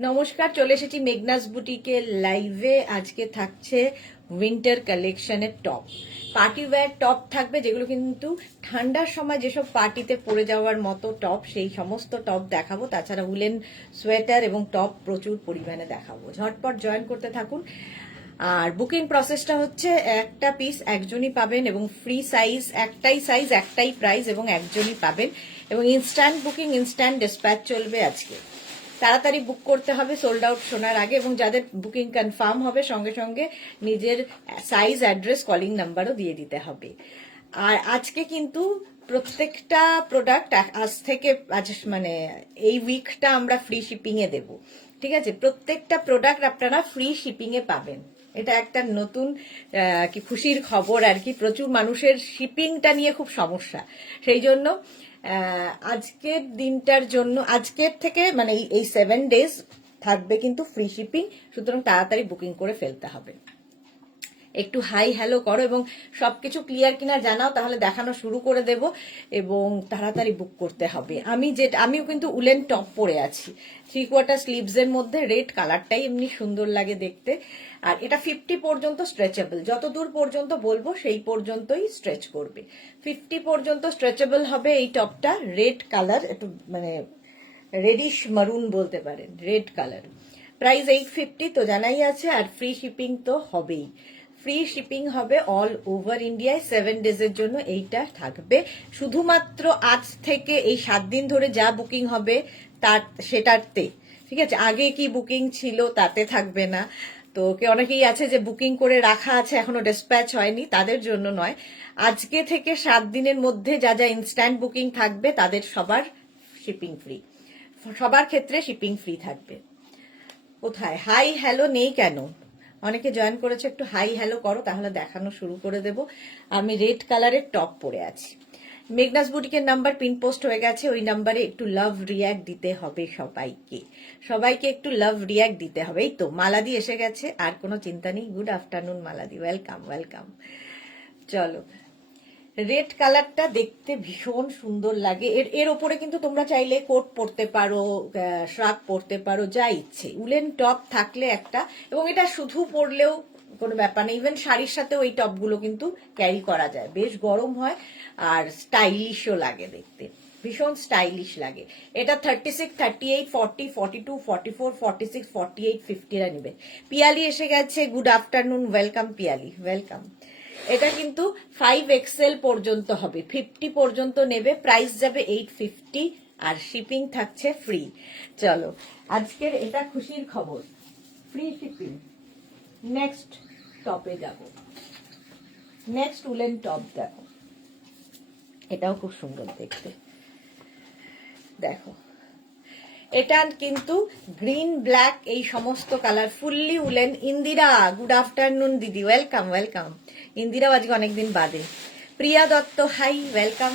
নমস্কার, চলে এসেছি মেঘনাস বুটিকের লাইভে। আজকে থাকছে উইন্টার কালেকশনের টপ, পার্টি ওয়্যার টপ থাকবে, যেগুলো কিন্তু ঠান্ডার সময় যেসব পার্টিতে পরে যাওয়ার মতো টপ, সেই সমস্ত টপ দেখাবো। তাছাড়া উলেন সোয়েটার এবং টপ প্রচুর পরিমাণে দেখাবো। ঝটপট জয়েন করতে থাকুন। আর বুকিং প্রসেসটা হচ্ছে একটা পিস একজনই পাবেন এবং ফ্রি সাইজ, একটাই সাইজ একটাই প্রাইস এবং একজনই পাবেন। এবং ইনস্ট্যান্ট বুকিং, ইনস্ট্যান্ট ডিসপ্যাচ চলবে আজকে। তাড়াতাড়ি বুক করতে হবে সোল্ড আউট শোনার আগে, এবং যাদের বুকিং কনফার্ম হবে সঙ্গে সঙ্গে নিজের সাইজ, অ্যাড্রেস, কলিং নাম্বারও দিয়ে দিতে হবে। আর আজকে কিন্তু প্রত্যেকটা প্রোডাক্ট আজ থেকে মানে এই উইকটা আমরা ফ্রি শিপিং এ দেব, ঠিক আছে? প্রত্যেকটা প্রোডাক্ট আপনারা ফ্রি শিপিং এ পাবেন। এটা একটা নতুন কি খুশির খবর আর কি। প্রচুর মানুষের শিপিংটা নিয়ে খুব সমস্যা, সেই জন্য আজকের দিনটার জন্য, আজকের থেকে মানে এই 7 days থাকবে কিন্তু ফ্রি শিপিং। সুতরাং তাড়াতাড়ি বুকিং করে ফেলতে হবে। একটু হাই হ্যালো করো এবং সবকিছু ক্লিয়ার কিনা জানাও, তাহলে দেখানো শুরু করে দেব। এবং তাড়াতাড়ি বুক করতে হবে। আমিও কিন্তু উলেন টপ পরে আছি, 3/4 স্লিভস এর মধ্যে। রেড কালারটাই এমনি সুন্দর লাগে দেখতে। আর এটা 50 পর্যন্ত স্ট্রেচেবল, যত দূর পর্যন্ত বলবো সেই পর্যন্তই স্ট্রেচ করবে। 50 পর্যন্ত স্ট্রেচেবল হবে এই টপটা। রেড কালার, একটু মানে রেডিশ মারুন বলতে পারেন, রেড কালার। প্রাইস 850 তো জানাই আছে। আর ফ্রি শিপিং তো হবেই। ফ্রি শিপিং হবে অল ওভার ইন্ডিয়ায় 7 days এর জন্য এইটা থাকবে। শুধুমাত্র আজ থেকে এই 7 দিন ধরে যা বুকিং হবে তার সেটাতে, ঠিক আছে? আগে কি বুকিং ছিল তাতে থাকবে না। তো অনেকেই আছে যে বুকিং করে রাখা আছে, এখনো ডিসপ্যাচ হয়নি, তাদের জন্য নয়। আজকে থেকে 7 দিনের মধ্যে যা যা ইনস্ট্যান্ট বুকিং থাকবে তাদের সবার শিপিং ফ্রি, সবার ক্ষেত্রে শিপিং ফ্রি থাকবে। কোথায় হাই হ্যালো নেই কেন? অনেকে জয়েন করেছে, একটু হাই হ্যালো করো, তাহলে দেখানো শুরু করে দেব। আমি রেড কালারের টপ পরে আছি। মেঘনাস বুটিকের নাম্বার পিন পোস্ট হয়ে গেছে, ওই নাম্বারে একটু লাভ রিয়াক্ট দিতে হবে সবাইকে। সবাইকে একটু লাভ রিয়াক্ট দিতে হবে। এই তো মালাদি এসে গেছে, আর কোনো চিন্তা নেই। গুড আফটারনুন মালাদি, ওয়েলকাম ওয়েলকাম। চলো, রেড কালারটা দেখতে ভীষণ সুন্দর লাগে। এর ওপরে কিন্তু তোমরা চাইলে কোট পরতে পারো, শ্রাগ পরতে পারো, যা ইচ্ছে। উলেন টপ থাকলে একটা, এবং এটা শুধু পরলেও কোনো ব্যাপার নেই। ইভেন শাড়ির সাথেও এই টপগুলো কিন্তু ক্যারি করা যায়, বেশ গরম হয় আর স্টাইলিশও লাগে দেখতে, ভীষণ স্টাইলিশ লাগে। এটা 36, 38, 40, 42, 44, 46, 48, 50 নিবে। পিয়ালি এসে গেছে, good afternoon, welcome Piyali, welcome. এটা কিন্তু 5XL পর্যন্ত হবে, 50 পর্যন্ত নেবে। প্রাইস যাবে 850 আর শিপিং থাকছে ফ্রি। চলো, আজকের এটা খুশির খবর, ফ্রি শিপিং। নেক্সট টপে যাব। নেক্সট উলেন টপ দেখো, এটাও খুব সুন্দর দেখতে। দেখো, এটা কিন্তু গ্রিন ব্ল্যাক এই সমস্ত colour, fully woollen. Indira, good afternoon দিদি, ওয়েলকাম ওয়েলকাম। ইন্দিরাও আজকে অনেকদিন বাদে। Priya Dutta, hi, welcome.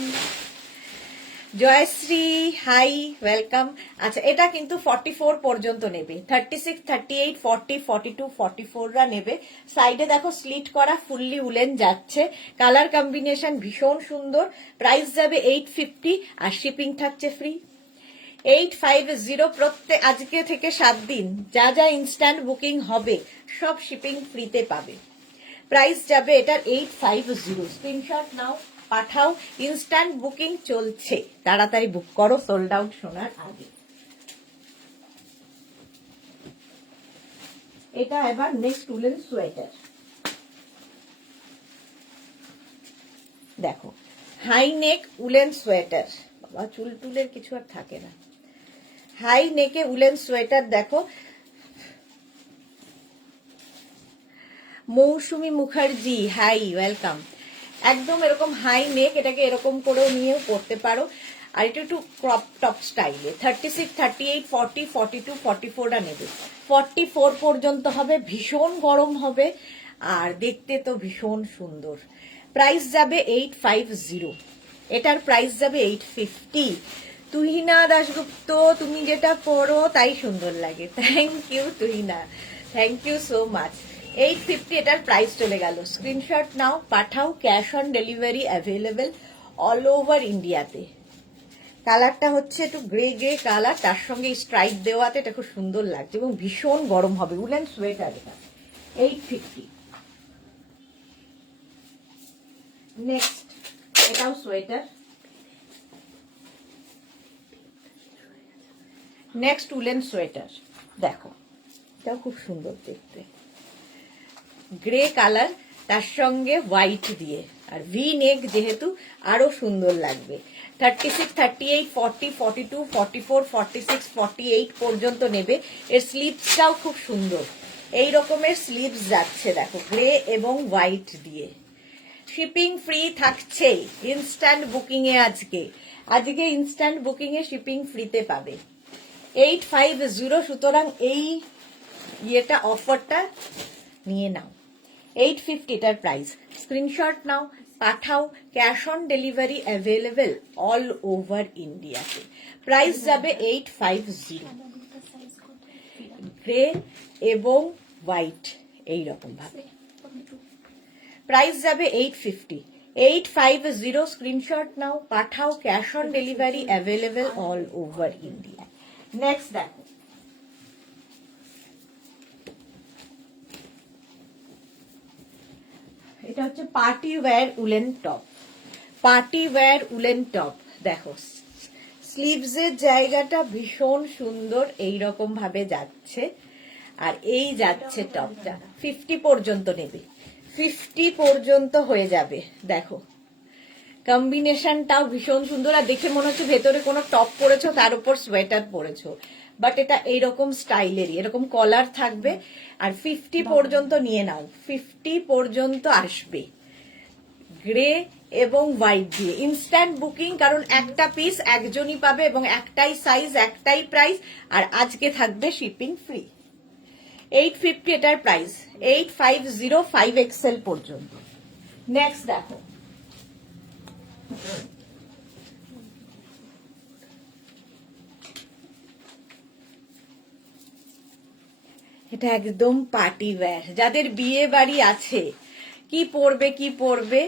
Jayashree, hi, welcome. আচ্ছা, এটা কিন্তু 44 পর্যন্ত নেবে। 36, 38, 40, 42, 44রা নেবে। সাইডে দেখো স্লিট করা, ফুললি উলেন যাচ্ছে। কালার কম্বিনেশন ভীষণ সুন্দর। প্রাইস যাবে 850 আর শিপিং থাকছে ফ্রি। 850 প্রত্যেক, আজকে থেকে 7 দিন যা যা ইনস্ট্যান্ট বুকিং হবে সব শিপিং ফ্রিতে পাবে। প্রাইস যাবে এটার 850। স্ক্রিনশট নাও, পাঠাও। ইনস্ট্যান্ট বুকিং চলছে, তাড়াতাড়ি বুক করো সোল্ড আউট শোনার আগে। এটা এবার নেক্সট উলেন সোয়েটার দেখো, হাই নেক উলেন সোয়েটার। বাবা, চুল টুলের কিছু আর থাকে না। হাই নেকে উলেন সোয়েটার দেখো। মৌসুমি মুখার্জি, হাই, ওয়েলকাম। একদম এরকম হাই নেক, এটাকে এরকম করেও নিয়েও পরতে পারো। আর এটা একটু ক্রপ টপ স্টাইলে। 36, 38, 40, 42, 44টা নেবে। 44 পর্যন্ত হবে, ভীষণ গরম হবে আর দেখতে তো ভীষণ সুন্দর। প্রাইস যাবে 850। এটার প্রাইস যাবে 850। তুহিনা দাশগুপ্ত, তুমি যেটা পরো তাই সুন্দর লাগে। Thank you Tuhina, thank you so much. 850 এটার প্রাইস চলে গেল। স্ক্রিনশট নাও, পাঠাও। Cash on delivery available all over ইন্ডিয়াতে। কালারটা হচ্ছে একটু গ্রে গ্রে কালার, তার সঙ্গে স্ট্রাইপ দেওয়াতে এটা খুব সুন্দর লাগছে এবং ভীষণ গরম হবে। উলেন সোয়েটার এটা 850। নেক্সট এটাও সোয়েটার। নেক্সট উলেন সোয়েটার দেখো, এটাও খুব সুন্দর দেখতে, গ্রে কালার তার সঙ্গে হোয়াইট দিয়ে, আর ভি নেক যেহেতু আরো সুন্দর লাগবে। 36, 38, 40, 42, 44, 46, 48 পর্যন্ত নেবে। এর স্লিভসটাও খুব সুন্দর, এই রকমের স্লিভস যাচ্ছে দেখো, গ্রে এবং হোয়াইট দিয়ে। শিপিং ফ্রি থাকছে ইনস্ট্যান্ট বুকিং এ। আজকে ইনস্ট্যান্ট বুকিং এ শিপিং ফ্রিতে পাবে 850। সুতরাং এই ইয়েটা অফারটা নিয়ে নাও। 850 এটার প্রাইস। স্ক্রিনশট নাও, পাঠাও। Cash on delivery available all over ইন্ডিয়াতে। প্রাইস যাবে 850। গ্রে এবং হোয়াইট এইরকম ভাবে প্রাইস যাবে 850। 850 স্ক্রিনশট নাও, পাঠাও। Cash on delivery available all over India. Next দেখো, এটা হচ্ছে party wear woollen top. Party wear woollen top দেখো, স্লিভস এর জায়গাটা ভীষণ সুন্দর এইরকম ভাবে যাচ্ছে, আর এই যাচ্ছে টপটা। 50 পর্যন্ত নেবে, 50 পর্যন্ত হয়ে যাবে। দেখো কম্বিনেশনটাও ভীষণ সুন্দর, আর দেখে মনে হচ্ছে ভেতরে কোনো টপ পরেছো তার উপর সোয়েটার পরেছো, বাট এটা এইরকম স্টাইলেরই, এরকম কলার থাকবে। আর 50 পর্যন্ত নিয়ে নাও, 50 পর্যন্ত আসবে গ্রে এবং হোয়াইট দিয়ে। ইনস্ট্যান্ট বুকিং, কারণ একটা পিস একজনই পাবে এবং একটাই সাইজ, একটাই প্রাইস, আর আজকে থাকবে শিপিং ফ্রি। 850 এটার প্রাইস। 850 5XL পর্যন্ত। নেক্সট দেখো, এটা একদম পার্টি ওয়্যার। যাদের বিয়ে বাড়ি আছে, কি পরবে,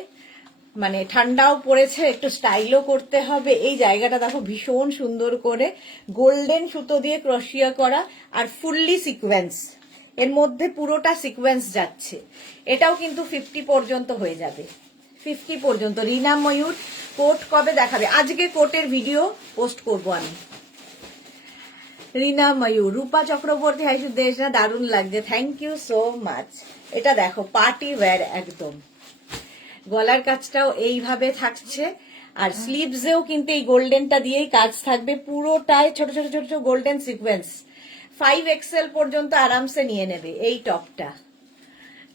মানে ঠান্ডাও পড়েছে, একটু স্টাইলও করতে হবে, এই জায়গাটা দেখো ভীষণ সুন্দর করে গোল্ডেন সুতো দিয়ে ক্রোশিয়া করা, আর ফুললি সিকোয়েন্স, এর মধ্যে পুরোটা সিকোয়েন্স যাচ্ছে। এটাও কিন্তু 50 পর্যন্ত হয়ে যাবে, 50 পর্যন্ত। রিনা ময়ূর কোট কবে দেখাবে? আজকে কোটের ভিডিও পোস্ট করবো আমি। রিনা ময়ূর, রূপা চক্রবর্তী, হাই সুদেশ, না দারুণ লাগছে, থ্যাংক ইউ সো মাচ। এটা দেখো পার্টি ওয়্যার একদম, গলার কাজটাও এইভাবে থাকছে, আর স্লিভসেও কিন্তু এই গোল্ডেনটা দিয়েই কাজ থাকবে, পুরোটাই ছোট ছোট ছোট ছোট গোল্ডেন সিকোয়েন্স। 5XL পর্যন্ত আরামসে নিয়ে নেবে এই টপটা।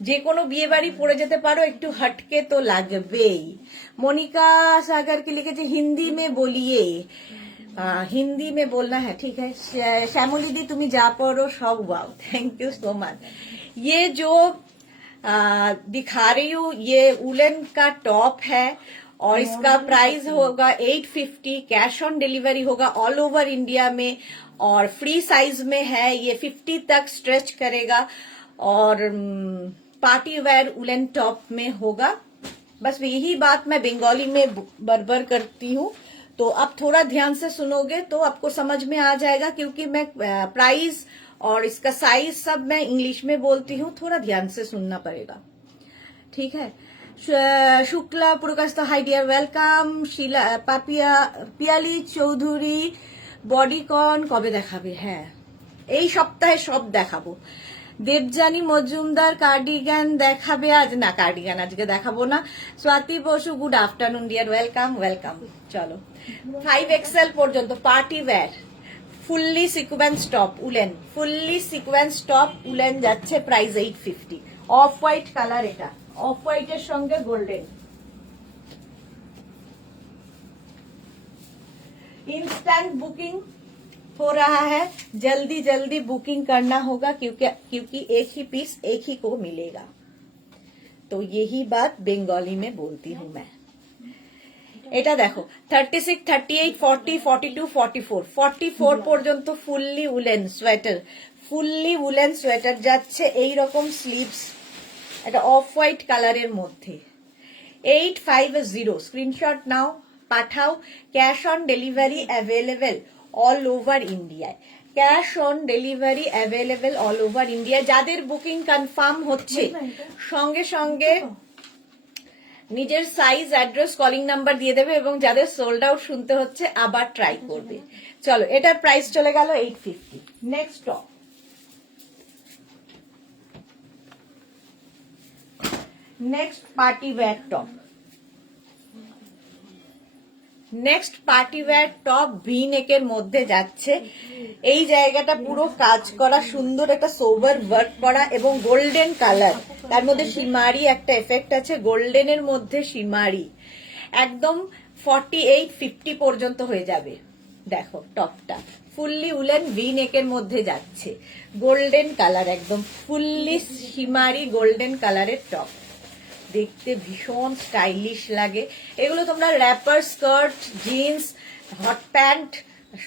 যে কোনো বিয়ে বাড়ি পরে যেতে পারো, একটু হটকে তো লাগবেই। মনিকা সাगर की लिखे हिंदी में बोलिए, हिंदी में बोलना है, ठीक है। श्यामली दी तुम्हें जा पढ़ो सब, wow thank you so much. ये जो दिखा रही हूँ ये उलन का टॉप है, और इसका प्राइस होगा 850। कैश ऑन डिलीवरी होगा ऑल ओवर इंडिया में, और फ्री साइज में है, ये 50 तक स्ट्रेच करेगा, और पार्टी वेयर उलन टॉप में होगा। बस यही बात मैं बंगाली में बरबर करती हूँ, तो अब थोड़ा ध्यान से सुनोगे तो आपको समझ में आ जाएगा, क्योंकि मैं प्राइस और इसका साइज सब मैं इंग्लिश में बोलती हूँ, थोड़ा ध्यान से सुनना पड़ेगा, ठीक है। शुक्ला पुरकाश, hi dear, welcome. Sheela Piyali Chowdhury, bodycon কবে দেখাবে? হ্যাঁ এই সপ্তাহে সব দেখাবো। দেবজানী মজুমদার কার্ডিগান দেখাবে আজ? না, কার্ডিগান আজকে দেখাবো না। Swati Basu, good afternoon dear, welcome welcome. চলো 5XL পর্যন্ত party wear fully sequence top woollen, fully sequence top woollen যাচ্ছে, প্রাইস 850। অফ হোয়াইট কালার, এটা অফ হোয়াইটের সঙ্গে গোল্ডেন। इंस्टेंट बुकिंग हो रहा है, जल्दी जल्दी बुकिंग करना होगा, क्योंकि एक ही पीस एक ही को मिलेगा। तो यही बात बंगाली में बोलती हूँ मैं। এটা দেখো 36, 38, 40, 42, 44, 44 পর্যন্ত fully woollen sweater, fully woollen sweater যাচ্ছে, এইরকম স্লিভস, এটা অফ হোয়াইট কালারের মধ্যে। 850 স্ক্রিনশট নাও, পাঠাও, cash on delivery available all over ইন্ডিয়ায়। Cash on delivery available all over India. যাদের বুকিং কনফার্ম হচ্ছে সঙ্গে সঙ্গে নিজের সাইজ, অ্যাড্রেস, কলিং নাম্বার দিয়ে দেবে, এবং যাদের সোল্ড আউট শুনতে হচ্ছে আবার ট্রাই করবে। চলো, এটার প্রাইস চলে গেল 850। Next top, next party wear top. Next party wear top V নেকের মধ্যে যাচ্ছে। এই জায়গাটা পুরো কাজ করা, সুন্দর একটা সোভার ওয়ার্ক করা এবং গোল্ডেন কালার, তার মধ্যে শিমারি একটা এফেক্ট আছে, গোল্ডেনের মধ্যে শিমারি, একদম 48-50 পর্যন্ত হয়ে যাবে। দেখো টপটা ফুললি উলেন ভি নেকের মধ্যে যাচ্ছে, গোল্ডেন কালার, একদম ফুললি শিমারি গোল্ডেন কালারের টপ, দেখতে ভীষণ স্টাইলিশ লাগে। এগুলো তোমরা wrapper, skirt, jeans, hot pant,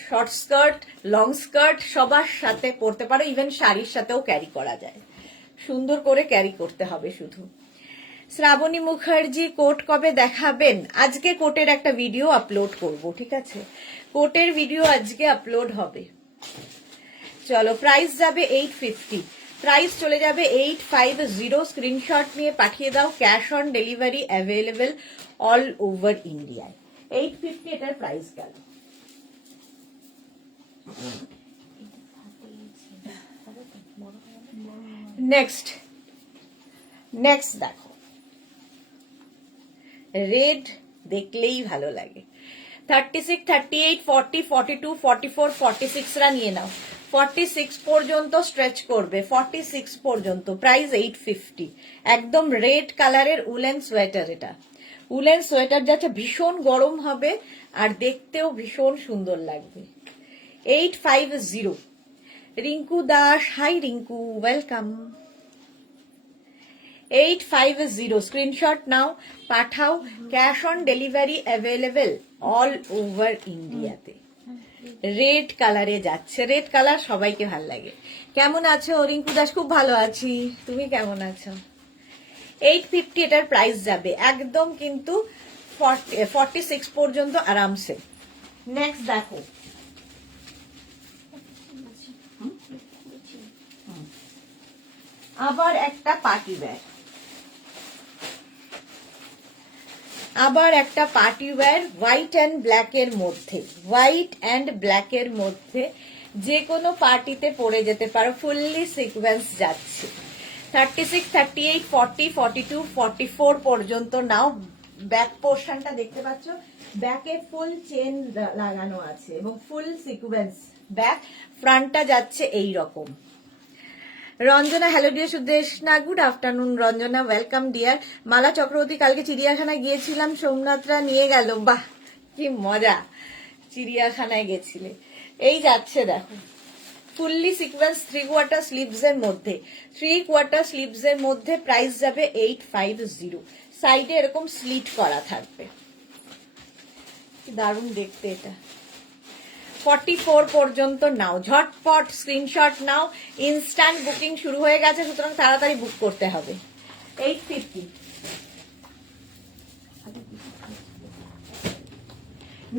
short skirt, long skirt সবার সাথে পরতে পারো, ইভেন শাড়ির সাথেও ক্যারি করা যায়। সুন্দর করে ক্যারি করতে হবে শুধু। শ্রাবণী মুখার্জি কোট কবে দেখাবেন? আজকে কোটের একটা ভিডিও আপলোড করব, ঠিক আছে? কোটের ভিডিও আজকে আপলোড হবে। চলো, প্রাইস যাবে 850, প্রাইস চলে যাবে 850। স্ক্রিনশট নিয়ে পাঠিয়ে দাও, cash on delivery available all over ইন্ডিয়ায়। 850 এটার প্রাইস গেল। নেক্সট দেখো, রেড দেখলেই ভালো লাগে। 36, 38, 40, 42, 44, 46রা নিয়ে নাও। 46 পর্যন্ত স্ট্রেচ করবে, 46 পর্যন্ত। প্রাইস 850। একদম রেড কালারের উলেন সোয়েটার। এটা উলেন সোয়েটার যাচ্ছে, ভীষণ গরম হবে আর দেখতেও ভীষণ সুন্দর লাগবে। 850। Rinku Das, hi Rinku, welcome. 850 screenshot নাও, পাঠাও, cash on delivery available all over ইন্ডিয়াতে। রেড কালারে যাচ্ছে, রেড কালার সবাইকে ভাল লাগে। কেমন আছো রিঙ্কু দাস? খুব ভালো আছি, তুমি কেমন আছো? 850 এটার প্রাইস যাবে, একদম কিন্তু 46 পর্যন্ত আরামসে। নেক্সট দেখো, আবার একটা পার্টি ওয়্যার, আবার একটা পার্টি ওয়্যার হোয়াইট অ্যান্ড ব্ল্যাকের মধ্যে, হোয়াইট অ্যান্ড ব্ল্যাকের মধ্যে যে কোনো পার্টিতে পরে যেতে পারো, ফুললি সিকোয়েন্স যাচ্ছে। 36, 38, 40, 42, 44 পর্যন্ত নাও। ব্যাক পোর্শনটা দেখতে পাচ্ছ, ব্যাকে ফুল চেন লাগানো আছে এবং ফুল সিকোয়েন্স ব্যাক। ফ্রন্টটা যাচ্ছে এই রকম। Ranjana, hello dear Sudeshna, good afternoon Ranjana, welcome dear. Mala Chakraborty, কালকে চিড়িয়াখানায় গিয়েছিলাম, সোমনাথরা নিয়ে গেল, বাহ কি মজা, চিড়িয়াখানায় গেছিলে। এই যাচ্ছে দেখো, ফুললি সিকোয়েন্স 3 কোয়ার্টার স্লিভস এর মধ্যে, 3 কোয়ার্টার স্লিভস এর মধ্যে। প্রাইস যাবে 850। সাইডে এরকম স্লিট করা থাকবে, দারুণ দেখতে এটা। 44 পর্যন্ত নাও, ঝটপট স্ক্রিনশট নাও, ইনস্ট্যান্ট বুকিং শুরু হয়ে গেছে, সুতরাং তাড়াতাড়ি বুক করতে হবে। 850।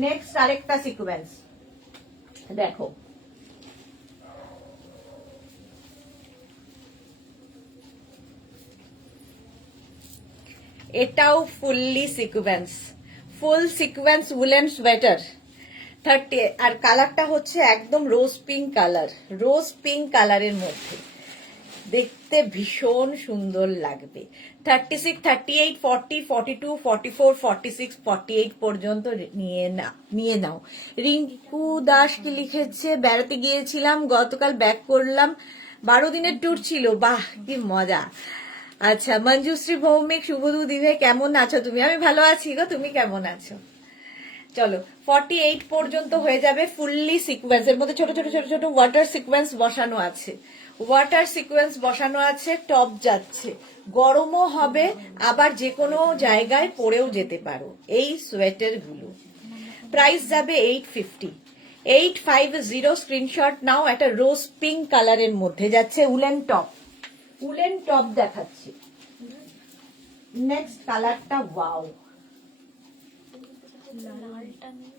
নেক্সট আরেকটা সিকোয়েন্স দেখো, এটাও ফুললি সিকোয়েন্স, ফুল সিকোয়েন্স উলেন সোয়েটার। 30 আর কালারটা হচ্ছে একদম রোজ পিঙ্ক কালার, রোজ পিঙ্ক কালারের মধ্যে, দেখতে ভীষণ সুন্দর লাগবে। 36, 38, 40, 42, 44, 46, 48 পর্যন্ত নিয়ে নাও। রিঙ্কু দাস কি লিখেছে, বেড়াতে গিয়েছিলাম গতকাল, ব্যাক করলাম, 12 দিনের ট্যুর ছিল, বাহ কি মজা। আচ্ছা, মঞ্জুশ্রী ভৌমিক, শুভদু দিনে, কেমন আছো তুমি? আমি ভালো আছি গো, তুমি কেমন আছো? চলো, 48 পর্যন্ত হয়ে যাবে, ফুললি সিকোয়েন্স এর মধ্যে ছোট ছোট ছোট ছোট ওয়াটার সিকোয়েন্স বসানো আছে, ওয়াটার সিকোয়েন্স বসানো আছে। টপ যাচ্ছে, গরমও হবে, আবার যে কোনো জায়গায় পরেও যেতে পারো এই সোয়েটার গুলো। প্রাইস যাবে 850। 850 স্ক্রিনশট নাও। একটা রোজ পিঙ্ক কালারের মধ্যে যাচ্ছে, উলেন টপ, উলেন টপ দেখাচ্ছি। নেক্সট কালারটা ওয়াও, লালটা নেই।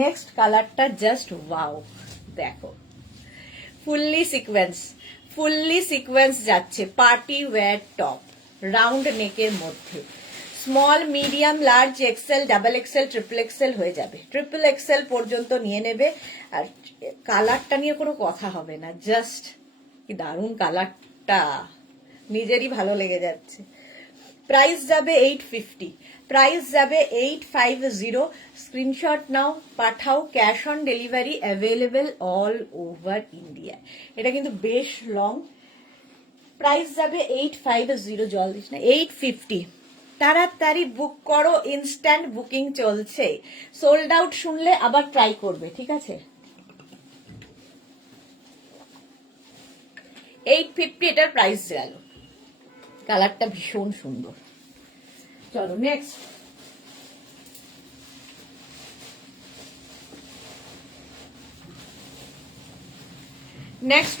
নেক্সট কালারটা জাস্ট ওয়াও, দেখো ফুললি সিকোয়েন্স যাচ্ছে, পার্টি ওয়্যার টপ, রাউন্ড নেকের মধ্যে, small medium large XL double Excel triple Excel হয়ে যাবে, ট্রিপল এক্সেল পর্যন্ত নিয়ে নেবে। আর কালারটা নিয়ে কোনো কথা হবে না, জাস্ট কি দারুণ কালারটা, নিজেরই ভালো লেগে যাচ্ছে। প্রাইস যাবে 850, প্রাইস যাবে 850। স্ক্রিনশট নাও, পাঠাও, cash on delivery available all over India. এটা কিন্তু বেশ লং। প্রাইস যাবে 850, জল দিস না, 850। তাড়াতাড়ি বুক করো, ইনস্ট্যান্ট বুকিং চলছে। সোল্ড আউট শুনলে আবার ট্রাই করবে, ঠিক আছে? 850 এটার প্রাইস গেল। কালারটা ভীষণ সুন্দর। চলো নেক্সট। নেক্সট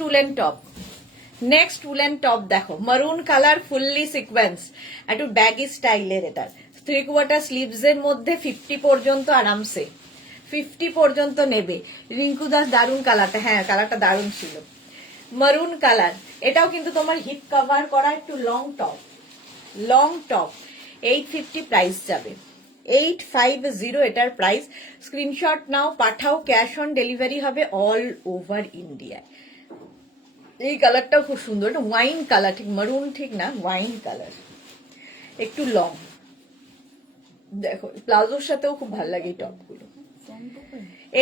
উলেন টপ দেখো, মারুন কালার, ফুললি সিকোয়েন্স, একটু ব্যাগি স্টাইলের। এটার 3/4 স্লিভস এর মধ্যে 50 পর্যন্ত আরামসে 50 পর্যন্ত নেবে। রিঙ্কু দাস দারুন কালারটা, হ্যাঁ কালারটা দারুন ছিল, মারুন কালার। এটাও কিন্তু তোমার হিপ কভার করা একটু লং টপ। 850 প্রাইস যাবে, 850 এটার প্রাইস। স্ক্রিনশট নাও, পাঠাও, ক্যাশ অন ডেলিভারি হবে অল ওভার ইন্ডিয়া। এই কালারটাও খুব সুন্দর, এটা ওয়াইন কালার, ঠিক মারুন ঠিক না, ওয়াইন কালার, একটু লং। দেখো প্লাজোর সাথেও খুব ভালো লাগে এই টপগুলো।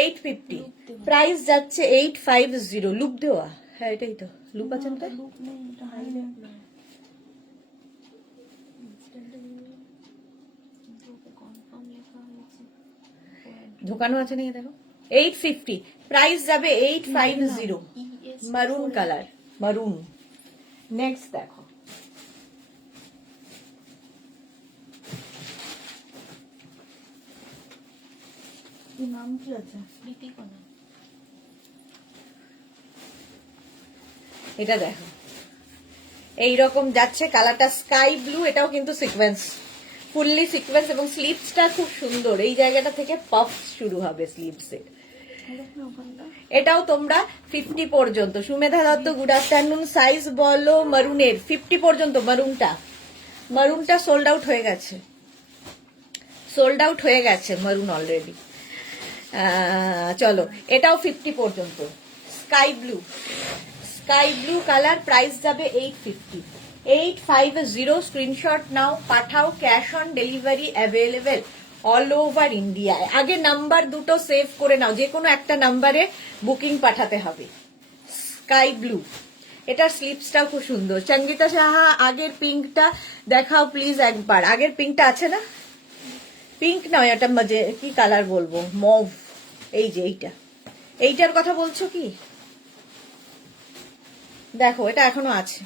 850 প্রাইস যাচ্ছে, 850। লুপ দেওয়া, হ্যাঁ এটাই তো লুপ আছে না? ঢোকানো আছে নাকি দেখো। 850 প্রাইস যাবে, 850। মারুন কালার, মারুন। নেক্সট দেখো, নাম কি আছে? লিপিকোনা। এটা দেখো এইরকম যাচ্ছে, কালারটা স্কাই ব্লু, এটাও কিন্তু সিকোয়েন্স, ফুললি সিকোয়েন্স, এবং স্লিভসটা খুব সুন্দর। এই জায়গাটা থেকে পাফ শুরু হবে স্লিভসে। এটাও তোমরা 50 পর্যন্ত। Sumedha Dutta good afternoon. Size বলো মারুনের 50 পর্যন্ত। মারুনটা সোল্ড আউট হয়ে গেছে, মারুন অলরেডি। চলো এটাও 50 পর্যন্ত। স্কাই ব্লু কালার, প্রাইস যাবে 850। 850 স্ক্রিনশট নাও, পাঠাও, cash on delivery available all over ইন্ডিয়ায়। আগে নাম্বার দুটো সেভ করে নাও, যে কোনো একটা নাম্বারে বুকিং পাঠাতে হবে। স্কাই ব্লু, এটার স্লিপসটাও খুব সুন্দর। সঙ্গীতা সাহা আগের পিঙ্কটা দেখাও প্লিজ একবার। আগের পিঙ্কটা আছে না? পিঙ্ক নয়, এটা মাঝে কি কালার বলবো, মভ। এই যে এইটার কথা বলছো কি? দেখো এটা এখনো আছে।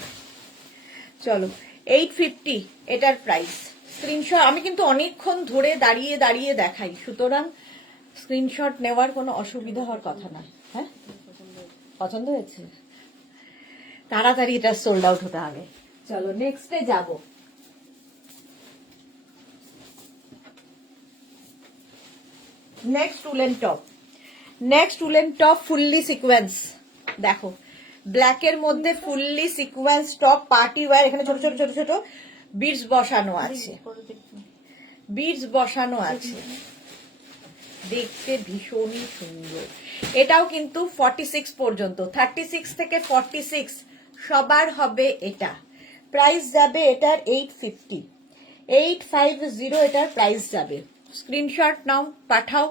চলো 850 এটার প্রাইস। স্ক্রিনশট, আমি কিন্তু অনেকক্ষণ ধরে দাঁড়িয়ে দেখাই, সুতরাং স্ক্রিনশট নেওয়ার কোনো অসুবিধা হওয়ার কথা না। হ্যাঁ পছন্দ হয়েছে, তাড়াতাড়ি এটা সোল্ড আউট হতে হবে। চলো নেক্সটে যাব। Next woollen top fully sequence. দেখো ব্ল্যাকের মধ্যে fully sequence top, party wire. এখানে ছোট ছোট বিডস বসানো আছে, দেখতে ভীষণই সুন্দর। এটাও কিন্তু 46 পর্যন্ত, 36 থেকে 46 সবার হবে এটা। প্রাইস যাবে এটার 850। 850 এটার প্রাইস যাবে। স্ক্রিনশট নাও, পাঠাও।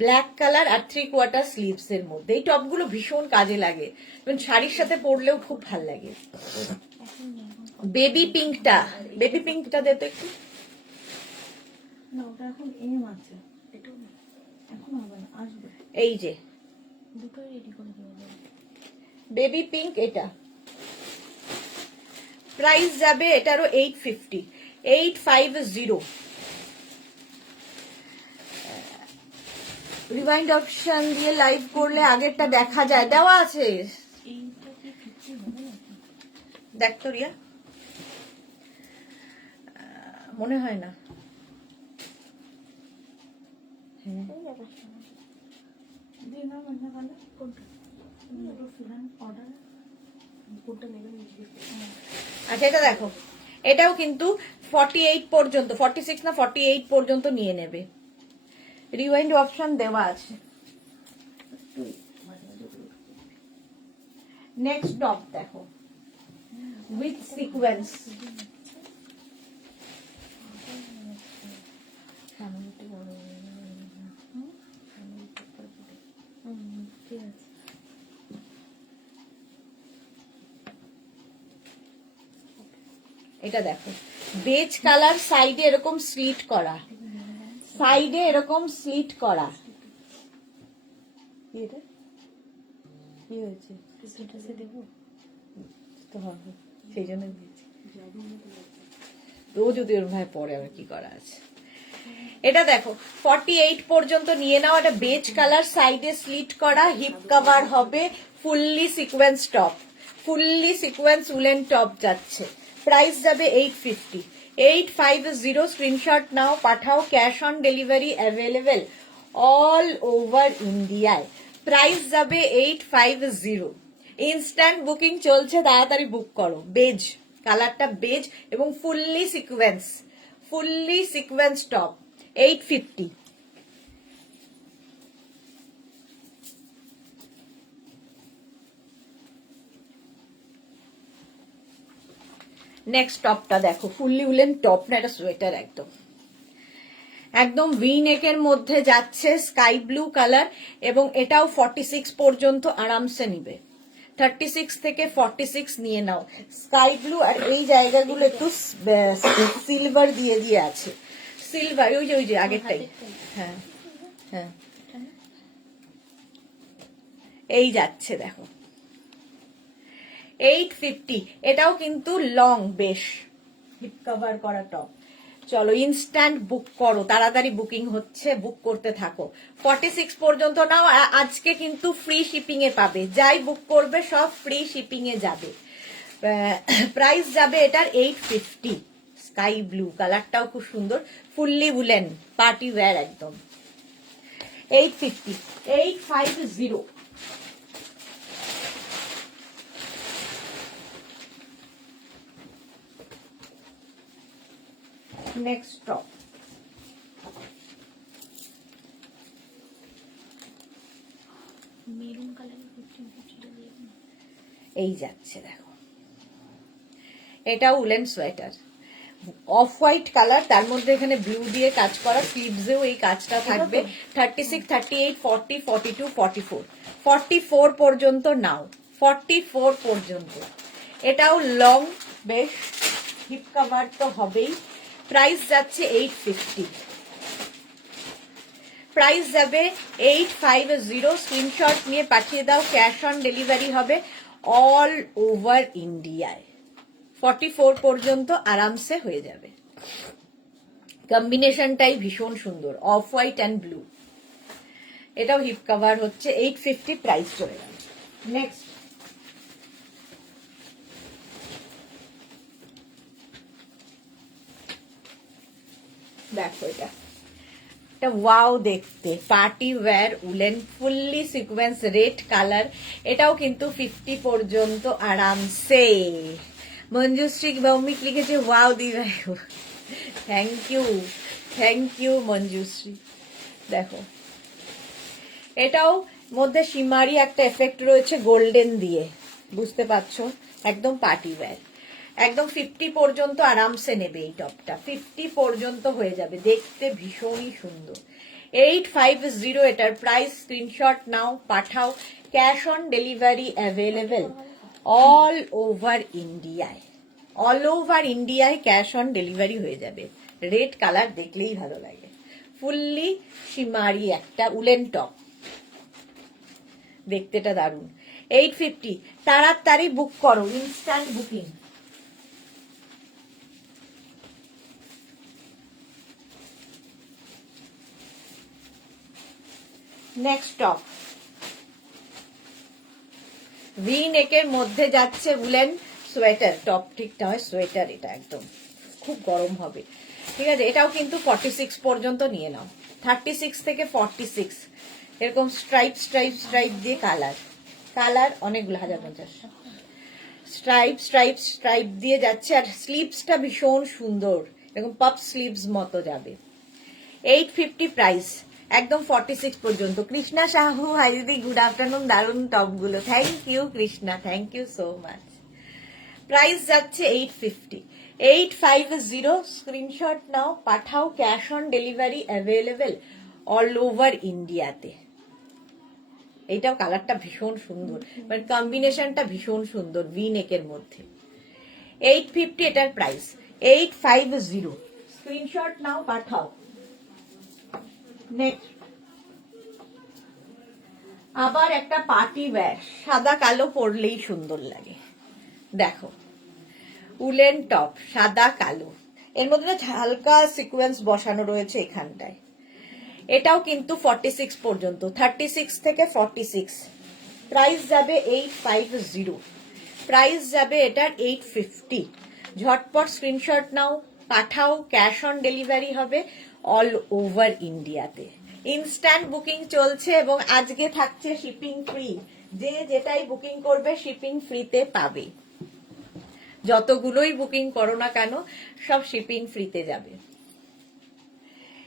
ব্ল্যাক কালার আর 3/4 স্লিভস এর মধ্যে। এই টপগুলো ভীষণ কাজে লাগে, এবং শাড়ির সাথে পরলেও খুব ভাল লাগে। বেবি পিঙ্কটা দে তো একটু। না ওটা এখন এম আছে, এটাও এখন হবে না, আসবে। এই যে দুটোই রেডি করে দেবো। বেবি পিঙ্ক, এটা প্রাইস যাবে এটারও 850। 850। রিমাইন্ড অপশন দিয়ে লাইভ করলে আগেরটা দেখা যায়, দেওয়া আছে। দেখ তো রিয়া, মনে হয় না। হ্যাঁ দিয়ে নাও না তাহলে কোনটা ফিলান অর্ডার কোনটা নেবেন? আচ্ছা এটা দেখো, এটাও কিন্তু 48 পর্যন্ত, 46 না 48 পর্যন্ত নিয়ে নেবে। রিওয়াইন্ড অপশন দেওয়া আছে। নেক্সট টপ দেখো, উইথ সিকোয়েন্স। ঠিক আছে। এটা দেখো, বেজ কালার, সাইডে এরকম স্লিট করা, সাইডে এরকম স্লিট করা। কি এটা? কি হয়েছে? দেবো তো হবে, সেই জন্য দিয়েছি। রোজ যদি ওর ভাই পরে আবার কি করা আছে। এটা দেখো 48 পর্যন্ত নিয়ে নাও। এটা বেজ কালার, সাইডে স্লিট করা, হিপ কভার হবে, fully sequence top, fully sequence woollen top যাচ্ছে। প্রাইস যাবে 850, 850। স্ক্রিনশট নাও, পাঠাও, cash on delivery available all over ইন্ডিয়ায়। প্রাইস যাবে 850। ইনস্ট্যান্ট বুকিং চলছে, তাড়াতাড়ি বুক করো। বেজ কালারটা, বেজ এবং fully sequence, fully sequence top, 850। Next টপটা দেখো, ফুললি উলেন টপ না, এটা সোয়েটার একদম, একদম ভি নেকের মধ্যে যাচ্ছে, স্কাই ব্লু কালার, এবং এটাও 46 পর্যন্ত আরামসে নিবে। 36 থেকে 46 নিয়ে নাও। স্কাই ব্লু, আর এই জায়গাগুলো একটু সিলভার দিয়ে দিয়ে আছে, সিলভার, ওই যে আগেরটাই। হ্যাঁ হ্যাঁ, এই যাচ্ছে দেখো 850। এটাও কিন্তু লং, বেশ হিপ কভার করা টপ। চলো ইনস্ট্যান্ট বুক করো, তাড়াতাড়ি বুকিং হচ্ছে, বুক করতে থাকো। 46 পর্যন্ত নাও। আজকে কিন্তু ফ্রি শিপিং এ পাবে, যাই বুক করবে সব ফ্রি শিপিং এ যাবে। প্রাইস যাবে এটার 850। স্কাই ব্লু কালারটাও খুব সুন্দর, ফুললি উলেন পার্টি ওয়্যার একদম। 850, 850। নেক্সট টপ, মেরুন কালারের 1550 দিয়ে এই যাচ্ছে দেখো, এটা woollen sweater, of white colour, তার মধ্যে এখানে ব্লু দিয়ে কাজ করা, স্লিভসেও এই কাজটা থাকবে। 36, 38, 40, 42, 44, 44 পর্যন্ত নাও, 44 পর্যন্ত। এটাও লং, বেশ হিপ কভার তো হবেই। প্রাইস যাচ্ছে 850, প্রাইস যাবে 850। স্ক্রিনশট নিয়ে পাঠিয়ে দাও, ক্যাশ অন ডেলিভারি হবে অল ওভার ইন্ডিয়ায়। 44 পর্যন্ত আরামসে হয়ে যাবে। কম্বিনেশনটাই ভীষণ সুন্দর, অফ হোয়াইট অ্যান্ড ব্লু। এটাও হিপ কভার হচ্ছে, 850 প্রাইস চলে যাবে। নেক্সট দেখো, এটা ওয়াও দেখতে, party wear woollen, fully sequence, red colour. এটাও কিন্তু 50 পর্যন্ত আরামসে। মঞ্জুশ্রী ভৌমিক লিখেছে ওয়াও দি ভাই, থ্যাংক ইউ মঞ্জুশ্রী। দেখো এটাও মধ্যে সিমারি একটা এফেক্ট রয়েছে গোল্ডেন দিয়ে, বুঝতে পারছো, একদম পার্টি ওয়্যার। একদম 50 পর্যন্ত আরামসে নেবে এই টপটা, 50 পর্যন্ত হয়ে যাবে, দেখতে ভীষণই সুন্দর। 850 এটার প্রাইস। স্ক্রিনশট নাও, পাঠাও, cash on delivery available all over ইন্ডিয়ায়। অল ওভার ইন্ডিয়ায় ক্যাশ অন ডেলিভারি হয়ে যাবে। রেড কালার দেখলেই ভালো লাগে, ফুললি সিমারি একটা উলেন টপ, দেখতেটা দারুন। 850, তাড়াতাড়ি বুক করো, instant booking. Next top, V নেকের মধ্যে যাচ্ছে উলেন সোয়েটার, টপ ঠিকটা হয় সোয়েটার, এটা একদম খুব গরম হবে। ঠিক আছে, এটাও কিন্তু 46 পর্যন্ত নিয়ে নাও, 36 থেকে 46, এরকম স্ট্রাইপ স্ট্রাইপ স্ট্রাইপ দিয়ে কালার, কালার অনেকগুলো, 1050 স্ট্রাইপ স্ট্রাইপ স্ট্রাইপ দিয়ে যাচ্ছে। আর স্লিভসটা ভীষণ সুন্দর, এরকম পাপ স্লিভস মতো যাবে। 850 প্রাইস, একদম 46 পর্যন্ত। কৃষ্ণা সাহু, হাই দিদি, গুড আফটারনুন। দারুন টপগুলো, thank you Krishna, thank you so much. Price যাচ্ছে 850, 850। স্ক্রিনশট নাও, পাঠাও, cash on delivery available all over ইন্ডিয়াতে। এইটাও কালারটা ভীষণ সুন্দর, মানে কম্বিনেশনটা ভীষণ সুন্দর, ভি নেকের মধ্যে। 850 এটার প্রাইস, 850। স্ক্রিনশট নাও, পাঠাও। নেক্সট আবার একটা পার্টি ওয়্যার, সাদা কালো পরলেই সুন্দর লাগে। দেখো, উলেন টপ, সাদা কালো, এর মধ্যে হালকা সিকোয়েন্স বসানো রয়েছে এখানটায়। এটাও কিন্তু 46 পর্যন্ত, 36 থেকে 46। প্রাইস যাবে 850, প্রাইস যাবে এটার 850। ঝটপট স্ক্রিনশট নাও, পাঠাও, ক্যাশ অন ডেলিভারি হবে অল ওভার ইন্ডিয়াতে। ইনস্ট্যান্ট বুকিং চলছে এবং আজকে থাকছে শিপিং ফ্রি। যে যেটাই বুকিং করবে শিপিং ফ্রিতে পাবে, যতগুলোই বুকিং করো না কেন সব শিপিং ফ্রিতে যাবে।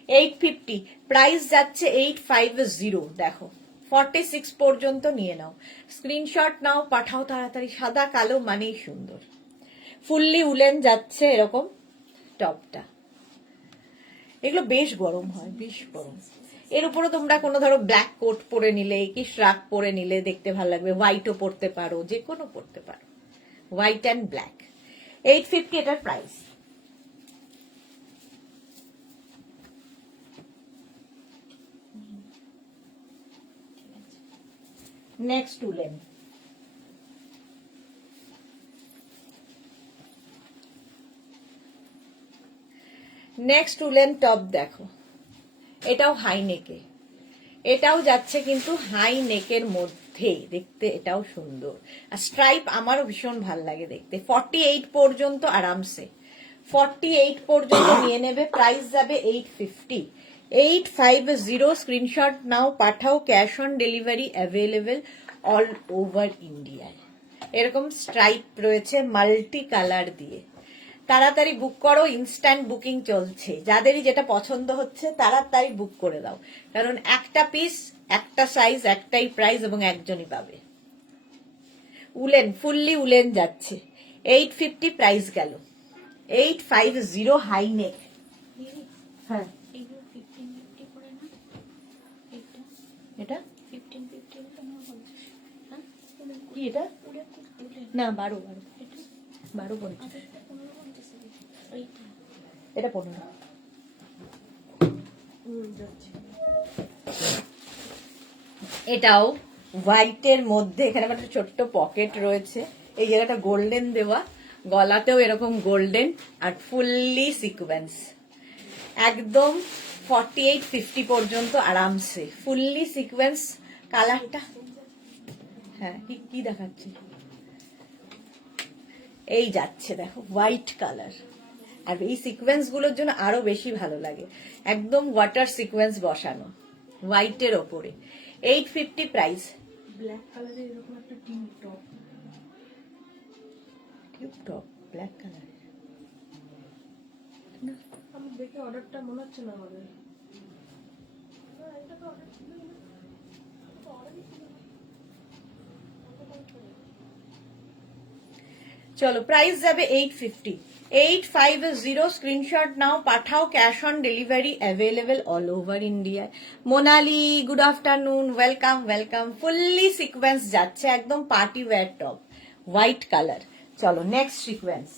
850, প্রাইস যাচ্ছে 850। দেখো 46 পর্যন্ত নিয়ে নাও, স্ক্রিনশট নাও, পাঠাও তাড়াতাড়ি। সাদা কালো মানেই সুন্দর, ফুললি উলেন যাচ্ছে এরকম টপটা। এগুলো বেশ গরম হয়, বেশ গরম। এর উপরে তোমরা কোনো ধরো ব্ল্যাক কোট পরে নিলে কি শ্রাক পরে নিলে দেখতে ভালো লাগবে, হোয়াইটও পরতে পারো, যে কোনো পরতে পারো, হোয়াইট অ্যান্ড ব্ল্যাক। 850 এটার price. Next woollen, next woollen top দেখো, এটাও হাই নেকে, এটাও যাচ্ছে কিন্তু হাই নেকের মধ্যে, দেখতে এটাও সুন্দর। আর স্ট্রাইপ আমারও ভীষণ ভাল লাগে দেখতে। 48 পর্যন্ত আরামসে, 48 পর্যন্ত নিয়ে নেবে। প্রাইস যাবে 850, 850। স্ক্রিনশট নাও, পাঠাও, cash on delivery available all over ইন্ডিয়ায়। এরকম স্ট্রাইপ রয়েছে মাল্টি কালার দিয়ে। তাড়াতাড়ি বুক করো, ইনস্ট্যান্ট বুকিং চলছে। যাদেরই যেটা পছন্দ হচ্ছে তাড়াতাড়ি বুক করে দাও, কারণ একটা পিস, একটা সাইজ, একটাই প্রাইস এবং একজনই পাবে। উলেন, ফুললি উলেন যাচ্ছে, 850 প্রাইস গেল। 850 হাই নেক। হ্যাঁ, এটা কি, এটা না 12 বলছি, এটা 15। এটাও হোয়াইটের মধ্যে, এখানে একটা ছোট্ট পকেট রয়েছে, এই জায়গাটা গোল্ডেন দেওয়া, গলাতেও এরকম গোল্ডেন, আর ফুললি সিকোয়েন্স। একদম 48-50 পর্যন্ত আরামসে, ফুললি সিকোয়েন্স। কালারটা হ্যাঁ, কি দেখাচ্ছে, এই যাচ্ছে দেখো, হোয়াইট কালার। আর এই সিকোয়েন্স গুলোর জন্য আরো বেশি ভালো লাগে, একদম ওয়াটার সিকোয়েন্স বসানো হোয়াইটের ওপরে। 850 প্রাইস। ব্ল্যাক কালারের এরকম একটা টিউব টপ, ব্ল্যাক কালার। আমি দেখে অর্ডারটা মনে হচ্ছে না হবে। চলো, প্রাইস যাবে 850, 850। স্ক্রিনশট নাও, পাঠাও, cash on delivery available all over India. Monali, good afternoon, welcome welcome. Fully sequence যাচ্ছে, একদম party wear top, white colour. চলো নেক্সট সিকোয়েন্স।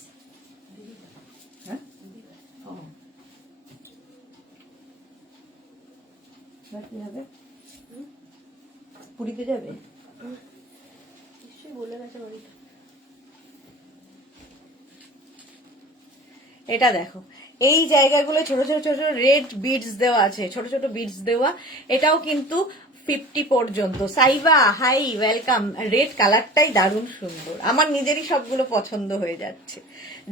কি হবে, পুরীতে যাবে? নিশ্চয়ই বলে গেছে বাড়িটা। এটা দেখো, এই জায়গাগুলো ছোট ছোট ছোট রেড বিডস দেওয়া আছে, ছোট ছোট বিডস দেওয়া। এটাও কিন্তু 850 পর্যন্ত। Saiba high, welcome. রেড কালারটাই দারুণ সুন্দর, আমার নিজেরই সবগুলো পছন্দ হয়ে যাচ্ছে।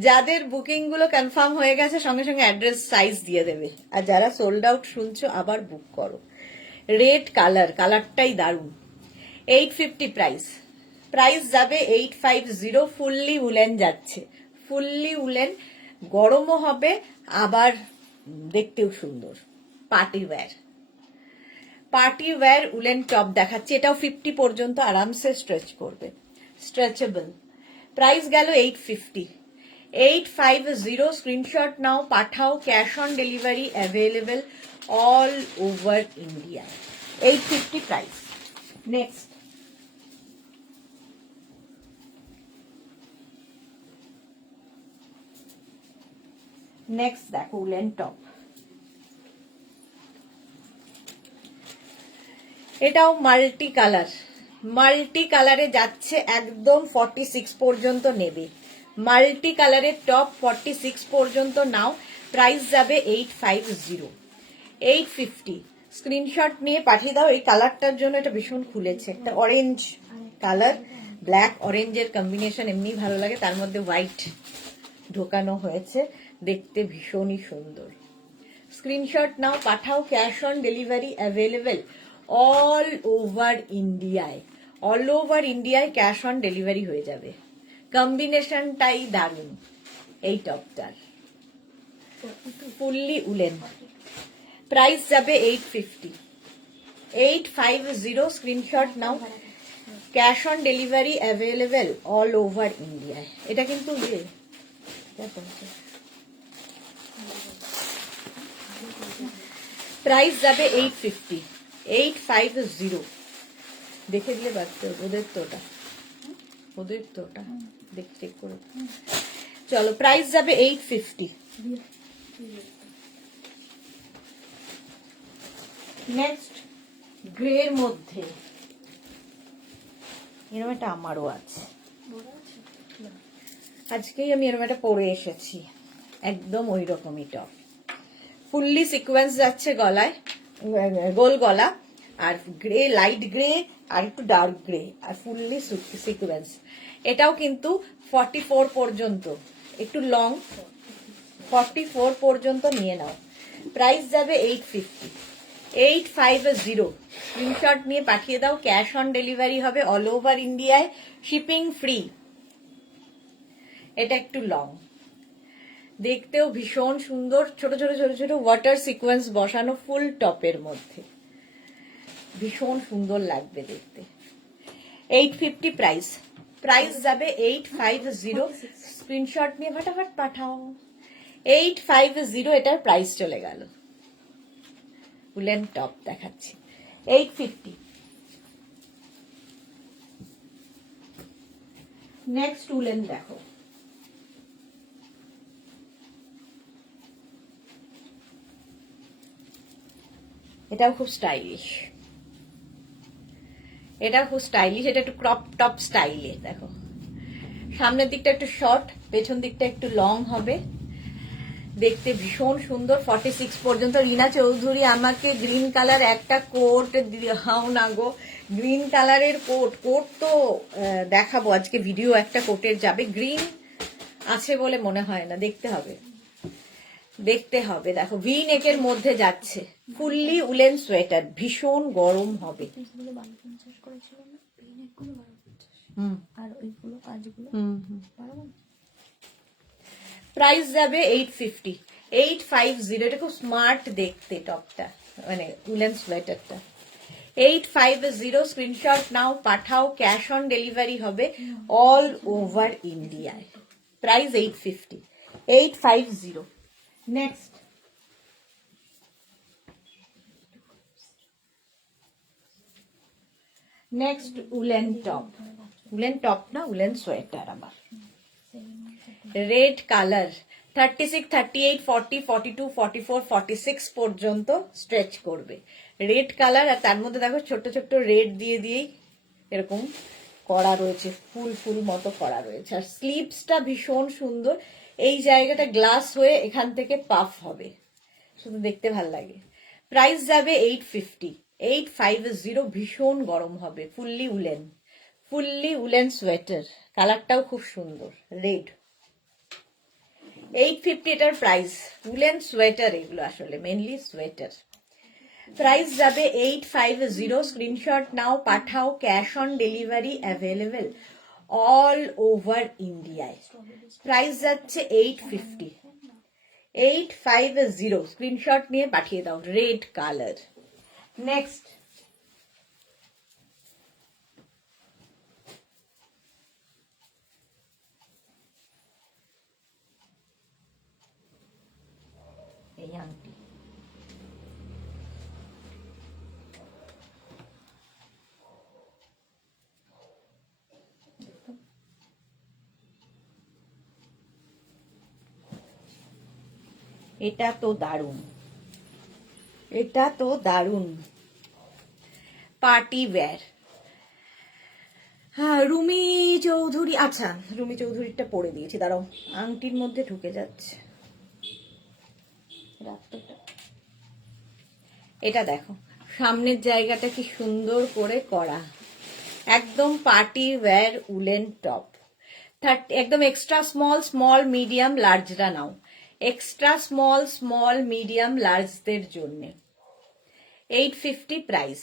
যাদের বুকিং গুলো কনফার্ম হয়ে গেছে সঙ্গে সঙ্গে অ্যাড্রেস সাইজ দিয়ে দেবে, আর যারা সোল্ড আউট শুনছো আবার বুক করো। রেড কালারটাই দারুণ। 850 প্রাইস যাবে 850। ফুললি উলেন যাচ্ছে, ফুললি উলেন, গরমও হবে আবার দেখতেও সুন্দর। পার্টি ওয়্যার উলেন টপ দেখাচ্ছি, এটাও 50 পর্যন্ত আরামসে স্ট্রেচ করবে, স্ট্রেচেবল। প্রাইস গেল 850। 850 স্ক্রিনশট নাও, পাঠাও, cash on delivery available all over India. 850 price. Next দেখো উলেন টপ, এটাও মাল্টি কালারে যাচ্ছে, একদম 46 পর্যন্ত নেবে। মাল্টি কালারের টপ 46 পর্যন্ত নাও, প্রাইস যাবে 850। 850 স্ক্রিনশট নিয়ে পাঠিয়ে দাও। এই কালারটার জন্য এটা ভীষণ খুলেছে, একটা অরেঞ্জ কালার, ব্ল্যাক অরেঞ্জের কম্বিনেশন এমনি ভালো লাগে, তার মধ্যে হোয়াইট ঢোকানো হয়েছে, দেখতে ভীষণই সুন্দর। স্ক্রিনশট নাও, পাঠাও, cash on delivery available all over ইন্ডিয়ায় ক্যাশ অন ডেলিভারি হয়ে যাবে। কম্বিনেশনটাই দারুণ এই টপটার, ফুললি উলেন। প্রাইস যাবে 850। 850 screenshot now, cash on delivery available all over ইন্ডিয়ায়। এটা কিন্তু প্রাইস যাবে 850। 850 দেখে দিলে পারতো, ওদের তো ওটা দেখ চেক করে। চলো, প্রাইস যাবে 850। নেক্সট গ্রের মধ্যে এরকম একটা আমারও আছে, আজকেই আমি এরকম একটা পরে এসেছি, একদম ওই রকমই টপ, ফুললি সিকোয়েন্স যাচ্ছে গলায়, গোল গলা, আর গ্রে, লাইট গ্রে আর একটু ডার্ক গ্রে, আর ফুললি সিকোয়েন্স। এটাও কিন্তু 44 পর্যন্ত, একটু লং, 44 পর্যন্ত নিয়ে নাও। প্রাইস যাবে 850। 850 স্ক্রিনশট নিয়ে পাঠিয়ে দাও, ক্যাশ অন ডেলিভারি হবে অল ওভার ইন্ডিয়ায়, শিপিং ফ্রি। এটা একটু লং, দেখতেও ভীষণ সুন্দর, ছোট ছোট ছোট ছোট ওয়াটার সিকোয়েন্স বসানো, ফুল টপের মধ্যে ভীষণ সুন্দর লাগবে দেখতে। 850 প্রাইস যাবে 850। স্ক্রিনশট নিয়ে ফটাফট পাঠাও। 850 এটার প্রাইস চলে গেল। উলেন টপ দেখাচ্ছি 850। নেক্সট উলেন দেখো, এটাও খুব স্টাইলিশ, এটা একটু ক্রপ টপ স্টাইলে। দেখো সামনের দিকটা একটু শর্ট, পেছন দিকটা একটু লং হবে, দেখতে ভীষণ সুন্দর। 46 পর্যন্ত। রিনা চৌধুরী আমাকে গ্রিন কালার একটা কোট হাও না গো, গ্রিন কালারের কোট তো দেখাবো আজকে, ভিডিও একটা কোটের যাবে, গ্রিন আছে বলে মনে হয় না, দেখতে হবে। দেখো ভি নেকের মধ্যে যাচ্ছে, ফুললি উলেন সোয়েটার, ভীষণ গরম হবে। প্রাইস যাবে 850। 850 এটা খুব স্মার্ট দেখতে টপটা, মানে উলেন সোয়েটারটা। 850 স্ক্রিনশট নাও, পাঠাও, ক্যাশ অন ডেলিভারি হবে অল ওভার ইন্ডিয়ায়। প্রাইস 850। 850। নেক্সট উলেন টপ না, উলেন সোয়েটার আবার রেড কালার, 36, 38, 40, 42, 44, 46 পর্যন্ত স্ট্রেচ করবে। রেড কালার, আর তার মধ্যে দেখো ছোট্ট ছোট্ট রেড দিয়েই এরকম করা রয়েছে, ফুল মতো করা রয়েছে, আর স্লিভসটা ভীষণ সুন্দর, এই জায়গাটা গ্লাস হয়ে এখান থেকে পাফ হবে, শুধু দেখতে ভাল লাগে। প্রাইস যাবে 850। 850, ভীষণ গরম হবে, ফুললি উলেন সোয়েটার, কালারটাও খুব সুন্দর, রেড। 850 এটার প্রাইস। উলেন সোয়েটার এগুলো, আসলে মেনলি সোয়েটার। প্রাইস যাবে 850, স্ক্রিনশট নাও, পাঠাও, cash on delivery available all over ইন্ডিয়ায়। প্রাইস যাচ্ছে 850, 850, স্ক্রিনশট নিয়ে পাঠিয়ে দাও, রেড কালার। নেক্সট, এই আংটি, এটা তো দারুণ, এটা তো দারুণ পার্টি ওয়্যার। হ্যাঁ, রুমি চৌধুরী, আচ্ছা রুমি চৌধুরীরটা পরে দিয়েছি, দাঁড়াও আংটির মধ্যে ঢুকে যাচ্ছে। এটা দেখো, সামনের জায়গাটা কি সুন্দর করে করা, একদম পার্টি ওয়্যার উলেন টপ। একদম এক্সট্রা স্মল মিডিয়াম লার্জরা নাও, এক্সট্রা স্মল মিডিয়াম লার্জদের জন্য। 850 প্রাইস,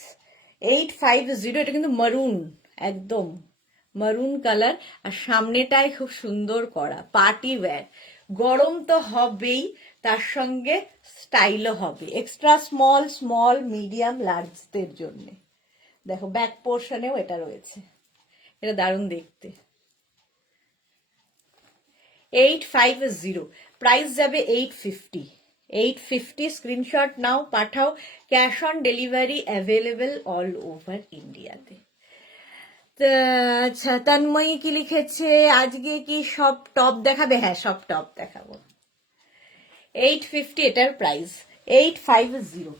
850। এটা কিন্তু মারুন, একদম মারুন কালার, আর সামনেটাই খুব সুন্দর করা, পার্টি ওয়্যার। গরম তো হবেই, তার সঙ্গে স্টাইলও হবে, এক্সট্রা স্মল মিডিয়াম লার্জদের জন্য। দেখো ব্যাক পোর্শনেও এটা রয়েছে, এটা দারুণ দেখতে। 850, প্রাইস যাবে 850, 850, স্ক্রিনশট নাও, পাঠাও, cash on delivery available all over ইন্ডিয়াতে। আচ্ছা, তন্ময়ী কি লিখেছে, আজকে কি সব টপ দেখাবে? হ্যাঁ, সব টপ দেখাবো। 850 এটার প্রাইস, 850।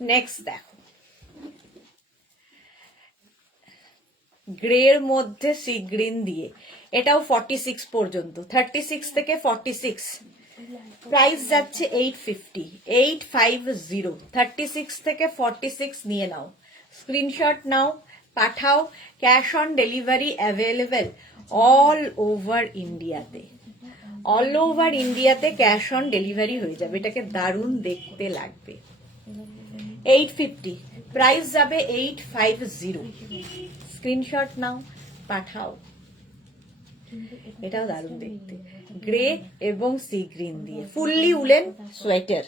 নেক্সট দেখো, গ্রের মধ্যে সি গ্রিন দিয়ে, এটাও 46 পর্যন্ত, 36 থেকে 46। প্রাইস যাচ্ছে 850, 850, 36 থেকে 46 নিয়ে নাও, স্ক্রিনশট নাও, পাঠাও, cash on delivery available all over ইন্ডিয়াতে। অল ওভার ইন্ডিয়াতে ক্যাশ অন ডেলিভারি হয়ে যাবে, এটাকে দারুণ দেখতে লাগবে। 850, প্রাইস যাবে 850, স্ক্রিনশট নাও, পাঠাও। এটাও দারুণ দেখতে, গ্রে এবং সি গ্রিন দিয়ে, ফুললি উলেন সোয়েটার,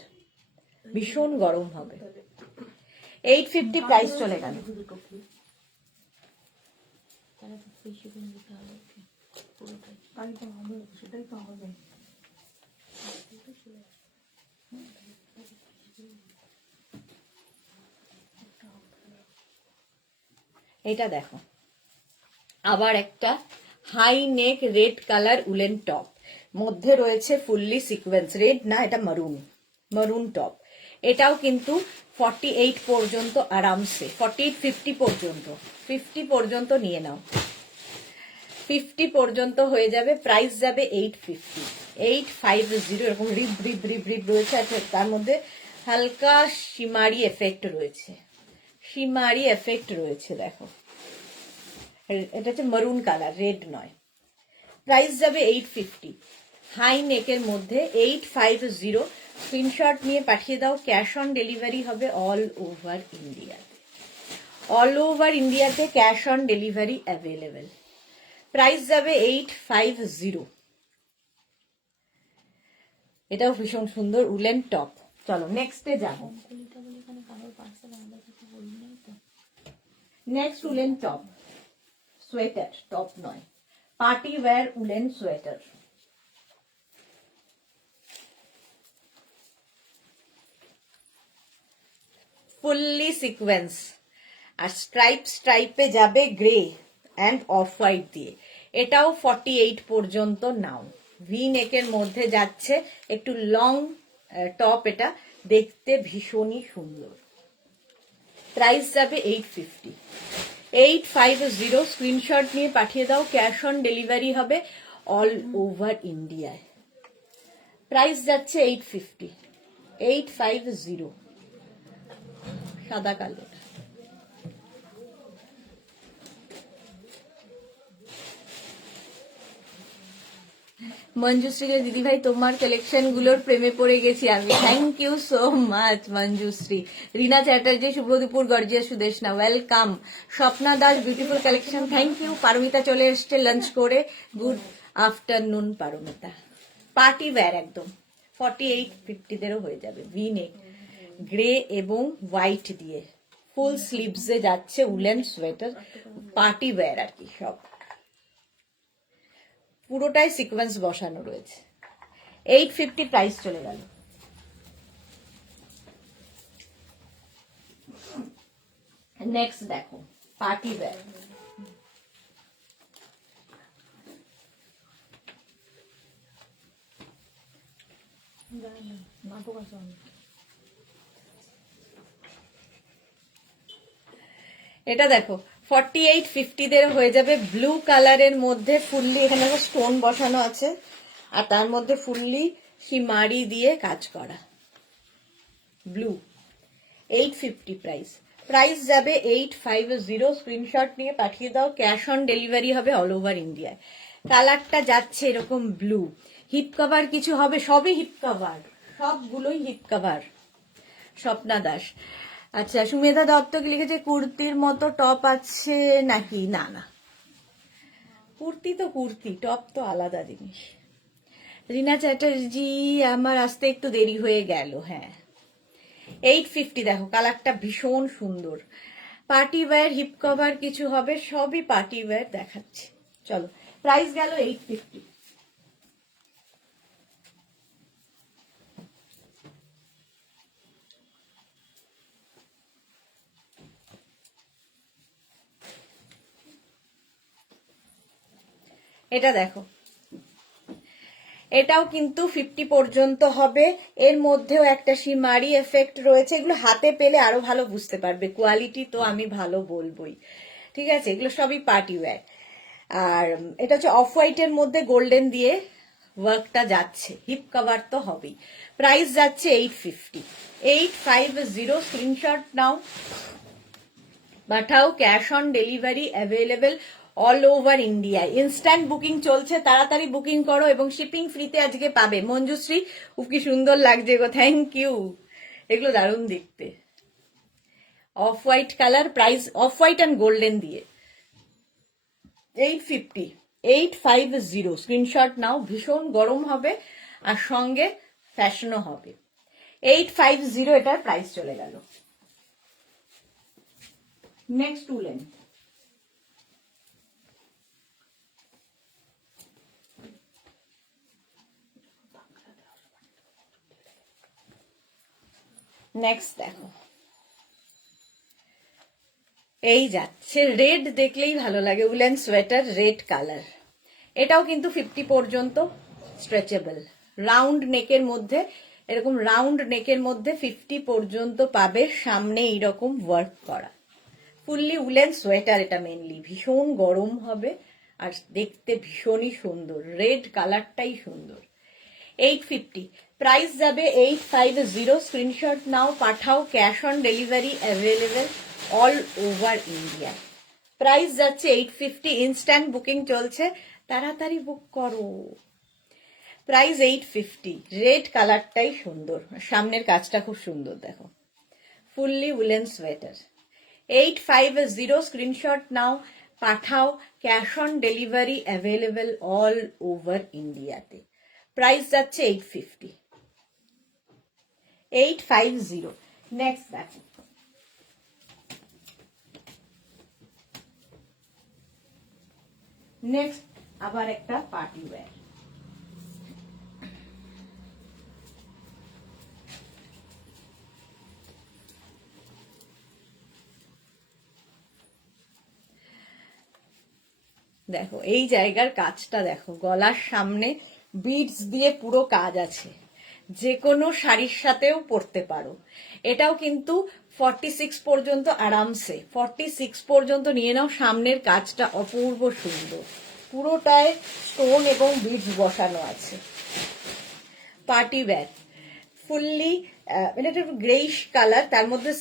ভীষণ গরম হবে। 850 প্রাইস চলে গেল। এটা দেখো, আবার একটা high neck red colour woollen top, মধ্যে রয়েছে ফুললি সিকোয়েন্স, রেড না, এটা মারুন টপ। এটাও কিন্তু 48 পর্যন্ত আরামসে, 48 50 পর্যন্ত, 50 পর্যন্ত নিয়ে নাও, 50 পর্যন্ত হয়ে যাবে। প্রাইস যাবে 850, 850। এরকম রিব রিব রিব রিব রয়েছে, তার মধ্যে হালকা শিমারি এফেক্ট রয়েছে, দেখো এটা হচ্ছে মারুন কালার, রেড নয়। প্রাইস যাবে 850, হাই নেকের মধ্যে 850, স্ক্রিনশট নিয়ে পাঠিয়ে দাও, ক্যাশ অন ডেলিভারি হবে অল ওভার ইন্ডিয়াতে, অল ওভার ইন্ডিয়াতে cash on delivery available. Price যাবে 850। এটাও ভীষণ সুন্দর উলেন টপ। চলো নেক্সটে যাবো। Next woollen top, sweater, top নয়, party wear woollen sweater. Fully sequence, আর স্ট্রাইপে যাবে গ্রে অ্যান্ড অফ হোয়াইট দিয়ে। এটাও 48 পর্যন্ত নাও, ভি নেকের মধ্যে যাচ্ছে, একটু লং টপ, এটা দেখতে ভীষণই সুন্দর। প্রাইস যাবে 850, 850 স্ক্রিনশট নিয়ে পাঠিয়ে দাও, ক্যাশ অন ডেলিভারি হবে অল ওভার ইন্ডিয়ায়। প্রাইস যাচ্ছে 850, 850, সাদা কালো। মঞ্জুশ্রী দিদি ভাই, তোমার কালেকশন গুলোর প্রেমে পড়ে গেছি আমি। Thank you so much Manjushree. Rina Chatterjee, শুভ দুপুর গর্জিয়া Sudeshna, welcome. Swapna Das, beautiful collection, thank you. Paramita চলে এসছে লাঞ্চ করে, good afternoon Paramita. Party wear একদম 4850 হয়ে যাবে, ভি নেক, গ্রে এবং হোয়াইট দিয়ে, ফুল স্লিভসে যাচ্ছে, উলেন সোয়েটার, পার্টি ওয়্যার আর কি সব, পুরোটাই সিকোয়েন্স বসানো রয়েছে। 850 প্রাইস চলে গেল। নেক্সট দেখো পার্টি ওয়্যার, নাটক আছে অনেক। এটা দেখো 4850 হয়ে যাবে, ব্লু কালারের মধ্যে ফুললি, এখানে স্টোন বসানো আছে আর তার মধ্যে ফুললি সিমারি দিয়ে কাজ করা, ব্লু। 850 প্রাইস, প্রাইস যাবে 850। স্ক্রিনশট নিয়ে পাঠিয়ে দাও, ক্যাশ অন ডেলিভারি হবে অল ওভার ইন্ডিয়ায়। কালারটা যাচ্ছে এরকম ব্লু, হিপ কভার কিছু হবে, সবই হিপ কভার, সবগুলোই হিপ কভার। স্বপ্না দাস, আচ্ছা সুমেধা দত্ত কি লিখেছে, কুর্তির মতো টপ আছে নাকি? না না, কুর্তি তো কুর্তি, টপ তো আলাদা জিনিস। রীনা চ্যাটার্জি, আমার আসতে একটু দেরি হয়ে গেল, হ্যাঁ। 850 দেখো, কালারটা ভীষণ সুন্দর, পার্টি ওয়্যার, হিপ কভার কিছু হবে, সবই পার্টি ওয়্যার দেখাচ্ছে। চলো প্রাইস গেল 850। এটা দেখো, এটাও কিন্তু 50 পর্যন্ত হবে, এর মধ্যেও একটা সিমারি এফেক্ট রয়েছে, এগুলো হাতে পেলে আরো ভালো বুঝতে পারবে, কোয়ালিটি তো আমি ভালো বলবোই, ঠিক আছে। এগুলো সবই পার্টি ওয়্যার। আর এটা হচ্ছে অফ হোয়াইটের মধ্যে গোল্ডেন দিয়ে ওয়ার্কটা যাচ্ছে, হিপ কভার তো হবেই। প্রাইস যাচ্ছে 850, 850। স্ক্রিনশট নাও, পাঠাও, cash on delivery available all over India. Instant booking চলছে, তাড়াতাড়ি বুকিং করো এবং শিপিং ফ্রিতে আজকে পাবে। মঞ্জুশ্রী, খুব কি সুন্দর লাগছে গো, থ্যাংক ইউ, এগুলো দারুণ দেখতে। Of white colour, price off white and golden দিয়ে 850, 850। স্ক্রিনশট নাও, ভীষণ গরম হবে আর সঙ্গে ফ্যাশনও হবে। 850 এটার প্রাইস চলে গেল। নেক্সট উলেন, নেক্সট দেখো, এই যাচ্ছে রেড, দেখলেই ভালো লাগে, উলেন সোয়েটার, রেড কালার। এটাও কিন্তু 50 পর্যন্ত স্ট্রেচেবল, রাউন্ড নেকের মধ্যে, এরকম রাউন্ড নেকের মধ্যে 50 পর্যন্ত পাবে, সামনে এইরকম ওয়ার্ক করা, ফুললি উলেন সোয়েটার। এটা মেনলি ভীষণ গরম হবে আর দেখতে ভীষণই সুন্দর, রেড কালারটাই সুন্দর। 850, প্রাইস যাবে 850। স্ক্রিনশট নাও, পাঠাও, cash on delivery available all over India. Price যাচ্ছে 850, ইনস্ট্যান্ট বুকিং চলছে, তাড়াতাড়ি বুক করো। প্রাইস 850, রেড কালারটাই সুন্দর, সামনের কাজটা খুব সুন্দর দেখো, ফুললি উলেন সোয়েটার। 850, স্ক্রিনশট নাও, পাঠাও, cash on delivery available all over ইন্ডিয়াতে। প্রাইস যাচ্ছে 850, 850। নেক্সট দেখো, নেক্সট আবার একটা পার্টি ওয়্যার, দেখো এই জায়গার কাজটা দেখো, গলার সামনে বিডস দিয়ে পুরো কাজ আছে, যে কোনো শাড়ির সাথেও পরতে পারো। এটাও কিন্তু 46 পর্যন্ত আরামসে, 46 পর্যন্ত নিয়ে নাও। সামনের কাজটা অপূর্ব সুন্দর, পুরোটায় স্টোন এবং বিডস বসানো আছে। পার্টি ওয়্যার, ফুললি এটা একটা গ্রেইশ কালার, তার মধ্যে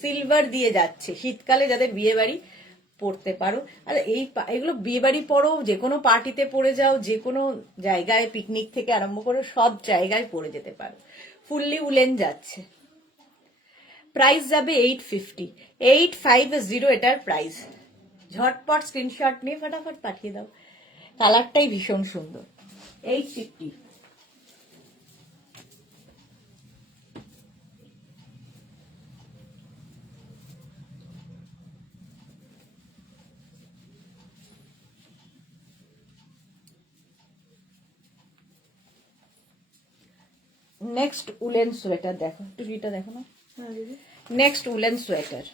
সিলভার দিয়ে যাচ্ছে। শীতকালে যাদের বিয়ে বাড়ি পরতে পারো। আর এগুলো বিয়ে বাড়ি পরো, যে কোনো পার্টিতে পরে যাও, যে কোনো জায়গায় পিকনিক থেকে আরম্ভ করে সব জায়গায় পরে যেতে পারো। ফুললি উলেন যাচ্ছে। প্রাইস যাবে 850, 850 এটার প্রাইস। ঝটপট স্ক্রিনশট নিয়ে ফটাফট পাঠিয়ে দাও। কালারটাই ভীষণ সুন্দর। 850। নেক্সট উলেন সোয়েটার দেখো, একটু এটা দেখো না। হ্যাঁ দিদি। নেক্সট উলেন সোয়েটার,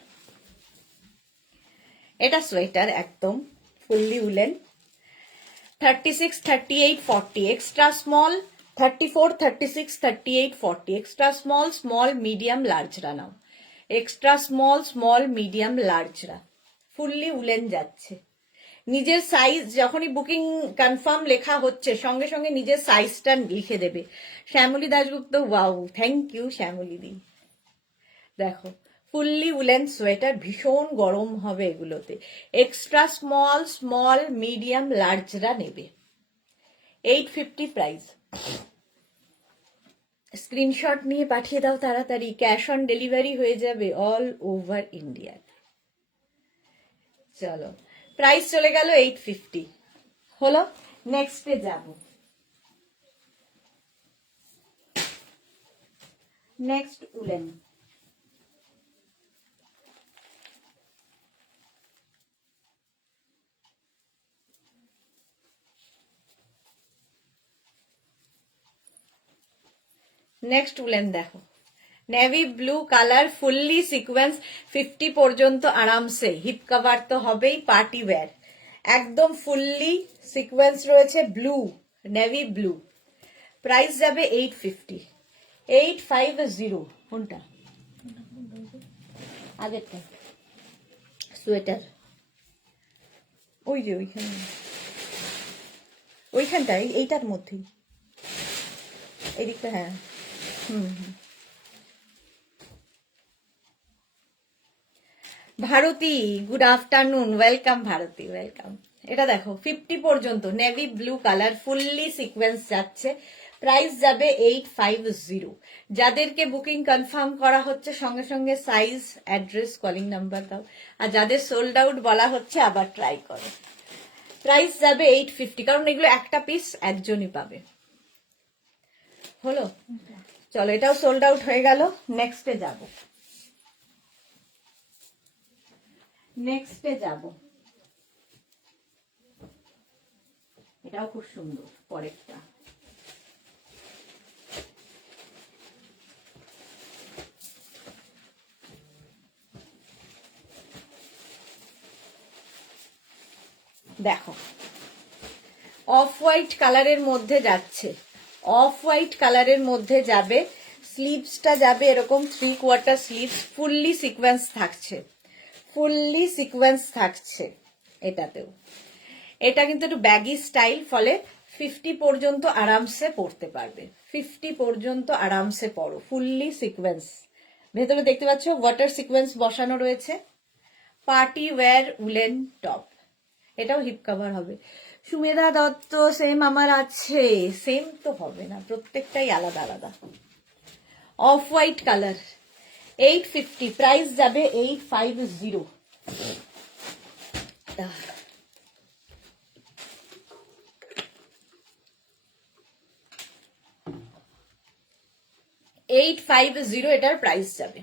এটা সোয়েটার একদম fully woollen. 36, 38, 40 extra small, 34, 36, 38, 40 extra small, small medium লার্জরা নাও। এক্সট্রা স্মল মিডিয়াম লার্জরা ফুললি উলেন যাচ্ছে। নিজের সাইজ যখনই বুকিং কনফার্ম লেখা হচ্ছে সঙ্গে সঙ্গে নিজের সাইজটা লিখে দেবে। Shyamali Dasgupta, wow, thank you Shyamali দি। দেখো ফুললি উলেন সোয়েটার, ভীষণ গরম হবে এগুলোতে। এক্সট্রা স্মল মিডিয়াম লার্জরা নেবে। 850 প্রাইস। স্ক্রিনশট নিয়ে পাঠিয়ে দাও তাড়াতাড়ি, ক্যাশ অন ডেলিভারি হয়ে যাবে অল ওভার ইন্ডিয়া। চলো, প্রাইস চলে গেল 850। হলো, নেক্সটে যাব। নেক্সট উলেন, নেক্সট উলেন দেখো, navy blue colour, fully sequence, 50 পর্যন্ত আরামসে। হিপ কভার তো হবেই, পার্টি ওয়্যার একদম ফুললি সিকোয়েন্স রয়েছে, ব্লু, নেভি ব্লু। প্রাইস যাবে 850, 850। কোনটা? আগেরটা সোয়েটার, ওই যে ওইখানটাই, এইটার মধ্যেই, এই দিকটা, হ্যাঁ। Bharati, good afternoon, welcome Bharati, welcome. এটা দেখো 50 পর্যন্ত, navy blue colour, fully sequence যাচ্ছে। প্রাইস যাবে 850। যাদেরকে বুকিং কনফার্ম করা হচ্ছে সঙ্গে সঙ্গে সাইজ, অ্যাড্রেস, কলিং নাম্বার দাও। আর যাদের সোল্ড আউট বলা হচ্ছে আবার ট্রাই করো। প্রাইস যাবে 850, কারণ এগুলো একটা পিস একজনই পাবে। হলো, চলো, এটাও সোল্ড আউট হয়ে গেল। নেক্সটে যাব। এটাও খুব সুন্দর। পরেরটা দেখো, অফ হোয়াইট কালারের মধ্যে যাচ্ছে, অফ হোয়াইট কালারের মধ্যে যাবে। স্লিভসটা যাবে এরকম 3/4 স্লিভস, ফুললি সিকোয়েন্স থাকছে, ফুললি সিকোয়েন্স থাকছে এটাতেও। এটা কিন্তু একটু ব্যাগি স্টাইল, ফলে 50 পর্যন্ত আরামসে পরতে পারবে। 50 পর্যন্ত আরামসে পরো, ফুললি সিকোয়েন্স। ভেতরে দেখতে পাচ্ছ ওয়াটার সিকোয়েন্স বসানো রয়েছে। পার্টি ওয়্যার উলেন টপ, এটাও হিপ কভার হবে। সুমেধা দত্ত, সেম আমার আছে। সেম তো হবে না, প্রত্যেকটাই আলাদা আলাদা। অফ হোয়াইট কালার, 850, প্রাইস যাবে 850। 850 এটার প্রাইস যাবে।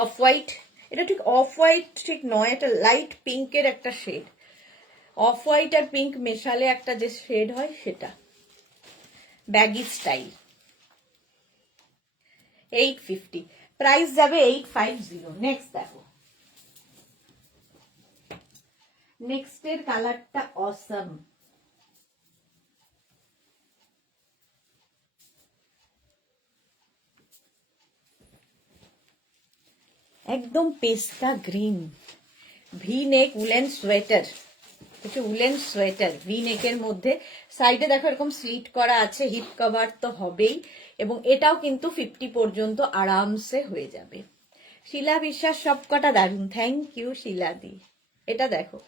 অফ হোয়াইট, এটা ঠিক অফ হোয়াইট ঠিক নয়, এটা লাইট পিঙ্কের একটা শেড। অফ হোয়াইট আর পিঙ্ক মেশালে একটা যে শেড হয় সেটা, ব্যাগি স্টাইল। 850, প্রাইস যাবে 850। নেক্সট দেখো, নেক্সটের কালারটা অসম। একদম পেস্তা গ্রিন, ভি নেক উলেন সোয়েটার, একটু উলেন সোয়েটার ভি নেকের মধ্যে, সাইডে দেখো এরকম স্লিট করা আছে, হিপ কভার তো হবেই, এবং এটাও কিন্তু 50 পর্যন্ত আরামসে হয়ে যাবে। শিলা বিশ্বাস সবকটা দারুন, থ্যাংক ইউ শিলাদি। এটা দেখো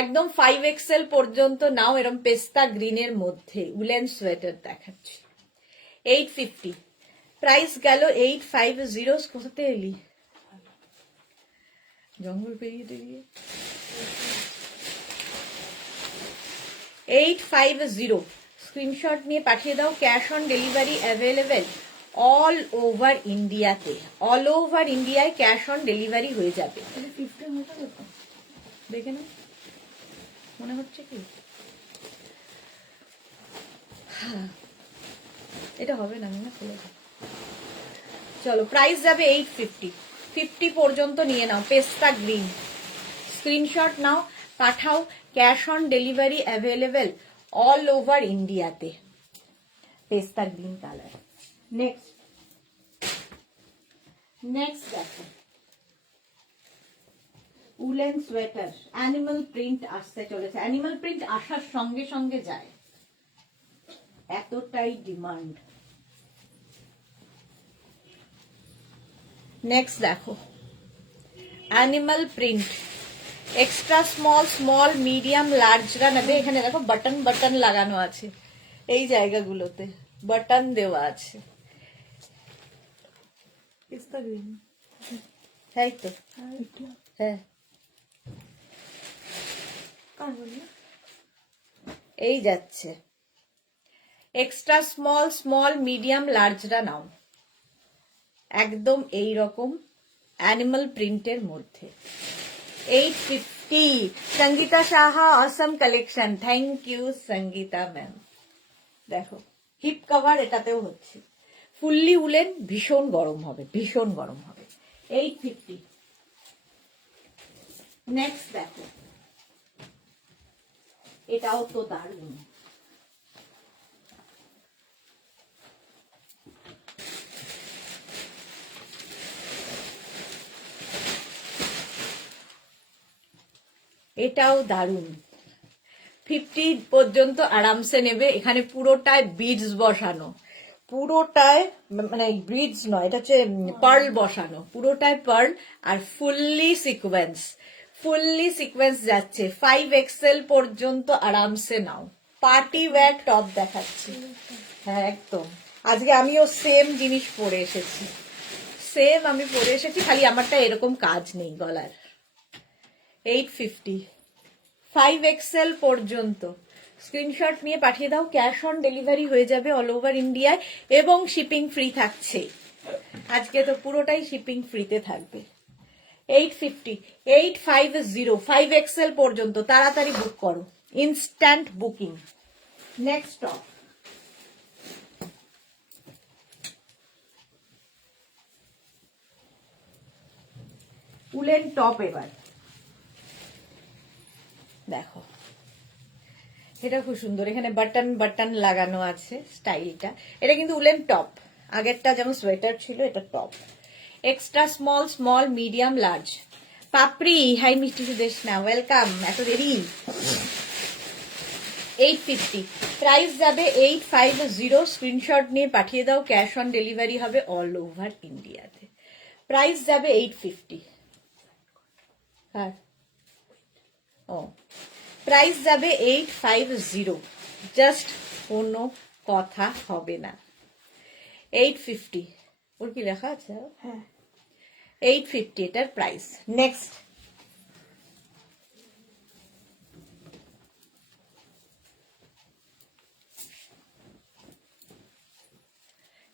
একদম 5XL পর্যন্ত নাও, এরকম পেস্তা গ্রিনের মধ্যে উলেন সোয়েটার দেখাচ্ছি, 850 প্রাইস গেল 850। কোথাতে এলি, জঙ্গল পেরিয়ে টেরিয়ে। 850 স্ক্রিনশট নিয়ে পাঠিয়ে দাও, cash on delivery available all over ইন্ডিয়াতে, অল ওভার ইন্ডিয়ায় ক্যাশ অন ডেলিভারি হয়ে যাবে। 50 হয়ে যাবে তো? দেখে নাও, মনে হচ্ছে কি এটা হবে না, মনে খুলে দাও। চলো প্রাইস যাবে 850, 50 পর্যন্ত নিয়ে নাও, পেস্তা গ্রিন, স্ক্রিনশট নাও পাঠাও, cash on delivery available all over ইন্ডিয়াতে, পেস্তা গ্রিন কালার। নেক্সট দেখো উলেন সোয়েটার, অ্যানিমাল প্রিন্ট আসতে চলেছে, অ্যানিমাল প্রিন্ট আসার সঙ্গে সঙ্গে যায়, এতটাই ডিমান্ড। নেক্সট দেখো animal print, extra small, small, medium, লার্জরা নেবে। এখানে দেখো বাটন বাটন লাগানো আছে, এই জায়গাগুলোতে বাটন দেওয়া আছে, পেস্তা গ্রিন। তাই তো, হ্যাঁ কার বললি? এই যাচ্ছে এক্সট্রা স্মল, স্মল, মিডিয়াম, লার্জরা নাও, একদম এই রকম অ্যানিমাল প্রিন্টের মধ্যে, 850। Sangeeta Saha awesome collection, thank you Sangeeta ma'am. দেখো হিপ কভার এটাতেও হচ্ছে, ফুললি উলেন, ভীষণ গরম হবে, ভীষণ গরম হবে, 850। নেক্সট দেখো এটাও তো দারুণ, এটাও দারুণ, 50 পর্যন্ত আরামসে নেবে। এখানে পুরোটায় বিডস বসানো, পুরোটায় মানে বিডস নয়, এটা হচ্ছে পার্ল বসানো, পুরোটায় পার্ল আর ফুললি সিকোয়েন্স, ফুললি সিকোয়েন্স যাচ্ছে, 5XL পর্যন্ত আরামসে নাও। পার্টি ওয়্যার টপ দেখাচ্ছি, হ্যাঁ একদম। আজকে আমিও সেম জিনিস পরে এসেছি, সেম আমি পরে এসেছি, খালি আমারটা এরকম কাজ নেই গলার। 850, 5XL পর্যন্ত, স্ক্রিনশট নিয়ে পাঠিয়ে দাও, ক্যাশ অন ডেলিভারি হয়ে যাবে অল ওভার ইন্ডিয়ায়, এবং শিপিং ফ্রি থাকছে, আজকে তো পুরোটাই শিপিং ফ্রিতে থাকবে। 850, 850, 5XL পর্যন্ত, তাড়াতাড়ি বুক করো, instant booking. Next top, woollen top. এবার দেখো এটা খুব সুন্দর, এখানে বাটন বাটন লাগানো আছে, স্টাইলটা, এটা কিন্তু উলেন টপ, আগেরটা যেমন সোয়েটার ছিল, এটা top, extra small, small, medium, large. Papri hi মিষ্টি সুদেশনা, ওয়েলকাম, এত দেরি। 850, প্রাইস যাবে 850, স্ক্রিনশট নিয়ে পাঠিয়ে দাও, ক্যাশ অন ডেলিভারি হবে অল ওভার ইন্ডিয়াতে, প্রাইস যাবে 850। হ্যাঁ ও, প্রাইস যাবে 850, জাস্ট কোনো কথা হবে না, 850। ওর কি লেখা আছে? হ্যাঁ 850 এটার প্রাইস। নেক্সট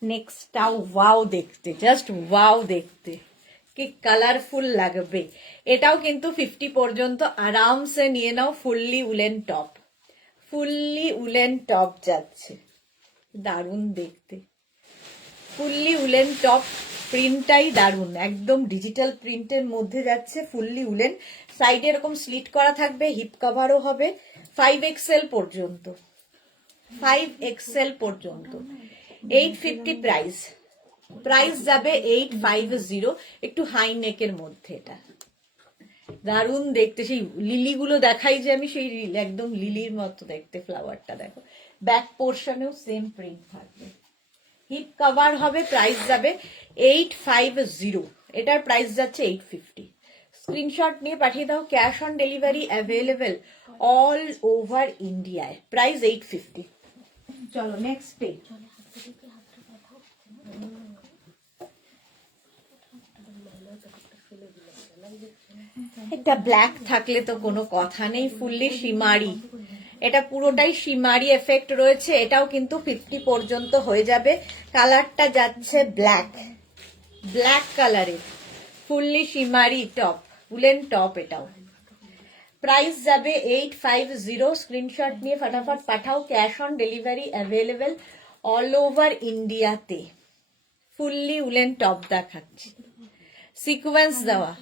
নেক্সটটাও ওয়াও দেখতে, জাস্ট ওয়াও দেখতে, কি কালারফুল লাগবে। এটাও কিন্তু 50 পর্যন্ত আরামসে নিয়ে নাও, fully woollen top, fully woollen top যাচ্ছে, দারুণ দেখতে, ফুললি উলেন টপ, প্রিন্টটাই দারুণ, একদম ডিজিটাল প্রিন্টের মধ্যে যাচ্ছে, ফুললি উলেন, সাইডে এরকম স্লিট করা থাকবে, হিপ কভারও হবে, 5XL পর্যন্ত, 5XL পর্যন্ত, 850 প্রাইস, প্রাইস যাবে 850, একটু হাই নেকের মধ্যে। এটা দারুণ দেখতে, সেই লিলিগুলো দেখাই যে আমি, সেই একদম লিলির মতো দেখতে ফ্লাওয়ারটা দেখো। ব্যাক পোর্শনেও সেম প্রিন্ট থাকবে, হিপ কভার হবে। প্রাইস যাবে 850, এটার প্রাইস যাচ্ছে 850। স্ক্রিনশট নিয়ে পাঠিয়ে দাও, cash on delivery available all over ইন্ডিয়ায়, প্রাইস 850। চলো নেক্সট পেজ। এটা ব্ল্যাক থাকলে তো কোনো কথা নেই, ফুললি শিমারি, এটা পুরোটাই শিমারি এফেক্ট রয়েছে। এটাও কিন্তু 50 পর্যন্ত হয়ে যাবে। কালারটা যাচ্ছে ব্ল্যাক, ব্ল্যাক কালারের fully shimmery top, woollen top. এটাও প্রাইস যাবে 850। স্ক্রিনশট নিয়ে ফটাফট পাঠাও, cash on delivery available all over ইন্ডিয়াতে। ফুললি উলেন টপ দেখাচ্ছি, সিকোয়েন্স দেওয়া,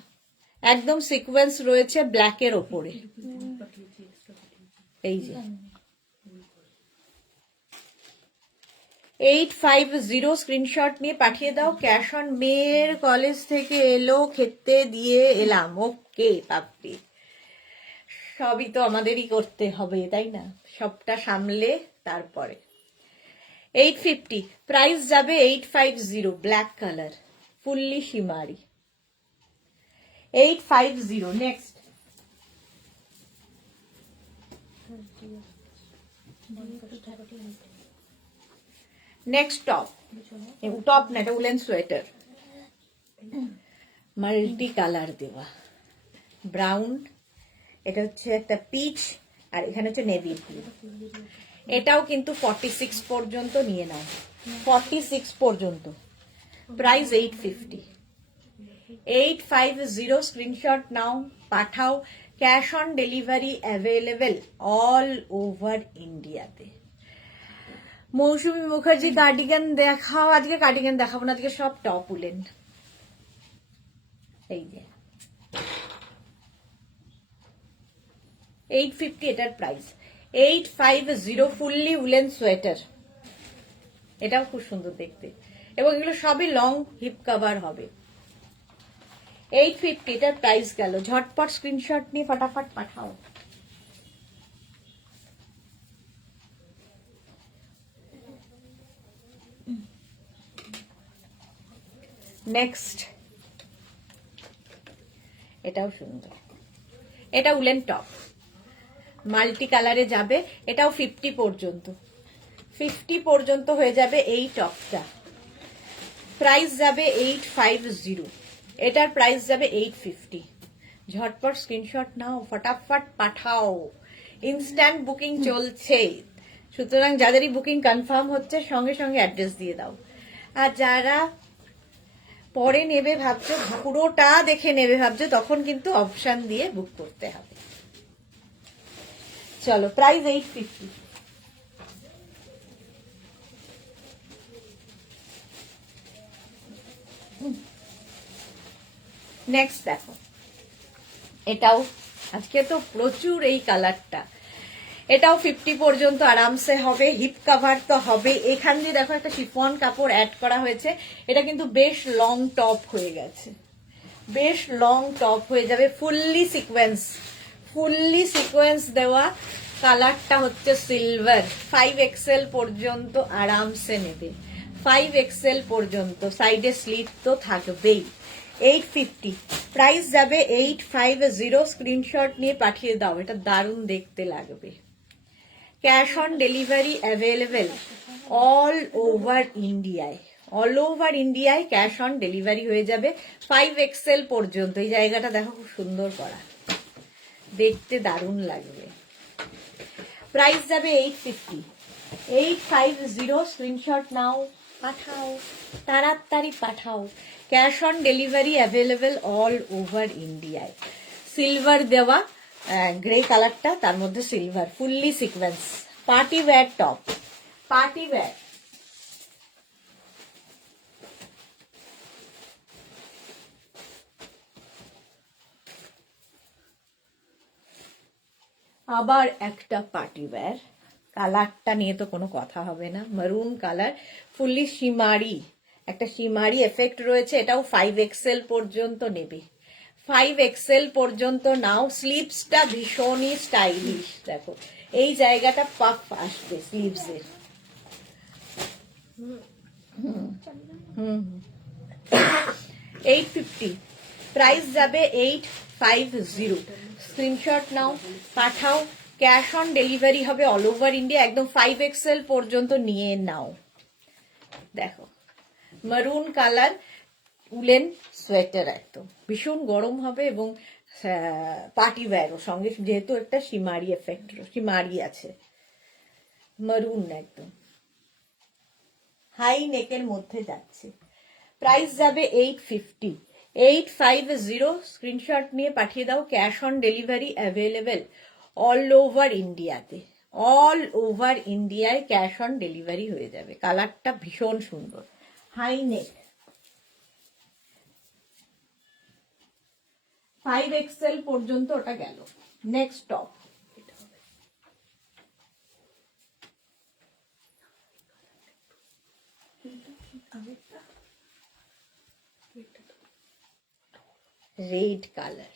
একদম সিকোয়েন্স রয়েছে ব্ল্যাকের ওপরে। এই যে 850, স্ক্রিনশট নিয়ে পাঠিয়ে দাও, ক্যাশ অন। মেয়ের কলেজ থেকে এলো, খেতে দিয়ে এলাম, ওকে পাপ্পি। সবই তো আমাদেরই করতে হবে তাই না, সবটা সামলে তারপরে। 850, প্রাইস যাবে 850, black colour fully শিমারি, 850। Next next top, top না, এটা উলেন সোয়েটার, মাল্টি কালার দেওয়া, ব্রাউন, এটা হচ্ছে একটা পিচ, আর এখানে হচ্ছে নেভি ব্লু। এটাও কিন্তু 46 পর্যন্ত নিয়ে নাও, 46 পর্যন্ত। প্রাইস 850, 850। স্ক্রিনশট নাও, পাঠাও, cash on delivery available all over ইন্ডিয়াতে। মৌসুমী মুখার্জি কার্ডিগান দেখাও। আজকে কার্ডিগান দেখাবো না, আজকে সব টপ উলেন। এই যে 850, এটার প্রাইস 850, ফুললি উলেন সোয়েটার। এটাও খুব সুন্দর দেখতে, এবং এগুলো সবই লং হিপ কভার হবে। 850, এটার প্রাইস গেল। ঝটপট স্ক্রিনশট নিয়ে ফটাফট পাঠাও। নেক্সট, এটাও সুন্দর, এটা উলেন টপ, মাল্টি কালারে যাবে। এটাও 50 পর্যন্ত, 50 পর্যন্ত হয়ে যাবে এই টপটা। প্রাইস যাবে 850, এটার প্রাইস যাবে 850। ঝটপট স্ক্রিনশট নাও, ফটাফট পাঠাও, ইনস্ট্যান্ট বুকিং চলছে। সুতরাং যাদেরই বুকিং কনফার্ম হচ্ছে সঙ্গে সঙ্গে অ্যাড্রেস দিয়ে দাও। আর যারা পরে নেবে ভাবছো, পুরোটা দেখে নেবে ভাবছো, তখন কিন্তু অপশন দিয়ে বুক করতে হবে। চলো, প্রাইস 850। নেক্সট দেখো, এটাও আজকে তো প্রচুর এই কালারটা, এটাও 50 পর্যন্ত আরামসে হবে। হিপ কভার তো হবে। এখান দিয়ে দেখো একটা শিফন কাপড় অ্যাড করা হয়েছে। এটা কিন্তু বেশ লং টপ হয়ে গেছে, বেশ লং টপ হয়ে যাবে, ফুললি সিকোয়েন্স, ফুললি সিকোয়েন্স দেওয়া। কালারটা হচ্ছে সিলভার। 5XL পর্যন্ত আরামসে নেবে, 5XL পর্যন্ত। সাইডে স্লিট তো থাকবেই। 850, প্রাইস যাবে 850। স্ক্রিনশট নিয়ে পাঠিয়ে দাও, এটা দারুণ দেখতে লাগবে। Cash on delivery available all over ইন্ডিয়ায়, অল ওভার ইন্ডিয়ায় ক্যাশ অন ডেলিভারি হয়ে যাবে। 5XL পর্যন্ত। এই জায়গাটা দেখো খুব সুন্দর করা, দেখতে দারুণ লাগবে। প্রাইস যাবে 850, 850। স্ক্রিনশট নাও, পাঠাও, তাড়াতাড়ি পাঠাও। Cash on delivery available all over ইন্ডিয়ায়। সিলভার দেওয়া, গ্রে কালারটা, তার মধ্যে silver, fully sequence, party wear top, party wear. আবার একটা পার্টি ওয়্যার, কালারটা নিয়ে তো কোনো কথা হবে না, মারুন কালার, ফুললি শিমারি, একটা শিমারি এফেক্ট রয়েছে, এটাও 5XL পর্যন্ত নেবে। 5XL পর্যন্ত নাও। স্লিভসটা ভীষণই স্টাইলিশ, দেখো এই জায়গাটা পাফ আসবে স্লিভসের। 850, প্রাইস যাবে 850। স্ক্রিনশট নাও, পাঠাও, ক্যাশ অন ডেলিভারি হবে অল ওভার ইন্ডিয়া। একদম 5XL পর্যন্ত নিয়ে নাও। দেখো মারুন কালার, উলেন সোয়েটার, একদম ভীষণ গরম হবে এবং পার্টি ওয়্যারও সঙ্গে, যেহেতু একটা শিমারি এফেক্ট, শিমারি আছে। মারুন একদম হাই নেকের মধ্যে যাচ্ছে। প্রাইস যাবে 850, 850। স্ক্রিনশট নিয়ে পাঠিয়ে দাও। Cash on delivery available all over ইন্ডিয়াতে। অল ওভার ইন্ডিয়ায় ক্যাশ অন ডেলিভারি হয়ে যাবে। কালারটা ভীষণ সুন্দর, হাই নেক। 5XL পর্যন্ত ওটা গেল। Next top, red colour.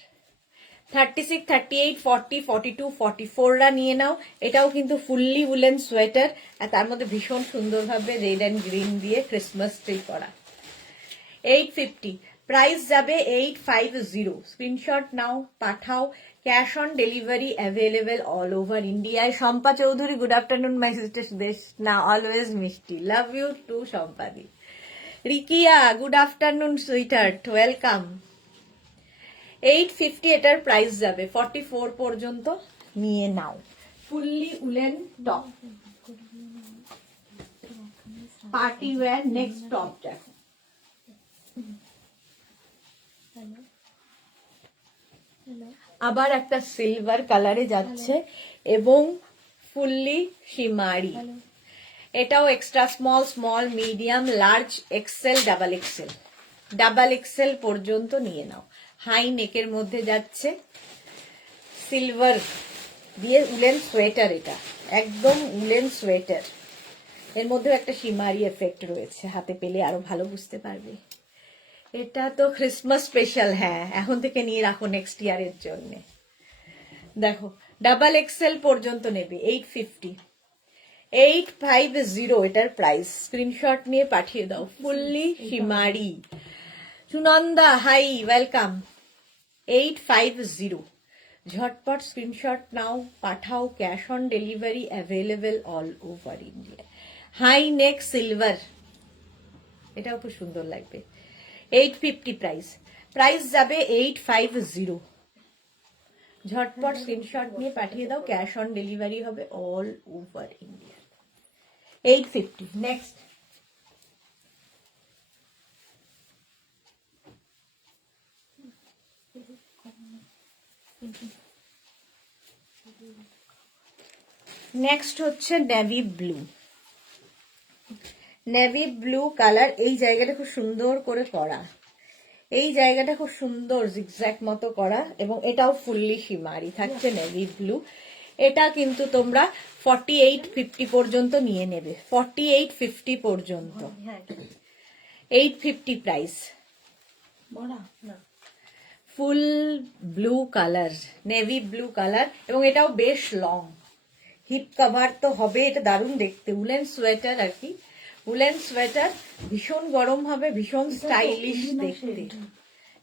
36, 38, 40, 42, 44রা নিয়ে নাও। এটাও কিন্তু ফুললি উলেন সোয়েটার, আর তার মধ্যে ভীষণ সুন্দরভাবে রেড অ্যান্ড গ্রিন দিয়ে ক্রিসমাস ট্রি করা। 850, প্রাইস যাবে 850। স্ক্রিনশট নাও, পাঠাও, cash on delivery available all over ইন্ডিয়ায়। Shampa Chowdhury, good afternoon my sister Sudesh না, অলওয়েজ মিষ্টি, লাভ ইউ টু শম্পাদি। Rikiya, good afternoon sweetheart, welcome. 850 এটার প্রাইস যাবে। 44 পর্যন্ত নিয়ে নাও। Fully woollen top, party wear. Next top দেখো, আবার একটা সিলভার কালারে যাচ্ছে এবং ফুললি শিমারি। এটাও extra small, small, medium, large, XL, double XL. Double XL পর্যন্ত নিয়ে নাও। হাই নেকের মধ্যে যাচ্ছে, সিলভার দিয়ে উলেন সোয়েটার। এটা একদম উলেন সোয়েটার, এর মধ্যেও একটা শিমারি এফেক্ট রয়েছে। হাতে পেলে আরো ভালো বুঝতে পারবে। এটা তো ক্রিসমাস স্পেশাল, হ্যাঁ এখন থেকে নিয়ে রাখো নেক্সট ইয়ারের জন্য। দেখো ডাবল এক্সেল পর্যন্ত নেবে। 850, 850 এটার প্রাইস। স্ক্রিনশট নিয়ে পাঠিয়ে দাও। Fully shimmery. Sunanda, hi, welcome. 850, ঝটপট স্ক্রিনশট নাও, পাঠাও, cash on delivery available all over India. High neck silver, এটাও খুব সুন্দর লাগবে। 850 প্রাইস। প্রাইস যাবে 850। ঝটপট স্ক্রিনশট নিয়ে পাঠিয়ে দাও। ক্যাশ অন ডেলিভারি হবে all over India. 850। Next, next হচ্ছে navy blue. Navy blue colour. এই জায়গাটা খুব সুন্দর করে করা, এই জায়গাটা খুব সুন্দর জিগজ্যাগ মতো করা, এবং এটাও ফুললি শিমারি থাকছে নেভি ব্লু। এটা কিন্তু তোমরা 4850 পর্যন্ত নিয়ে নেবে। 4850 পর্যন্ত। 850 price. Full blue colour, navy blue colour, এবং এটাও বেশ লং। হিপ কভার তো হবে, এটা দারুণ দেখতে। উলেন সোয়েটার আর কি, উলেন সোয়েটার, ভীষণ গরম হবে, ভীষণ স্টাইলিশ দেখতে।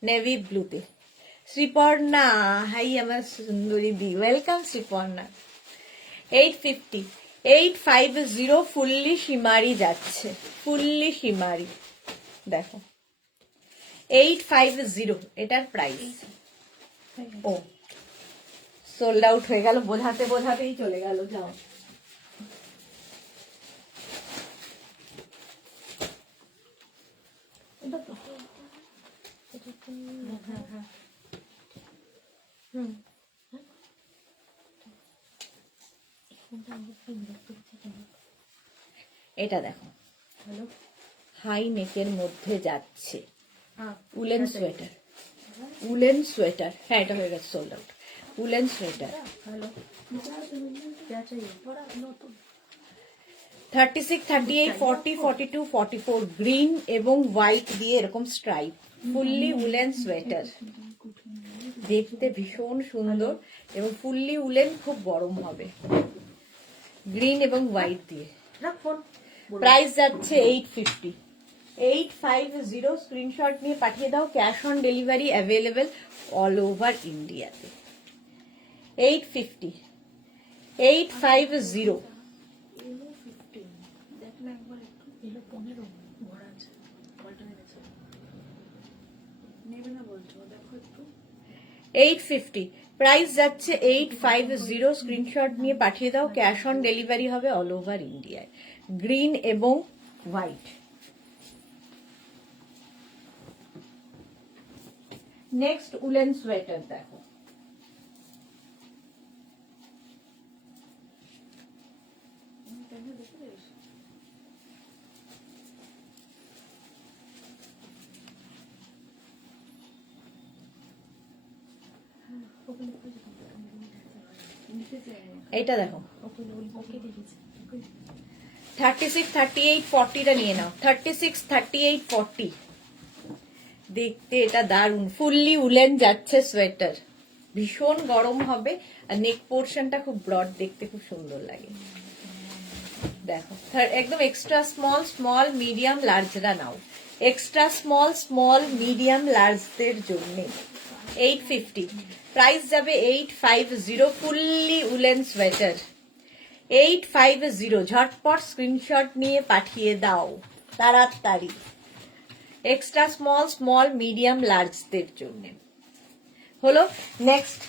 নেভি ব্লুতে। শ্রীপর্ণা, হাই আমার সুন্দরী দি, ওয়েলকাম শ্রীপর্ণা। 850, 850 ফুললি শিমারি যাচ্ছে, ফুললি শিমারি। দেখো 850 এটার প্রাইস। ও সোল্ড আউট হয়ে গেল, বোঝাতে বোঝাতেই চলে গেল। যাও, এটা দেখো হাই নেকের মধ্যে যাচ্ছে, উলেন সোয়েটার। উলেন সোয়েটার, হ্যাঁ এটা হয়ে গেছে sold out. Woollen sweater 36, 38, 40, 42, 44 green এবং হোয়াইট দিয়ে এরকম স্ট্রাইপ, ফুললি উলেন সোয়েটার, দেখতে ভীষণ সুন্দর এবং ফুললি উলেন, খুব গরম হবে, গ্রিন এবং হোয়াইট দিয়ে। প্রাইস যাচ্ছে 850, 850, স্ক্রিনশট নিয়ে পাঠিয়ে দাও, cash on delivery available all over ইন্ডিয়াতে। 850, 850। দেখলে একবার একটু এলো 15 ভরা আছে, পাল্টা গেছে, নেবে না বলছো, দেখো একটু। 850, প্রাইস যাচ্ছে 850, স্ক্রিনশট নিয়ে পাঠিয়ে দাও, ক্যাশ অন ডেলিভারি হবে অল ওভার ইন্ডিয়ায়, গ্রিন এবং হোয়াইট। নেক্সট উলেন সোয়েটার দেখো, এইটা দেখো 36, 38, 40টা নিয়ে নাও, 36, 38, 40, দেখতে এটা দারুন, ফুললি উলেন যাচ্ছে সোয়েটার, ভীষণ গরম হবে আর নেক পোর্শনটা খুব ব্রড, দেখতে খুব সুন্দর লাগে। দেখো একদম এক্সট্রা স্মল, স্মল, মিডিয়াম, লার্জরা নাও, এক্সট্রা স্মল, স্মল, মিডিয়াম, লার্জদের জন্য। 850, প্রাইস যাবে 850, ফুললি উলেন সোয়েটার, 850, ঝটপট স্ক্রিনশট নিয়ে পাঠিয়ে দাও তাড়াতাড়ি, এক্সট্রা স্মল, স্মল, মিডিয়াম, লার্জদের জন্য। হলো নেক্সট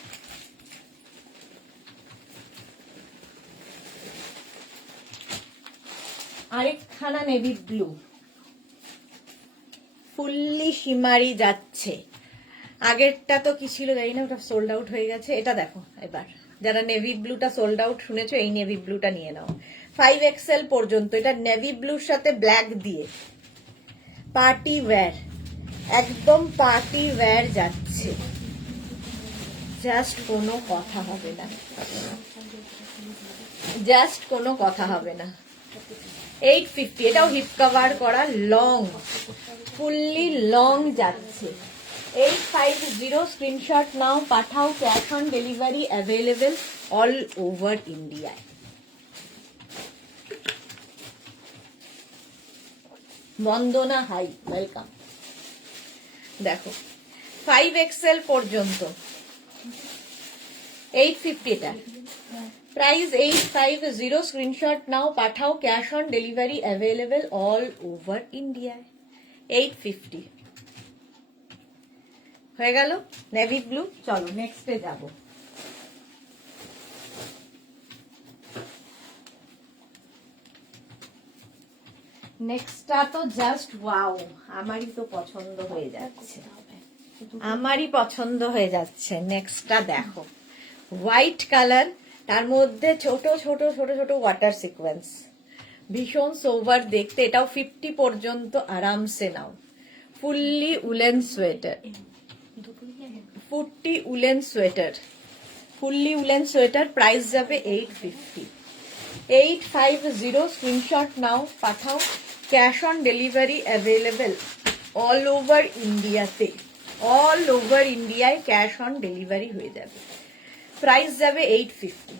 আরেকখানা নেভি ব্লু, ফুললি শিমারি যাচ্ছে, আগেরটা তো কি ছিল জানি না, ওটা সোল্ড আউট হয়ে গেছে, এটা দেখো এবার, যারা নেভি ব্লুটা সোল্ড আউট শুনেছো, এই নেভি ব্লুটা নিয়ে নাও, 5XL পর্যন্ত, এটা নেভি ব্লুর সাথে ব্ল্যাক দিয়ে পার্টি ওয়্যার, একদম পার্টি ওয়্যার যাচ্ছে, জাস্ট কোনো কথা হবে না, জাস্ট কোনো কথা হবে না। 850, এটাও হিপ কভার করা, লং, ফুললি লং যাচ্ছে, 850, স্ক্রিনশট নাও, পাঠাও, cash on delivery available all over ইন্ডিয়ায়। বন্দনা হাই, ওয়েলকাম। দেখো 5XL পর্যন্ত 850, এটা প্রাইস 850, স্ক্রিনশট নাও, পাঠাও, cash on delivery available all over ইন্ডিয়ায়। 850 হয়ে গেল নেভি ব্লু। চলো নেক্সটে যাব। নেক্সটটা তো জাস্ট ওয়াও, আমারই তো পছন্দ হয়ে যাচ্ছে, আমারই পছন্দ হয়ে যাচ্ছে। নেক্সটটা দেখো, হোয়াইট কালার, তার মধ্যে ছোট ছোট ছোট ছোট ওয়াটার সিকোয়েন্স, ভীষণ সোভার দেখতে, এটাও 50 পর্যন্ত আরামসে নাও, fully woollen sweater, 40 woollen sweater, fully woollen sweater, price যাবে 850, 850, স্ক্রিনশট নাও, পাঠাও, cash on delivery available all over ইন্ডিয়াতে, অল ওভার ইন্ডিয়ায় ক্যাশ অন ডেলিভারি হয়ে যাবে, প্রাইস যাবে 850,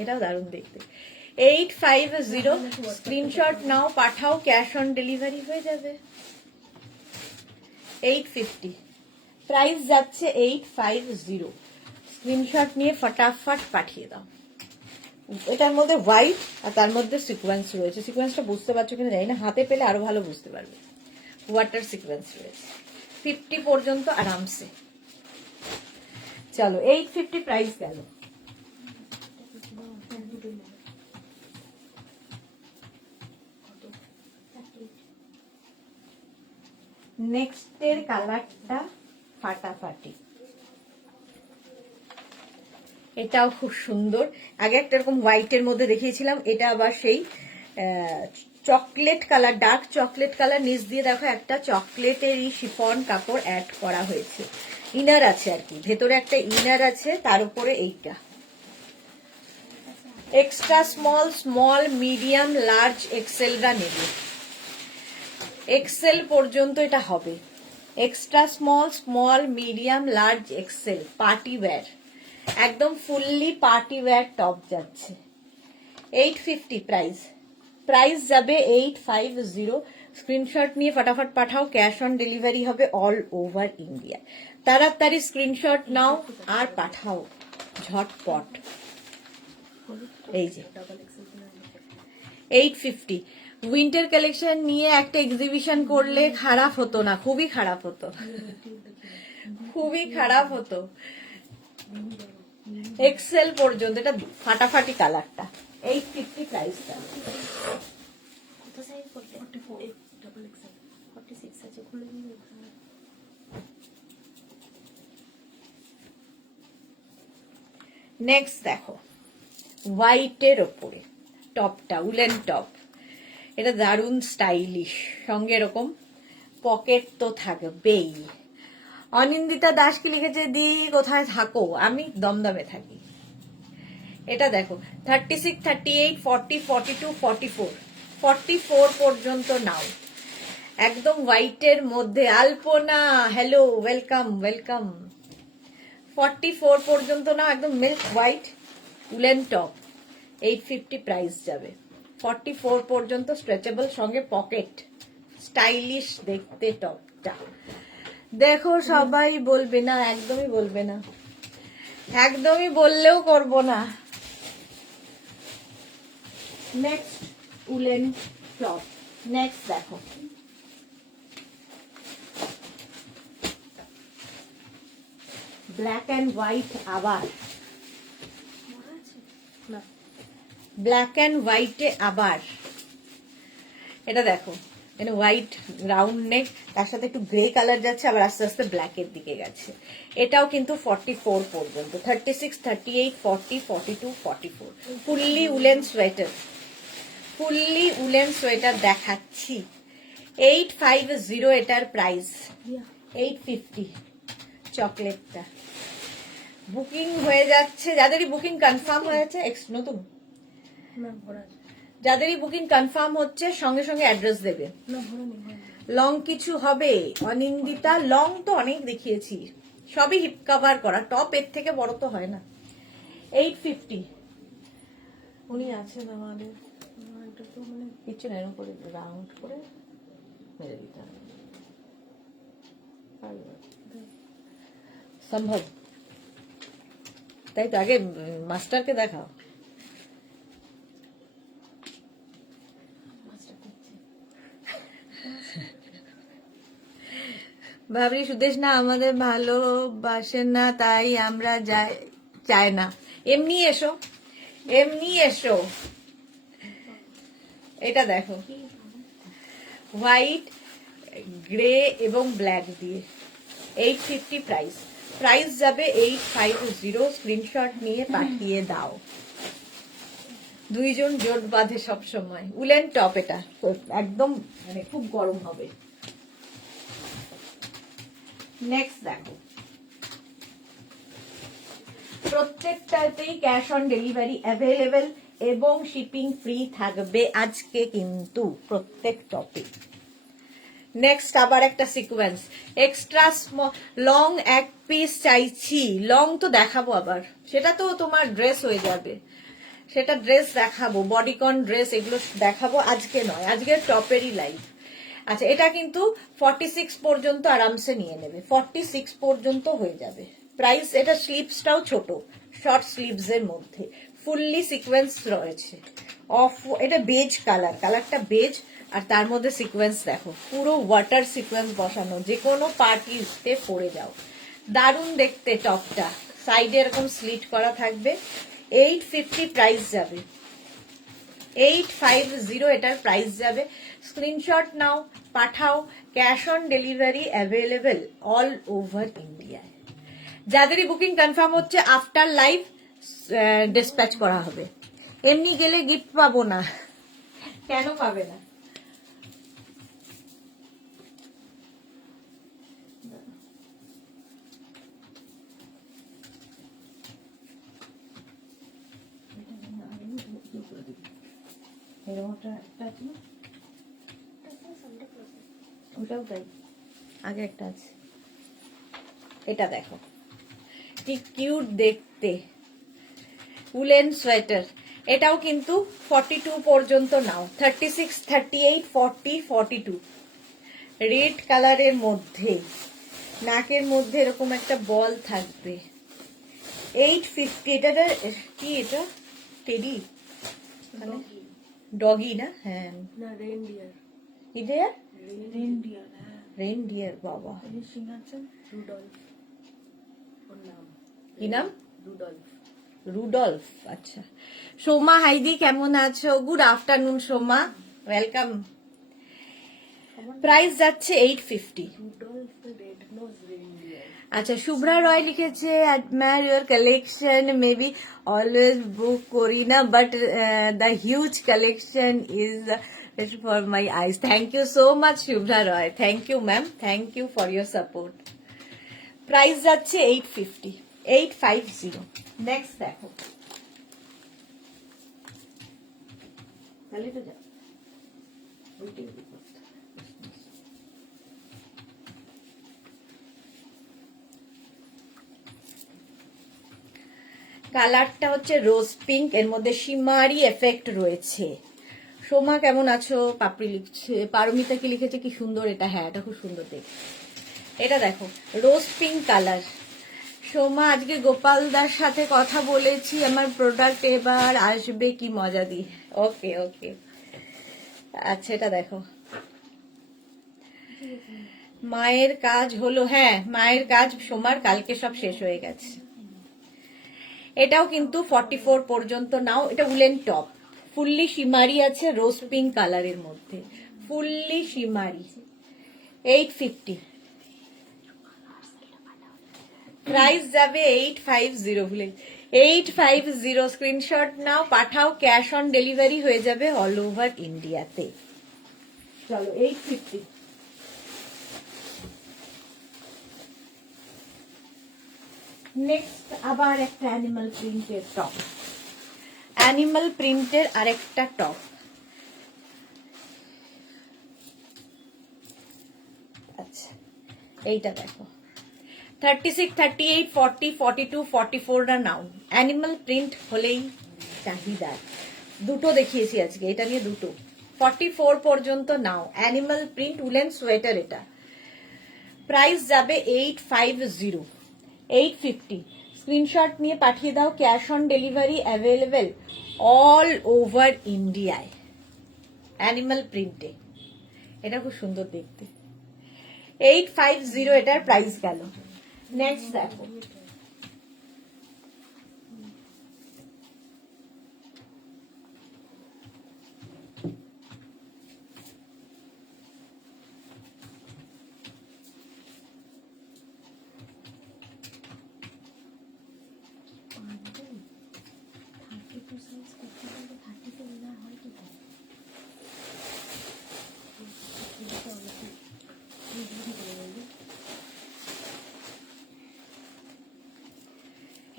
এটাও দারুণ দেখতে। 850, স্ক্রিনশট নাও, পাঠাও, ক্যাশ অন ডেলিভারি হয়ে যাবে। 850, প্রাইস যাচ্ছে 850, স্ক্রিনশট নিয়ে ফটাফট পাঠিয়ে দাও। এটার মধ্যে হোয়াইট আর তার মধ্যে সিকোয়েন্স রয়েছে, সিকোয়েন্সটা বুঝতে পারছো কিনা জানি না, হাতে পেলে আরো ভালো বুঝতে পারবে। ওয়াটার সিকোয়েন্স রয়েছে 50 পর্যন্ত আরামসে। চলো 850 প্রাইস গেল। নেক্সটের কালারটা ফাটাফাটি, এটাও খুব সুন্দর। আগে একটা এরকম হোয়াইটের মধ্যে দেখিয়েছিলাম, এটা আবার সেই chocolate colour, dark chocolate colour, নিচ দিয়ে দেখো একটা চকলেটেরই শিফন কাপড় অ্যাড করা হয়েছে, ইনার আছে আর কি, ভেতরে একটা ইনার আছে, তার উপরে এইটা extra small, small, medium, large, এক্সেলরা নেবে। এক্সেল পর্যন্ত এটা হবে। Extra small, small, medium, large, XL, party wear, একদম ফুললি পার্টি ওয়্যার টপ যাচ্ছে। 850 প্রাইস। প্রাইস যাবে 850। স্ক্রিনশট নিয়ে ফটাফট পাঠাও, ক্যাশ অন ডেলিভারি হবে অল ওভার ইন্ডিয়া। তাড়াতাড়ি স্ক্রিনশট নাও আর পাঠাও ঝটপট। এই যে 850 উইন্টার কালেকশন নিয়ে একটা এক্সিবিশন করলে খারাপ হতো না, খুবই খারাপ হতো, খুবই খারাপ হতো। এক্সেল পর্যন্ত এটা ফাটাফাটি কালারটা। 850 প্রাইসটা। নেক্সট দেখো হোয়াইটের ওপরে টপটা, উলেন টপ, এটা দারুণ স্টাইলিশ, সঙ্গে এরকম পকেট তো থাকবেই। অনিন্দিতা দাস কি লিখেছে, দি কোথায় থাকো? আমি দমদমে থাকি। এটা দেখো 36, 38, 40, 42, 44, 44 পর্যন্ত নাও, একদম হোয়াইটের মধ্যে। আলপনা হ্যালো, ওয়েলকাম ওয়েলকাম। 44 পর্যন্ত নাও, একদম milk white woollen top. 850 price যাবে। 44 পর্যন্ত স্ট্রেচেবল, সঙ্গে পকেট, স্টাইলিশ দেখতে টপটা। দেখো সবাই বলবে না, একদমই বলবে না, একদমই বললেও করব না। Next woollen top. নেক্সট দেখো ব্ল্যাক অ্যান্ড হোয়াইট, আবার ব্ল্যাক অ্যান্ড হোয়াইটে আবার। এটা দেখো মানে হোয়াইট রাউন্ড নেক, তার সাথে একটু গ্রে কালার যাচ্ছে, আবার আস্তে আস্তে ব্ল্যাকের দিকে গেছে। এটাও কিন্তু 44 পর্যন্ত। 36, 38, 40, 42, 44 fully woollen sweater, fully woollen sweater দেখাচ্ছি। 850 এটার প্রাইস। 850 চকলেটটা। বুকিং হয়ে যাচ্ছে, যাদেরই বুকিং কনফার্ম হয়েছে, নতুন যাদেরই বুকিং কনফার্ম হচ্ছে সঙ্গে সঙ্গে অ্যাড্রেস দেবে। লং কিছু হবে অনিন্দিতা? লং তো অনেক দেখিয়েছি, সবই হিপ কভার করা টপ, এর থেকে বড় তো হয় না। 850 উনি আছেন আমাদের, কিছু না, এরকম করে রাউন্ড করে মেরে দিতে হবে সম্ভব। তাই তো, আগে মাস্টারকে দেখাও। ভাবরি সুদেশ না আমাদের ভালোবাসেন না, তাই আমরা চাই না। এমনি এসো, এমনি এসো। এটা দেখো হোয়াইট, গ্রে এবং ব্ল্যাক দিয়ে। 850 প্রাইস। প্রাইস যাবে 850। স্ক্রিনশট নিয়ে পাঠিয়ে দাও। দুইজন জোট বাঁধে সব সময়। উলেন টপ, এটা একদম মানে খুব গরম হবে। নেক্সট দেখো প্রত্যেকটাতেই ক্যাশ অন ডেলিভারি অ্যাভেলেবেল এবং শিপিং ফ্রি থাকবে আজকে কিন্তু প্রত্যেক টপে। নেক্সট আবার একটা সিকোয়েন্স, এক্সট্রা লং এক পিস চাইছি। লং তো দেখাবো আবার, সেটা তো তোমার ড্রেস হয়ে যাবে, সেটা ড্রেস দেখাবো, বডিকন ড্রেস এগুলো দেখাবো, আজকে নয়, আজকে টপেরই লাইভ। আচ্ছা এটা কিন্তু 46 পর্যন্ত আরামসে নিয়ে নেবে, 46 পর্যন্ত হয়ে যাবে প্রাইস। এটা স্লিভসটাও ছোট, শর্ট স্লিভস এর মধ্যে ফুললি সিকোয়েন্স রয়েছে। অফ, এটা বেজ কালার, কালারটা বেজ, আর তার মধ্যে সিকোয়েন্স দেখো, পুরো ওয়াটার সিকোয়েন্স বসানো, যে কোনো পার্টিতে পরে যাও, দারুণ দেখতে টপটা। সাইডে এরকম স্লিট করা থাকবে। 850 প্রাইস যাবে। 850 এটার প্রাইস যাবে। স্ক্রিনশট নাও, পাঠাও, cash on delivery available all over ইন্ডিয়ায়। যাদেরই বুকিং কনফার্ম হচ্ছে আফটার লাইভ ডিসপ্যাচ করা হবে। এমনি গেলে গিফট পাবো না, কেন পাবে না? এরকম একটা আছে না? ওটাও তাই, আগে একটা আছে। এটা দেখো কি কিউট দেখতে, উলেন সোয়েটার। এটাও কিন্তু 42 পর্যন্ত নাও, 36, 38, 40, 42। রেড কালারের মধ্যে, নাকের মধ্যে এরকম একটা বল থাকবে। 850। এটা কি, এটা টেডি, ডগি না? হ্যাঁ, না রেনডিয়ার। এটা রেনডিয়ার, হ্যাঁ। রেনডিয়ার। বাবা, এই সিং আছেন রুডলফ, ওর নাম কি নাম? রুডলফ। রুডলফ। আচ্ছা, সোমা হাইদি কেমন আছো? Good afternoon Soma, welcome. Price যাচ্ছে 850। Rudolph the red nose reindeer. আচ্ছা, শুভ্রা রয় লিখেছে admire your collection, maybe always book করি না, but the huge collection is for my eyes. Thank you so much Shubhra Roy, thank you ma'am, thank you for your support. Price যাচ্ছে 850, 850। Next দেখো, তাহলে তো যাও ওইটাই করতে হবে। কালারটা হচ্ছে রোজ পিঙ্ক, এর মধ্যে শিমারি এফেক্ট রয়েছে। সোমা কেমন আছো? পাপড়ি লিখছে, পারমিতা কি লিখেছে কি সুন্দর এটা। হ্যাঁ, এটা খুব সুন্দর দেখতে। এটা দেখো রোজ পিঙ্ক কালার। সোমা, আজকে গোপালদার সাথে কথা বলেছি, আমার প্রোডাক্ট এবার আসবে, কি মজা দি। ওকে ওকে। আচ্ছা, এটা দেখো মায়ের কাজ হলো। হ্যাঁ, মায়ের কাজ সোমার কালকে সব শেষ হয়ে গেছে। এটাও কিন্তু 44 পর্যন্ত নাও। এটা উলেন টপ, ফুললি শিমারি আছে, রোজ পিঙ্ক কালারের মধ্যে, ফুললি শিমারি। 850। প্রাইস যাবে 850। ভুলে 850। স্ক্রিনশট নাও, পাঠাও, ক্যাশ অন ডেলিভারি হয়ে যাবে অল ওভার ইন্ডিয়াতে। চলো 850। নেক্সট আবার একটা অ্যানিমাল প্রিন্টের টপ, অ্যানিমাল প্রিন্টের আরেকটা টপ। আচ্ছা, এইটা দেখো 36, 38, 40, 42, 44 না নাও। অ্যানিমাল প্রিন্ট হলেই চাহিদার। দুটো দেখিয়েছি আজকে, এটা নিয়ে দুটো। 44 পর্যন্ত নাও, অ্যানিমাল প্রিন্ট উলেন সোয়েটার এটা। প্রাইস যাবে 850, 850। স্ক্রিনশট নিয়ে পাঠিয়ে দাও, cash on delivery available all over ইন্ডিয়ায়। অ্যানিমাল প্রিন্টে এটা খুব সুন্দর দেখতে। 850 এটার প্রাইস গেল। নেক্সট দেখো,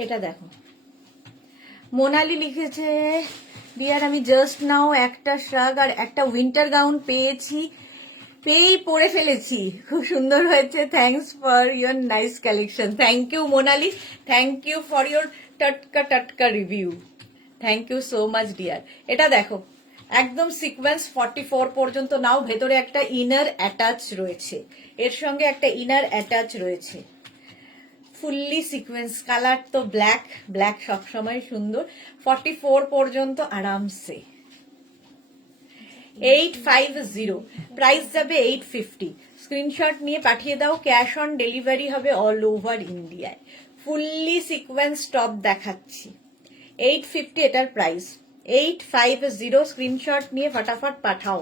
এটা দেখো মোনালি লিখেছে, ডিয়ার আমি জাস্ট নাও একটা শ্রাগ আর একটা উইন্টার গাউন পেয়েছি, পেয়েই পরে ফেলেছি, খুব সুন্দর হয়েছে, thanks for your nice collection. Thank you Monali, thank you for your টাটকা টাটকা review, thank you so much dear. এটা দেখো একদম সিকোয়েন্স 44 পর্যন্ত নাও, ভেতরে একটা ইনার অ্যাটাচ রয়েছে, এর সঙ্গে একটা ইনার অ্যাটাচ রয়েছে, ফুললি সিকোয়েন্স। কালার তো ব্ল্যাক, ব্ল্যাক সবসময় সুন্দর। 44 পর্যন্ত আরামসে। 850। প্রাইস যাবে 850। স্ক্রিনশট নিয়ে পাঠিয়ে দাও, ক্যাশ অন ডেলিভারি হবে অল ওভার ইন্ডিয়ায়। ফুললি সিকোয়েন্স টপ দেখাচ্ছি। 850 এটার প্রাইস। 850। স্ক্রিনশট নিয়ে ফটাফট পাঠাও,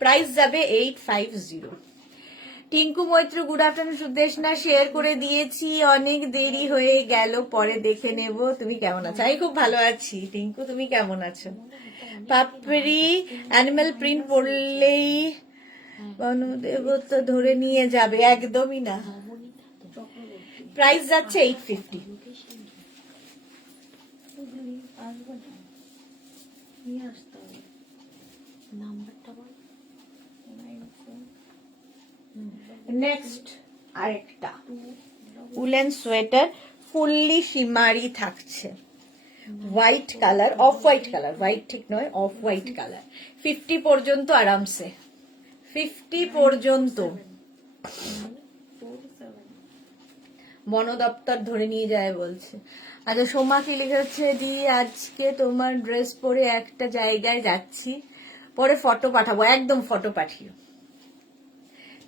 প্রাইস যাবে 850। Tinku Maitra, good afternoon. Sudeshna share করে দিয়েছি, অনেক দেরি হয়ে গেল, পরে দেখে নেব। তুমি কেমন আছো? আমি খুব ভালো আছি। টিঙ্কু, তুমি কেমন আছো? পাপড়ি অ্যানিমাল প্রিন্ট পরলেই বনদেবতা ধরে নিয়ে যাবে, একদমই না। প্রাইস যাচ্ছে 850। আসবে না, নিয়ে আসতে হবে। নাম্বারটা বল। নেক্সট আরেকটা উলেন সোয়েটার, ফুললি শিমারি থাকছে, white colour, of white colour, white ঠিক নয়, অফ হোয়াইট কালার। 50 পর্যন্ত আরামসে, 50 পর্যন্ত। বন দপ্তর ধরে নিয়ে যায় বলছে। আচ্ছা, সোমা কি লিখেছে, দি আজকে তোমার ড্রেস পরে একটা জায়গায় যাচ্ছি, পরে ফটো পাঠাবো, একদম ফটো পাঠিও।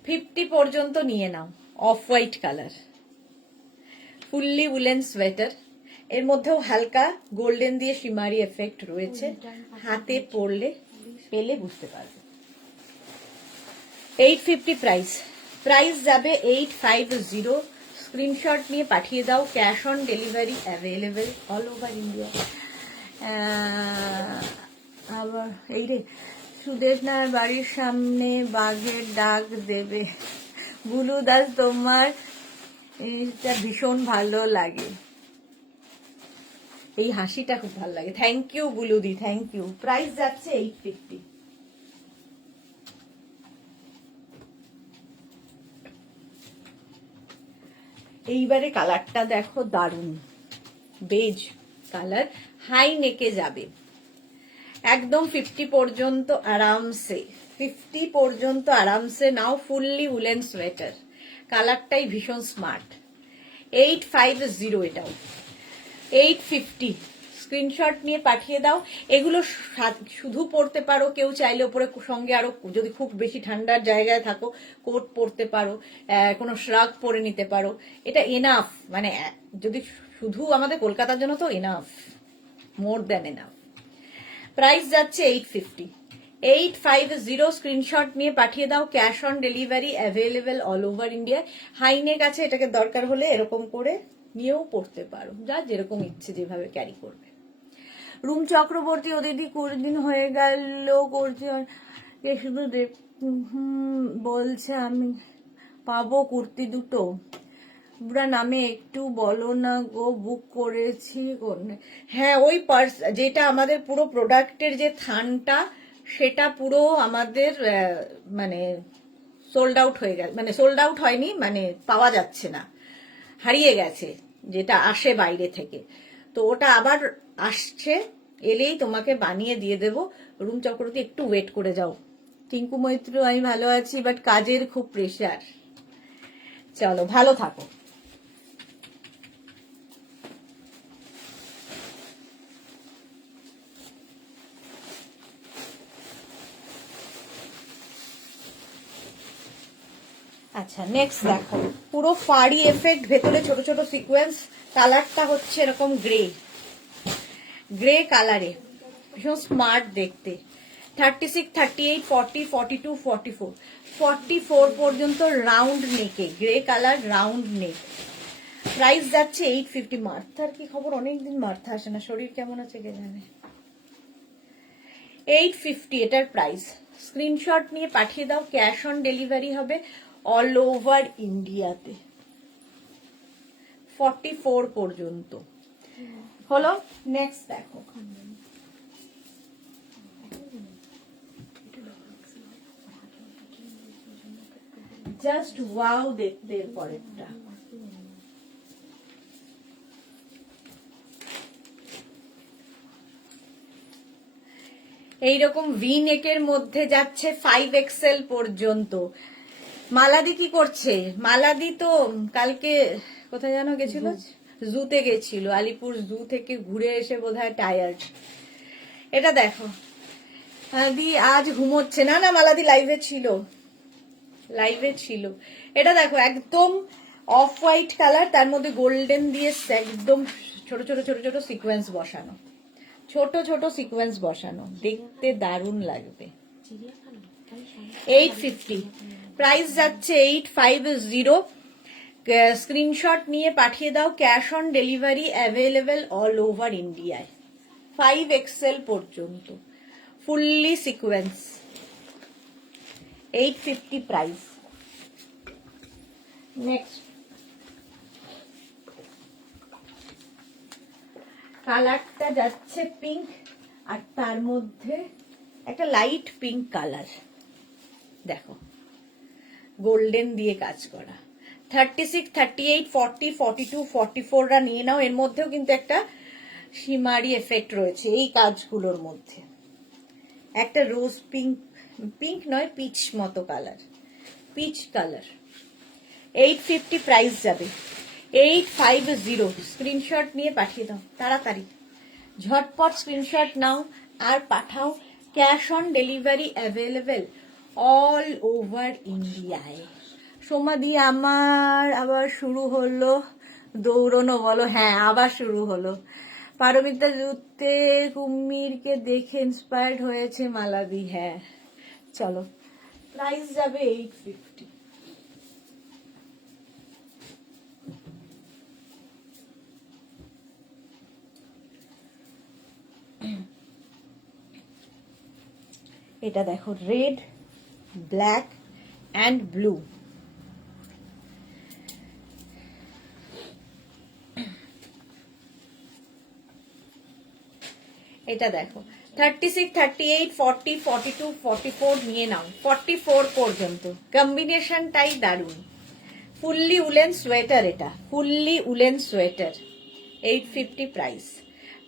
50 পর্যন্ত নিয়ে নাও, off white colour, fully woollen sweater, এর মধ্যেও হালকা গোল্ডেন দিয়ে শিমারি এফেক্ট রয়েছে, হাতে পরলে পেলে বুঝতে পারবে। 850 প্রাইস, প্রাইস যাবে 850। স্ক্রিনশট নিয়ে পাঠিয়ে দাও, cash on delivery available all over India. আবার এই রে, সুদেবনার বাড়ির সামনে বাঘের ডাক দেবে, বুলু দাস তোমার এটা ভীষণ ভালো লাগে, এই হাসিটা খুব ভালো লাগে। থ্যাংক ইউ বুলুদি, থ্যাংক ইউ। প্রাইস যাচ্ছে 850। এইবারে কালারটা দেখো, দারুন বেজ কালার, হাই নেকে যাবে, একদম 50 পর্যন্ত আরামসে, 50 পর্যন্ত আরামসে নাও, ফুললি উলেন সোয়েটার, কালারটাই ভীষণ স্মার্ট। 850 এটাও, 850। স্ক্রিনশট নিয়ে পাঠিয়ে দাও। এগুলো শুধু পরতে পারো, কেউ চাইলে ওপরে সঙ্গে আরো, যদি খুব বেশি ঠান্ডার জায়গায় থাকো কোট পরতে পারো, কোনো শ্রাগ পরে নিতে পারো, এটা এনাফ। মানে যদি শুধু আমাদের কলকাতার জন্য তো enough, more than enough. Price যাচ্ছে 850, 850। স্ক্রিনশট নিয়ে পাঠিয়ে দাও, cash on delivery available all over India. High neck আছে, এটাকে দরকার হলে এরকম করে নিয়েও পড়তে পারো, যা যেরকম ইচ্ছে যেভাবে ক্যারি করবে। রুম চক্রবর্তী, ও দিদি 20 দিন হয়ে গেল করছি, শুধু বলছে আমি পাবো কুর্তি দুটো, বুড়া নামে একটু বলো না গো, বুক করেছি। হ্যাঁ, ওই পার্স যেটা আমাদের পুরো প্রোডাক্টের যে থানটা, সেটা পুরো আমাদের মানে সোল্ড আউট হয়ে গেছে, মানে সোল্ড আউট হয়নি, মানে পাওয়া যাচ্ছে না, হারিয়ে গেছে, যেটা আসে বাইরে থেকে। তো ওটা আবার আসছে, এলেই তোমাকে বানিয়ে দিয়ে দেবো। রুম চক্রবর্তী একটু ওয়েট করে যাও। টিঙ্কু মৈত্র, আমি ভালো আছি, বাট কাজের খুব প্রেশার। চলো, ভালো থাকো। আচ্ছা, নেক্সট দেখো, পুরো ফাড়ি এফেক্ট, ভেতরে ছোট ছোট সিকোয়েন্স, কালারটা হচ্ছে এরকম গ্রে, গ্রে কালারে, ভীষণ স্মার্ট দেখতে। 36, 38, 40, 42, 44, 44 পর্যন্ত রাউন্ড নেকে, grey colour, round neck. Price যাচ্ছে 850। মার্থার কি খবর? অনেকদিন মার্থা আসে না, শরীর কেমন আছে কে জানে। 850 এটার প্রাইস। স্ক্রিনশট নিয়ে পাঠিয়ে দাও, ক্যাশ অন ডেলিভারি হবে অল ওভার ইন্ডিয়াতে। 44 পর্যন্ত হলো। নেক্সট দেখো, জাস্ট ওয়াও দেখতে এর পরেরটা। এইরকম ভি নেকের মধ্যে যাচ্ছে 5XL পর্যন্ত। মালাদি কি করছে? মালাদি তো কালকে কোথায় যেন গেছিল, জুতে গেছিল, আলিপুর জু থেকে ঘুরে এসে বোধহয় টায়ার্ড। এটা দেখো, মালাদি আজ ঘুমোচ্ছে না, না মালাদি লাইভে ছিল, লাইভে ছিল। এটা দেখো, একদম অফ হোয়াইট কালার, তার মধ্যে গোল্ডেন দিয়ে একদম ছোট ছোট ছোট ছোট সিকোয়েন্স বসানো, ছোট ছোট সিকোয়েন্স বসানো, দেখতে দারুণ লাগবে। 850 প্রাইস যাচ্ছে, 850। স্ক্রিনশট নিয়ে পাঠিয়ে দাও, cash on delivery available all over ইন্ডিয়ায়, 5XL পর্যন্ত, ফুললি সিকোয়েন্স। 850 প্রাইস। নেক্সট কালারটা যাচ্ছে পিঙ্ক, আর তার মধ্যে একটা লাইট পিঙ্ক কালার, দেখো গোল্ডেন দিয়ে কাজ করা। 36, 38, 40, 42, 44রা নিয়ে নাও। এর মধ্যেও কিন্তু একটা শিমারি এফেক্ট রয়েছে এই কাজগুলোর মধ্যে। একটা রোজ পিঙ্ক, পিঙ্ক নয় পিচ মতো কালার, পিচ কালার। 850 প্রাইস যাবে, 850। স্ক্রিনশট নিয়ে পাঠিয়ে দাও তাড়াতাড়ি, ঝটপট স্ক্রিনশট নাও আর পাঠাও। Cash on delivery available all over ইন্ডিয়ায়। সোমাদি আমার আবার শুরু হলো দৌড়নো, বলো হ্যাঁ আবার শুরু হলো। পারমিতা জুতে কুমিরকে দেখে ইন্সপায়ার্ড হয়েছে মালাদি, হ্যাঁ চলো। প্রাইস যাবে 850। এটা দেখো রেড, ব্ল্যাক অ্যান্ড ব্লু। এটা দেখো 36, 38, 40, 42, 44 নিয়ে নাও, 44 পর্যন্ত। কম্বিনেশনটাই দারুণ। ফুললি উলেন সোয়েটার, এটা fully woollen sweater. 850 price.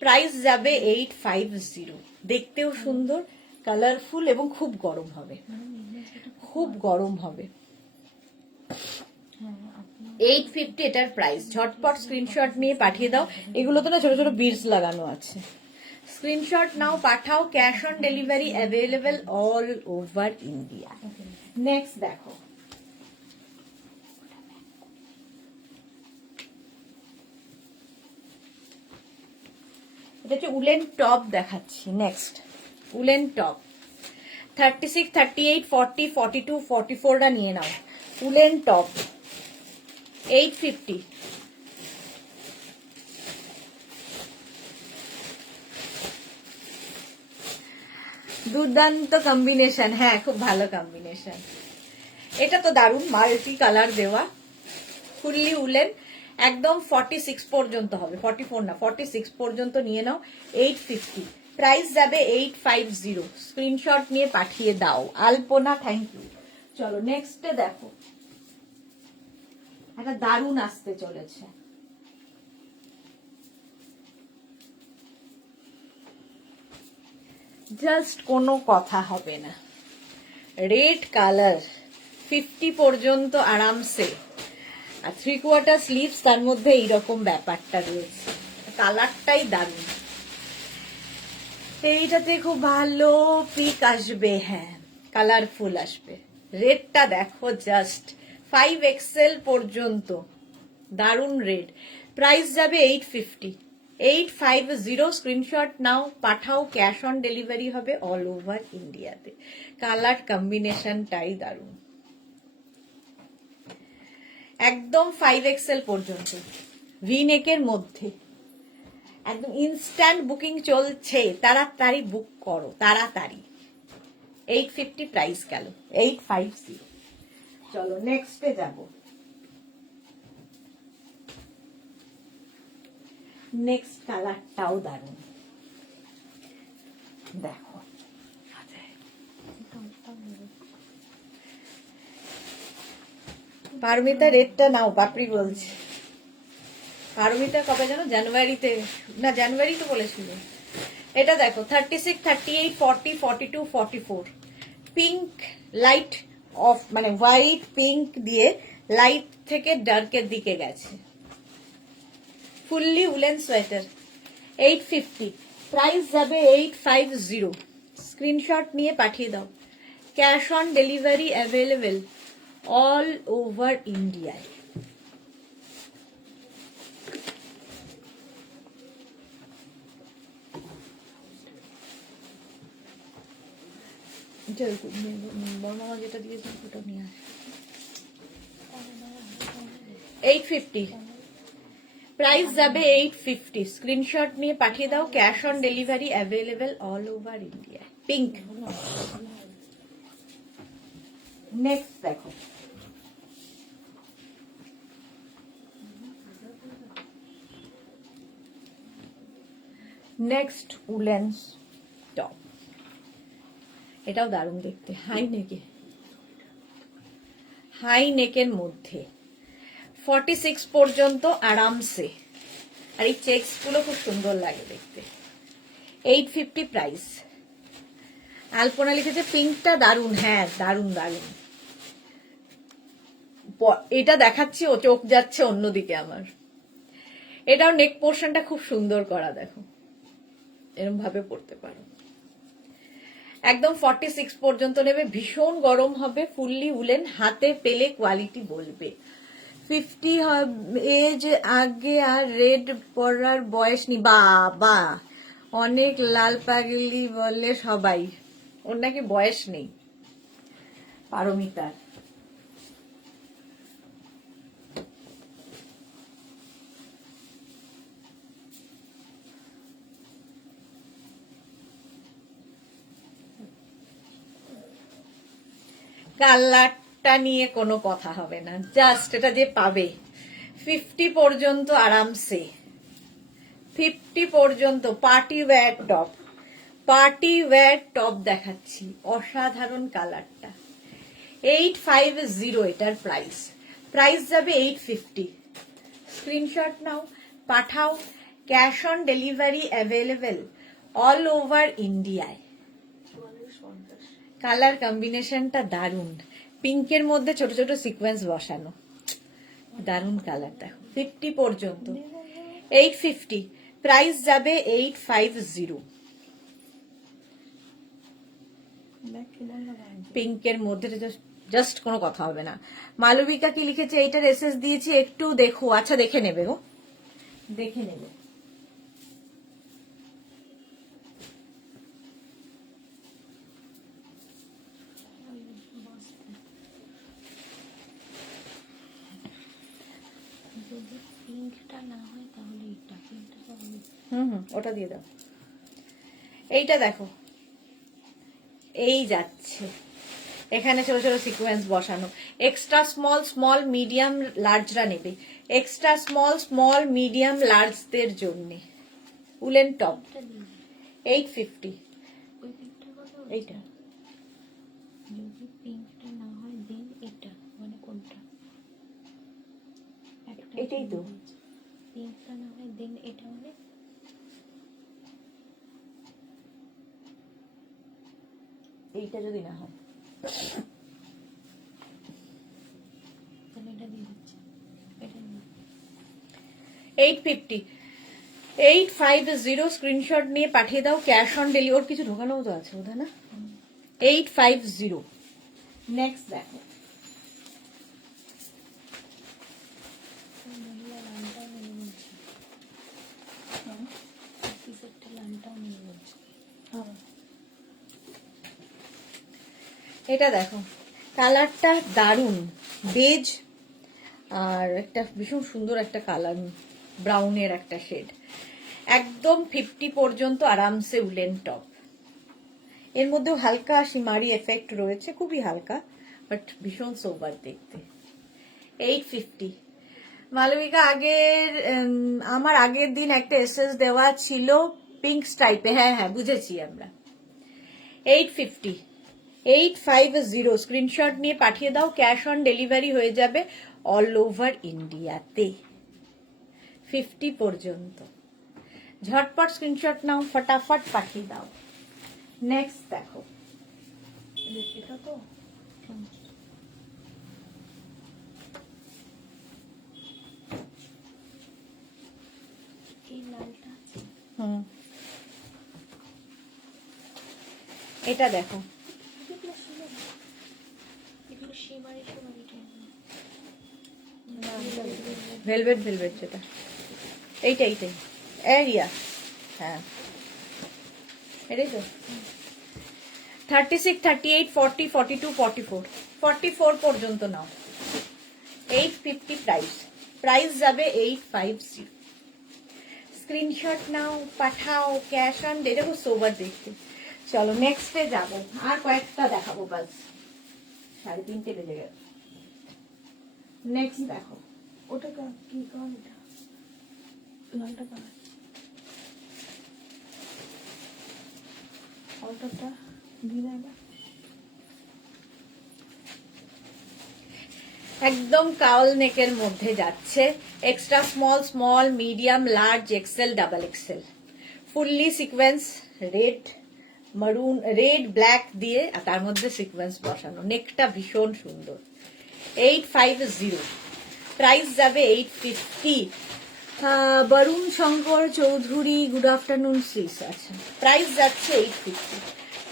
Price যাবে 850। দেখতেও সুন্দর, কালারফুল এবং খুব গরম হবে, খুব গরম হবে। 850 এটার প্রাইস। ঝটপট স্ক্রিনশট নিয়ে পাঠিয়ে দাও। এগুলো তো না ছোট ছোট বিডস লাগানো আছে। স্ক্রিনশট নাও, পাঠাও। Cash on delivery available all over India. Next দেখো, এটা হচ্ছে উলেন টপ দেখাচ্ছি। নেক্সট উলেন টপ 36, 38, 40, 42, 44টা নিয়ে নাও। Woollen top 850। দুর্দান্ত কম্বিনেশন, হ্যাঁ খুব ভালো কম্বিনেশন। এটা তো দারুণ, মাল্টি কালার দেওয়া, ফুললি উলেন, একদম 46 পর্যন্ত হবে, 44 না 46 পর্যন্ত নিয়ে নাও। 850 প্রাইস যাবে 850। স্ক্রিনশট নিয়ে পাঠিয়ে দাও। আলপনা থ্যাংক ইউ। চলো নেক্সটে দেখো, একটা দারুণ আসতে চলেছে। জাস্ট কোনো কথা হবে না, রেড কালার 50 পর্যন্ত আরামসে, আর 3/4 স্লিভস, তার মধ্যে এইরকম ব্যাপারটা রয়েছে। কালারটাই দারুণ। এইটাতে খুব ভালো পিক আসবে, হ্যাঁ কালারফুল আসবে। রেডটা দেখো জাস্ট 5XL পর্যন্ত, দারুণ রেড। প্রাইস যাবে 850। 850 স্ক্রিনশট নাও, পাঠাও। ক্যাশ অন ডেলিভারি হবে অল ওভার ইন্ডিয়াতে। কালার কম্বিনেশনটাই দারুণ, একদম 5XL পর্যন্ত, ভিনেকের মধ্যে। একদম ইনস্ট্যান্ট বুকিং চলছে, তাড়াতাড়ি বুক করো তাড়াতাড়ি। 850 প্রাইস গেল, 850। চলো নেক্সটে যাব। নেক্সট কালারটাও দারুণ, দেখো পারমিতা রেডটা নাও, পাপড়ি বলছে। পারমিতা কবে জানো, জানুয়ারিতে, না জানুয়ারি তো বলেছিল। এটা দেখো 36, 38, 40, 42, 44 পিঙ্ক, লাইট অফ মানে হোয়াইট পিঙ্ক দিয়ে লাইট থেকে ডার্কের দিকে গেছে। ফুললি উলেন সোয়েটার 850 প্রাইস যাবে 850। স্ক্রিনশট নিয়ে পাঠিয়ে দাও। Cash on delivery available all over ইন্ডিয়ায়। বর্মা যেটা দিয়েছেন ওটা নিয়ে আসে। 850 প্রাইস যাবে 850। স্ক্রিনশট নিয়ে পাঠিয়ে দাও। Cash on delivery available all over India. Pink. Next দেখো, নেক্সট উলেন্স টপ এটাও দারুণ দেখতে, হাই নেকের মধ্যে 46 পর্যন্ত আরামসে। আর এই চেকস গুলো খুব সুন্দর লাগে দেখতে। 850 প্রাইস। আলপনা লিখেছে পিঙ্কটা দারুণ, হ্যাঁ দারুণ দারুণ। এটা দেখাচ্ছি ও চোখ যাচ্ছে অন্যদিকে আমার। এটাও নেক পোর্শনটা খুব সুন্দর করা, দেখো এরকম ভাবে পড়তে পারো। একদম 46 পর্যন্ত নেবে, ভীষণ গরম হবে, ফুললি উলেন, হাতে পেলে কোয়ালিটি বলবে। 50 এজ আগে আর রেড পরার বয়স নেই। বাবা অনেক লাল পাগলি বলে সবাই, ওর নাকি বয়স নেই পারমিতার। কালারটা নিয়ে কোনো কথা হবে না, জাস্ট এটা যে পাবে 50 পর্যন্ত আরামসে। 50 পর্যন্ত পার্টি ওয়্যার টপ দেখাচ্ছি, অসাধারণ কালারটা। 850 এটার প্রাইস যাবে 850। স্ক্রিনশট নাও, পাঠাও, cash on delivery available all over ইন্ডিয়ায়। কালার কম্বিনেশনটা দারুণ, পিঙ্কের মধ্যে ছোট ছোট সিকোয়েন্স বসানো, দারুণ কালার। দেখো 50 পর্যন্ত 850, প্রাইস যাবে 850। পিঙ্কের মধ্যে জাস্ট কোনো কথা হবে না। মালবিকা কি লিখেছে, এইটার এসএস দিয়েছি একটু দেখো। আচ্ছা দেখে নেবে গো, দেখে নেবে। ওটা দিয়ে দাও। এইটা দেখো, এই যাচ্ছে, এখানে ছোট ছোট সিকোয়েন্স বসানো। এক্সট্রা স্মল মিডিয়াম লার্জরা নেবে, এক্সট্রা স্মল মিডিয়াম লার্জদের জন্য উলেন টপ 850। এইটা এটাই তো, এইটা যদি না হয় 850। 850 স্ক্রিনশট নিয়ে পাঠিয়ে দাও, ক্যাশ অন ডেলিভারি। ওর কিছু ঢোকানোও তো আছে বোধ হয় না। 850। নেক্সট দেখো, এটা দেখো, কালারটা দারুণ, বেজ আর একটা ভীষণ সুন্দর একটা কালার, ব্রাউনের একটা শেড। একদম 50 পর্যন্ত আরামসে উলেন টপ। এর মধ্যেও হালকা শিমারি এফেক্ট রয়েছে, খুবই হালকা, বাট ভীষণ সোবার দেখতে। 850। মালবিকা আমার আগের দিন একটা এসএস দেওয়া ছিল পিঙ্ক স্ট্রাইপে, হ্যাঁ বুঝেছি আমরা। 850। 850 স্ক্রিনশট নিয়ে পাঠিয়ে দাও, ক্যাশ অন ডেলিভারি হয়ে যাবে অল ওভার ইন্ডিয়াতে 50 পর্যন্ত। ঝটপট স্ক্রিনশট নাও, ফটাফট পাঠিয়ে দাও। নেক্সট দেখো, এটা তো এটা দেখো, ভেলভেট যেটা, এইটাই এরিয়া, হ্যাঁ এটাই তো। 36, 38, 40, 42, 44, 44 পর্যন্ত নাও। 850 প্রাইস যাবে 850। স্ক্রিনশট নাও, পাঠাও, ক্যাশ অন ডে। দেখো সোবার দেখতে। চলো নেক্সটে যাব, আর কয়েকটা দেখাবো বাস, 3:30 বেজে গেছে। নেক্সট দেখো, ওটা কি কালার? এটা লালটা কালার, অল্টারটা দিয়ে দেয়। একদম কাউল নেকের মধ্যে যাচ্ছে, extra small, small, medium, large, XL, double XL, fully sequence, red maroon, red black দিয়ে, আর তার মধ্যে সিকোয়েন্স বসানো, নেকটা ভীষণ সুন্দর। 850, প্রাইস যাবে 850। Barun Shankar Chowdhury, good afternoon sis. আচ্ছা, প্রাইস যাচ্ছে 850,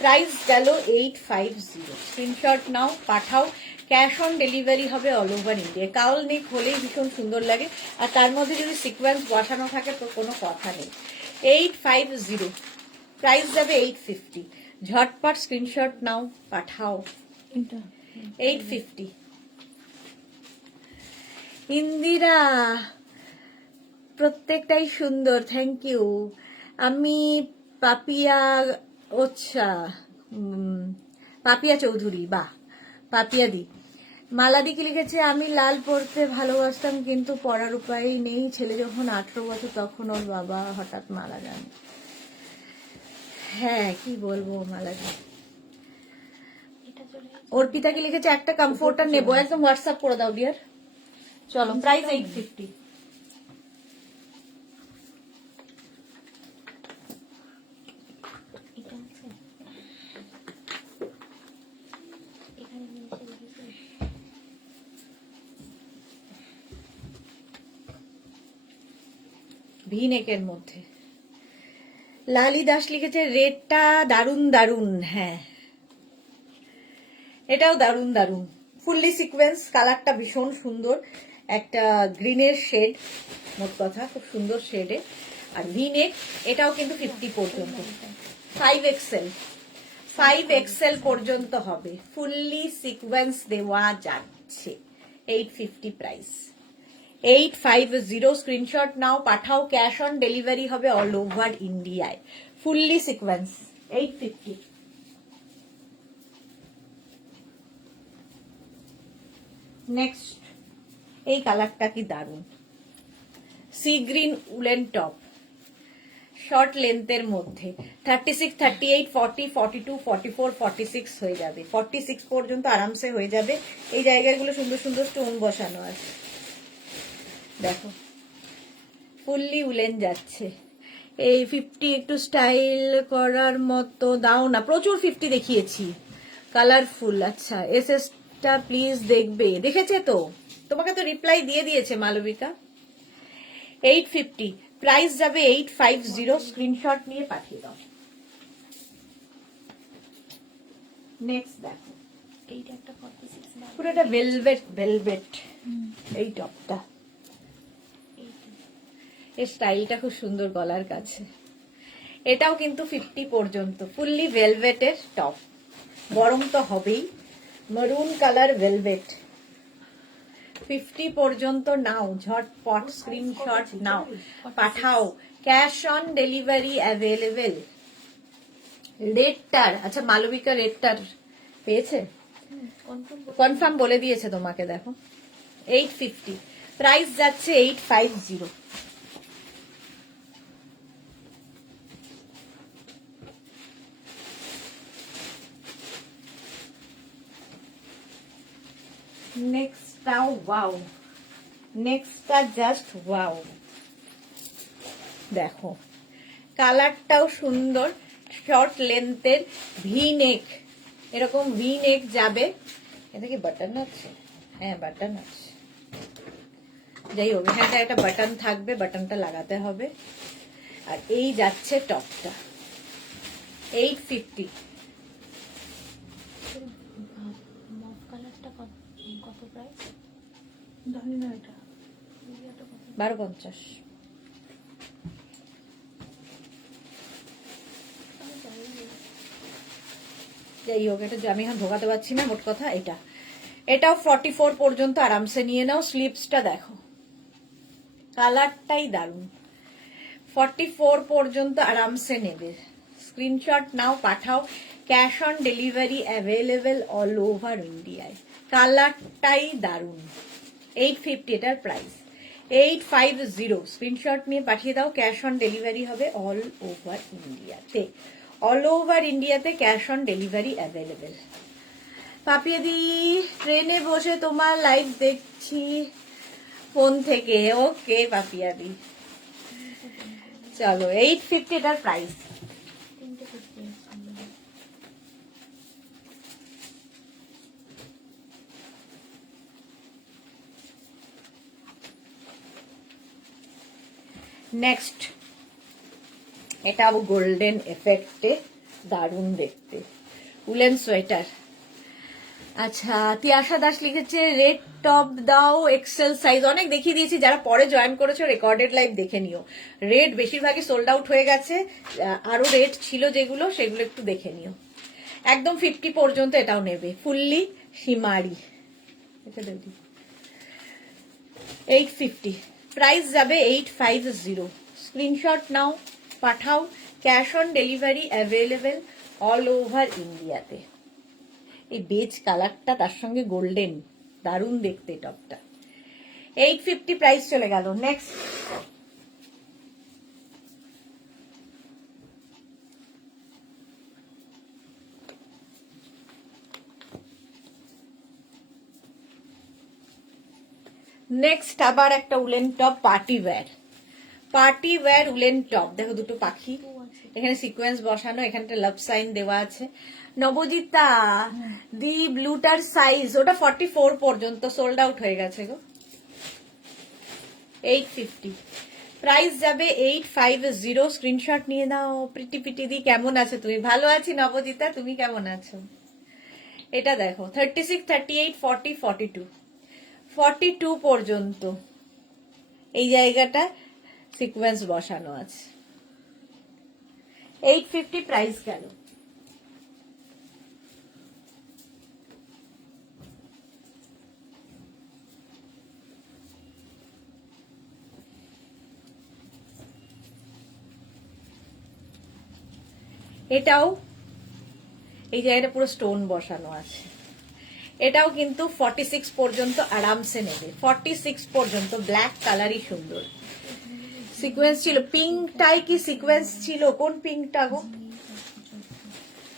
প্রাইস গেল 850। স্ক্রিনশট নাও, পাঠাও, ক্যাশ অন ডেলিভারি হবে all over India. Cowl neck হলেই ভীষণ সুন্দর লাগে, আর তার মধ্যে যদি সিকোয়েন্স বসানো থাকে তো কোনো কথা নেই। 850, প্রাইস যাবে 850। ঝটপট স্ক্রিনশট নাও, পাঠাও। এটা 850। ইন্দিরা, প্রত্যেকটাই সুন্দর, থ্যাংক ইউ। আমি পাপিয়া, আচ্ছা, পাপিয়া চৌধুরী, বাহ, পাপিয়া দি। মালাদি কি লিখেছে, আমি লাল পরতে ভালোবাসতাম কিন্তু পরার উপায় নেই, ছেলে যখন 18 বছর তখন ওর বাবা হঠাৎ মারা যান। হ্যাঁ, কি বলবো মালাদি। অর্পিতা কি লিখেছে, একটা কমফোর্টার নেবো, একদম হোয়াটসঅ্যাপ করে দাও ডিয়ার। চলো, প্রাইস 850। ভি নেকের মধ্যে লালি দাস লিখেছে, রেডটা দারুন দারুন। হ্যাঁ, এটাও দারুন দারুন, ফুললি সিকোয়েন্স, কালারটা ভীষণ সুন্দর, একটা গ্রিনের শেড, মোট কথা খুব সুন্দর শেডে। আর ভি নেক, এটাও কিন্তু 50 পর্যন্ত, 5XL, 5XL পর্যন্ত হবে, ফুললি সিকোয়েন্স দেওয়া যাচ্ছে। 850 প্রাইস, 850। স্ক্রিনশট নাও, পাঠাও, ক্যাশ অন ডেলিভারি হবে অল ওভার ইন্ডিয়ায়, ফুললি সিকোয়েন্স, 850। নেক্সট, এই কালারটা কি দারুন, sea green woollen top, short লেন্থের মধ্যে, 36, 38, 40, 42, 44, 46 হয়ে যাবে, 46 পর্যন্ত আরামসে হয়ে যাবে। এই জায়গাগুলো সুন্দর সুন্দর স্টোন বসানো আছে, দেখো, ফুললি উলেন যাচ্ছে। এই 50 একটু স্টাইল করার মতো দাও না, প্রচুর 50 দেখিয়েছি, কালারফুল। আচ্ছা, এসএসটা প্লিজ দেখবে, দেখেছে তো, তোমাকে তো রিপ্লাই দিয়ে দিয়েছে মালবিকা। 850, প্রাইস যাবে 850। স্ক্রিনশট নিয়ে পাঠিয়ে দাও। নেক্সট দেখো, এইটা একটা 46 না, পুরোটা ভেলভেট ভেলভেট, এই টপটা, এর স্টাইলটা খুব সুন্দর, গলার কাছে। এটাও কিন্তু 50 পর্যন্ত, ফুললি ভেলভেটের টপ, গরম তো হবেই, মেরুন কালার ভেলভেট, 50 পর্যন্ত নাও, ঝটপট স্ক্রিনশট নাও, পাঠাও, ক্যাশ অন ডেলিভারি অ্যাভেলেবেল। রেডটার, আচ্ছা মালবিকা রেডটার পেয়েছে, কনফার্ম বলে দিয়েছে তোমাকে, দেখো 850, প্রাইস যাচ্ছে 850। নেক্সটটাও ওয়াও, নেক্সটটা জাস্ট ওয়াও, দেখো কালারটাও সুন্দর, শর্ট লেন্থের, ভি নেক, এরকম ভি নেক যাবে। এটা কি বাটন আছে? হ্যাঁ বাটন আছে, যাই হোক এখানটা একটা বাটন থাকবে, বাটনটা লাগাতে হবে। আর এই যাচ্ছে টপটা, 850। মফ কালারটা কত প্রাইস জানি না, এটা 1250। যাই হোক, এটা আমি এখন ঢোকাতে পারছি না, মোট কথা এটা, এটাও 44 পর্যন্ত আরামসে নিয়ে নাও। স্লিপসটা দেখো, কালারটাই দারুন, 44 পর্যন্ত আরামসে নেবে। স্ক্রিনশট নাও, পাঠাও, cash on delivery available all over ইন্ডিয়ায়, কালারটাই দারুন। 850 এটার প্রাইস, 850। স্ক্রিনশট নিয়ে পাঠিয়ে দাও, ক্যাশ অন ডেলিভারি হবে অল ওভার ইন্ডিয়াতে, অল ওভার ইন্ডিয়াতে ক্যাশ অন ডেলিভারি অ্যাভেলেবেল। পাপিয়াদি ট্রেনে বসে তোমার লাইভ দেখছি ফোন থেকে। ওকে পাপিয়াদি, চলো 850 এটার প্রাইস। নেক্সট, এটা গোল্ডেন এফেক্টে, দারুণ দেখতে, উলেন সোয়েটার। আচ্ছা, তিয়াশা দাস লিখেছে রেড টপ দাও এক্সেল সাইজ। অনেক দেখিয়ে দিয়েছি, যারা পরে জয়েন করেছো রেকর্ডেড লাইভ দেখে নিও। রেড বেশিরভাগই সোল্ড আউট হয়ে গেছে, আরো রেড ছিল যেগুলো সেগুলো একটু দেখে নিও। একদম 50 পর্যন্ত এটাও নেবে, ফুললি শিমারি। 850 প্রাইস যাবে 850। স্ক্রিনশট নাও, পাঠাও। Cash on delivery available all over ইন্ডিয়াতে। এই বেজ কালারটা তার সঙ্গে গোল্ডেন, দারুণ দেখতে টপটা। 850 প্রাইস চলে গেল। নেক্সট, নেক্সট আবার একটা woollen top, party wear woollen top. দেখো দুটো পাখি, এখানে সিকোয়েন্স বসানো, এখানটা লাভ সাইন দেওয়া আছে। নবজিতা দি ব্লুটার সাইজ, ওটা 44 পর্যন্ত সোল্ড আউট হয়ে গেছে গো। 850 প্রাইস যাবে 850। স্ক্রিনশট নিয়ে নাও। প্রিটি দি কেমন আছো তুমি? ভালো আছি নবজিতা, তুমি কেমন আছো? এটা দেখো 36, 38, 40, 42, 42 পর্যন্ত এই জায়গাটা সিকোয়েন্স বসানো আছে। 850 প্রাইস গেল। এটাও এই জায়গাটা পুরো স্টোন বসানো আছে। এটাও কিন্তু 46 পর্যন্ত আরামসে নেবে। 46 পর্যন্ত, ব্ল্যাক কালারই সুন্দর। সিকোয়েন্স ছিল, পিঙ্কটাই কি সিকোয়েন্স ছিল? কোন পিঙ্কটা গো?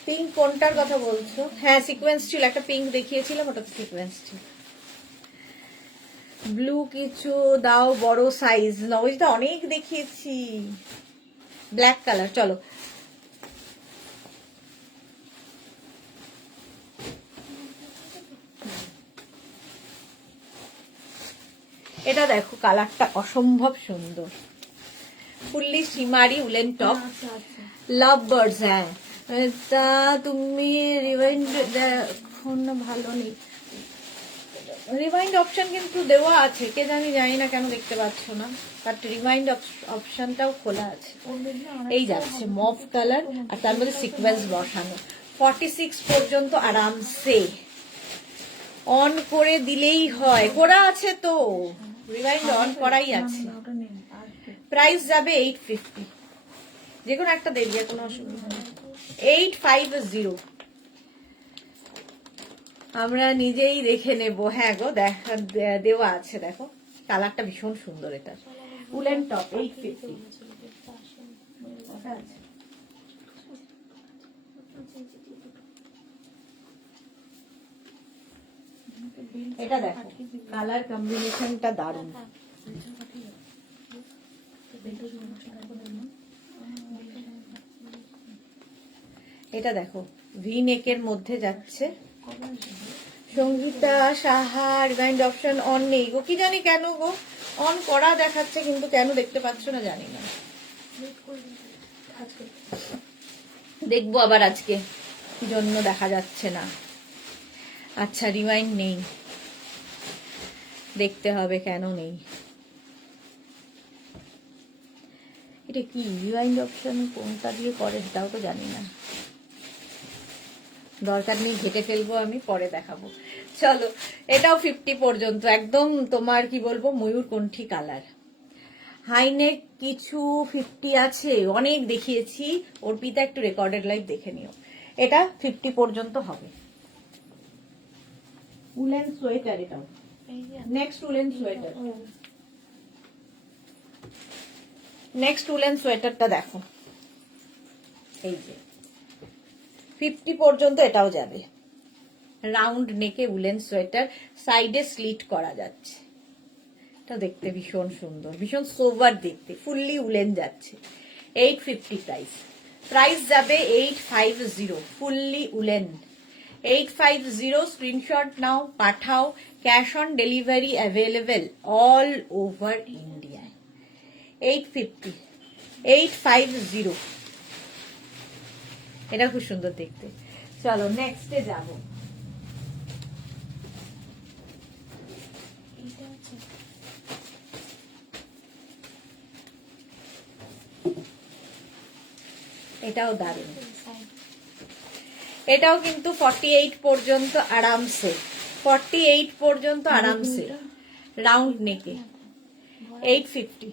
পিঙ্ক কোনটার কথা বলছো? হ্যাঁ সিকোয়েন্স ছিল, একটা পিঙ্ক দেখিয়েছিলাম, ওটা সিকোয়েন্স ছিল। ব্লু কিছু দাও বড় সাইজ। নবজিতা অনেক দেখিয়েছি। ব্ল্যাক কালার, চলো এটা দেখো, কালারটা অসম্ভব সুন্দর। ফুললি শিমারি উলেন টপ, লাভ বার্ডস। হ্যাঁ তা তুমি রিভাইন্ড দেখো না, ভালো নেই। রিমাইন্ড অপশন কিন্তু দেওয়া আছে, কে জানি না কেন দেখতে পাচ্ছ না, বাট রিমাইন্ড অপশনটাও খোলা আছে। এই যাচ্ছে মফ কালার, আর তার মধ্যে সিকোয়েন্স বসানো। 46 পর্যন্ত আরামসে অন করে দিলেই হয়, করা আছে তো, রিমাইন্ড অন করাই আছে। প্রাইস যাবে 850। যে কোনো একটা দেবে, কোনো অসুবিধা নেই। 850 আমরা নিজেই দেখে নেব। হ্যাঁ গো দেওয়া আছে, দেখো কালারটা ভীষণ সুন্দর। এটা উলেন টপ 850। এটা দেখো কালার কম্বিনেশনটা দারুণ। এটা দেখো ভি নেকের মধ্যে যাচ্ছে। Sangeeta Saha, remind option on নেই গো, কি জানি কেন গো, অন করা দেখাচ্ছে কিন্তু কেন দেখতে পাচ্ছ না জানি না। দেখবো আবার আজকে কি জন্য দেখা যাচ্ছে না। আচ্ছা রিমাইন্ড নেই, দেখতে হবে কেন নেই। এটা কি রিমাইন্ড অপশন কোনটা দিয়ে করে সেটাও তো জানি না, দরকার নেই, ঘেটে ফেলবো আমি, পরে দেখাবো। চলো এটাও 50 পর্যন্ত, একদম তোমার কি বলবো ময়ূরকণ্ঠী কালার। হাইনেক কিছু 50 আছে, অনেক দেখিয়েছি। অর্পিতা একটু রেকর্ডেড লাইভ দেখে নিও। এটা 50 পর্যন্ত হবে। উলেন সোয়েটার, এটাও next woollen sweater. Next woollen সোয়েটারটা দেখো, এই যে 50 পর্যন্ত এটাও যাবে। রাউন্ড নেকে উলেন সোয়েটার, সাইডে স্লিট করা যাচ্ছে। এটা দেখতে ভীষণ সুন্দর, ভীষণ সোভার দেখতে, ফুললি উলেন যাচ্ছে। 850 প্রাইস। প্রাইস যাবে 850, ফুললি উলেন। 850, স্ক্রিনশট নাও, পাঠাও। Cash on delivery available all over ইন্ডিয়ায়। 850, 850। এটা খুব সুন্দর দেখতে। চলো নেক্সটে যাবো। এটাও দারুণ, এটাও কিন্তু 48 পর্যন্ত আরামসে, 48 পর্যন্ত আরামসে রাউন্ড নেকে। 850,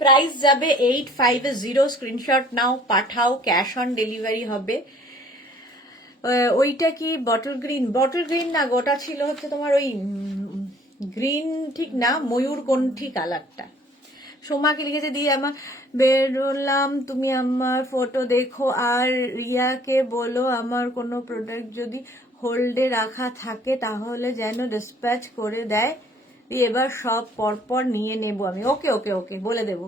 প্রাইস যাবে 850, স্ক্রিনশট নাও, পাঠাও। ক্যাশ অন ডেলিভারি হবে। ওইটা কি বটল গ্রিন? বটল গ্রিন না, গোটা ছিল হচ্ছে তোমার ওই গ্রিন ঠিক না, ময়ূরকণ্ঠী কালারটা। সোমাকে লিখেছে, দিয়ে আমার বেরোলাম, তুমি আমার ফটো দেখো আর রিয়াকে বলো আমার কোনো প্রোডাক্ট যদি হোল্ডে রাখা থাকে তাহলে যেন ডিসপ্যাচ করে দেয়, দিয়ে এবার সব পরপর নিয়ে নেব আমি। ওকে ওকে ওকে, বলে দেব।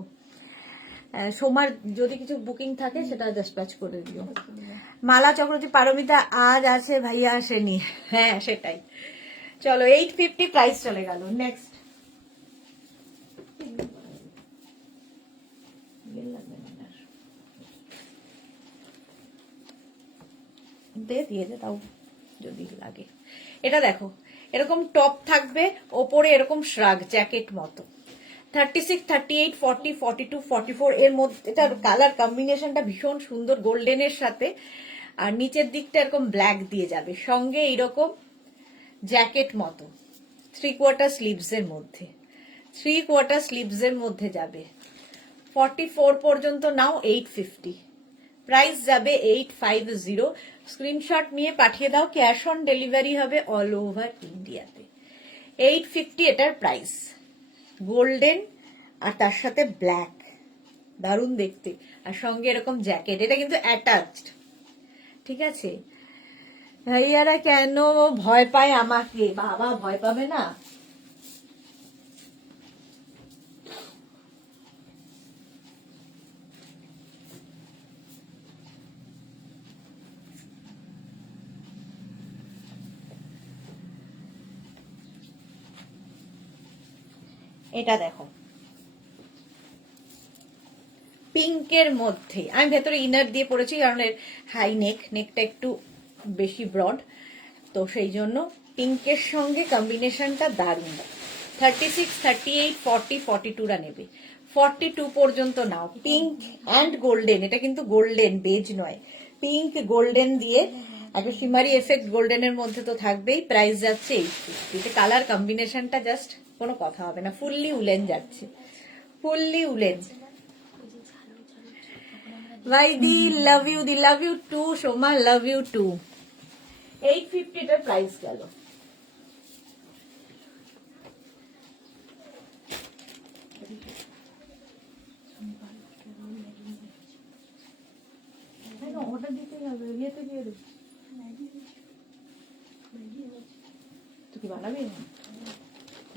সোমার যদি কিছু বুকিং থাকে সেটা ডিসপ্যাচ করে দিও। মালা চক্রবর্তী, পারমিতা আজ আছে, ভাইয়া আসেনি। হ্যাঁ সেটাই। চলো 850 প্রাইস চলে গেল। নেক্সট দিয়ে দে তাও যদি লাগে। এটা দেখো, এরকম টপ থাকবে, ওপরে এরকম শ্রাগ জ্যাকেট মতো। 36, 38, 40, 42, 44 এর মধ্যে। এটার কালার কম্বিনেশনটা ভীষণ সুন্দর গোল্ডেনের সাথে, আর নিচের দিকটা এরকম ব্ল্যাক দিয়ে যাবে, সঙ্গে এইরকম জ্যাকেট মতো 3/4 স্লিভস এর মধ্যে, 3/4 স্লিভস এর মধ্যে যাবে। 44 পর্যন্ত নাও। 850, প্রাইস যাবে 850, স্ক্রিনশট নিয়ে পাঠিয়ে দাও। ক্যাশ অন ডেলিভারি হবে অল ওভার ইন্ডিয়াতে। 850 এটার প্রাইস। গোল্ডেন আর তার সাথে ব্ল্যাক, দারুণ দেখতে, আর সঙ্গে এরকম জ্যাকেট। এটা কিন্তু অ্যাটাচড, ঠিক আছে? ভাইয়ারা কেন ভয় পায় আমাকে? বাবা ভয় পাবে না? এটা দেখো, পিঙ্কের মধ্যে। আমি ভেতরে ইনার দিয়ে পরেছি কারণ এর হাই নেক, নেকটা একটু বেশি ব্রড, তো সেই জন্য পিঙ্কের সঙ্গে কম্বিনেশনটা দারুণ। 36, 38, 40, 42রা নেবে। 42 পর্যন্ত নাও। পিঙ্ক অ্যান্ড গোল্ডেন, এটা কিন্তু গোল্ডেন বেজ নয়, পিঙ্ক গোল্ডেন দিয়ে একটা শিমারি এফেক্ট গোল্ডেনের মধ্যে তো থাকবেই। প্রাইস যাচ্ছে 850। কালার কম্বিনেশনটা জাস্ট কোনো কথা হবে না, ফুললি উলেন যাচ্ছে, ফুললি উলেন। ভাই দি লাভ ইউ, দি love you too. Soma love you too. 850 এটার প্রাইস গেল। ওটা দিতে হবে, ইয়েতে দিয়ে দেবে। তুই কি বানাবি?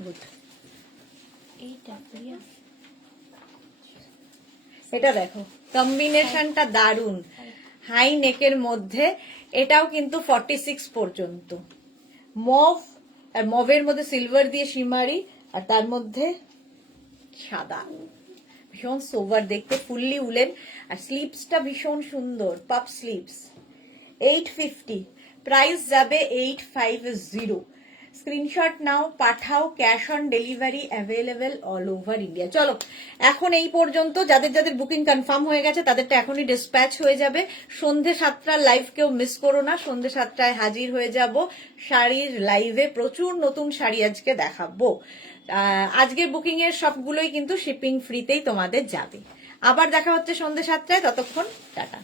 গুড। এটা দেখো, কম্বিনেশনটা দারুন, হাই নেকের মধ্যে। এটাও কিন্তু 46 পর্যন্ত। মভ, আর মভের মধ্যে সিলভার দিয়ে শিমারি, আর তার মধ্যে সাদা, ভীষণ সোভার দেখতে, ফুললি উলেন। আর স্লিভসটা ভীষণ সুন্দর, পাপ স্লিভস। 850, প্রাইস যাবে 850, স্ক্রিনশট নাও, পাঠাও। Cash on delivery available all over India. চলো এখন এই পর্যন্ত। যাদের যাদের বুকিং কনফার্ম হয়ে গেছে তাদেরটা এখনই ডিসপ্যাচ হয়ে যাবে। সন্ধে 7টার লাইভ কেউ মিস করো না, সন্ধে 7টায় হাজির হয়ে যাব শাড়ির লাইভে। প্রচুর নতুন শাড়ি আজকে দেখাবো। আজকের বুকিং এর সবগুলোই কিন্তু শিপিং ফ্রিতেই তোমাদের যাবে। আবার দেখা হচ্ছে সন্ধে 7টায়, ততক্ষণ টাটা।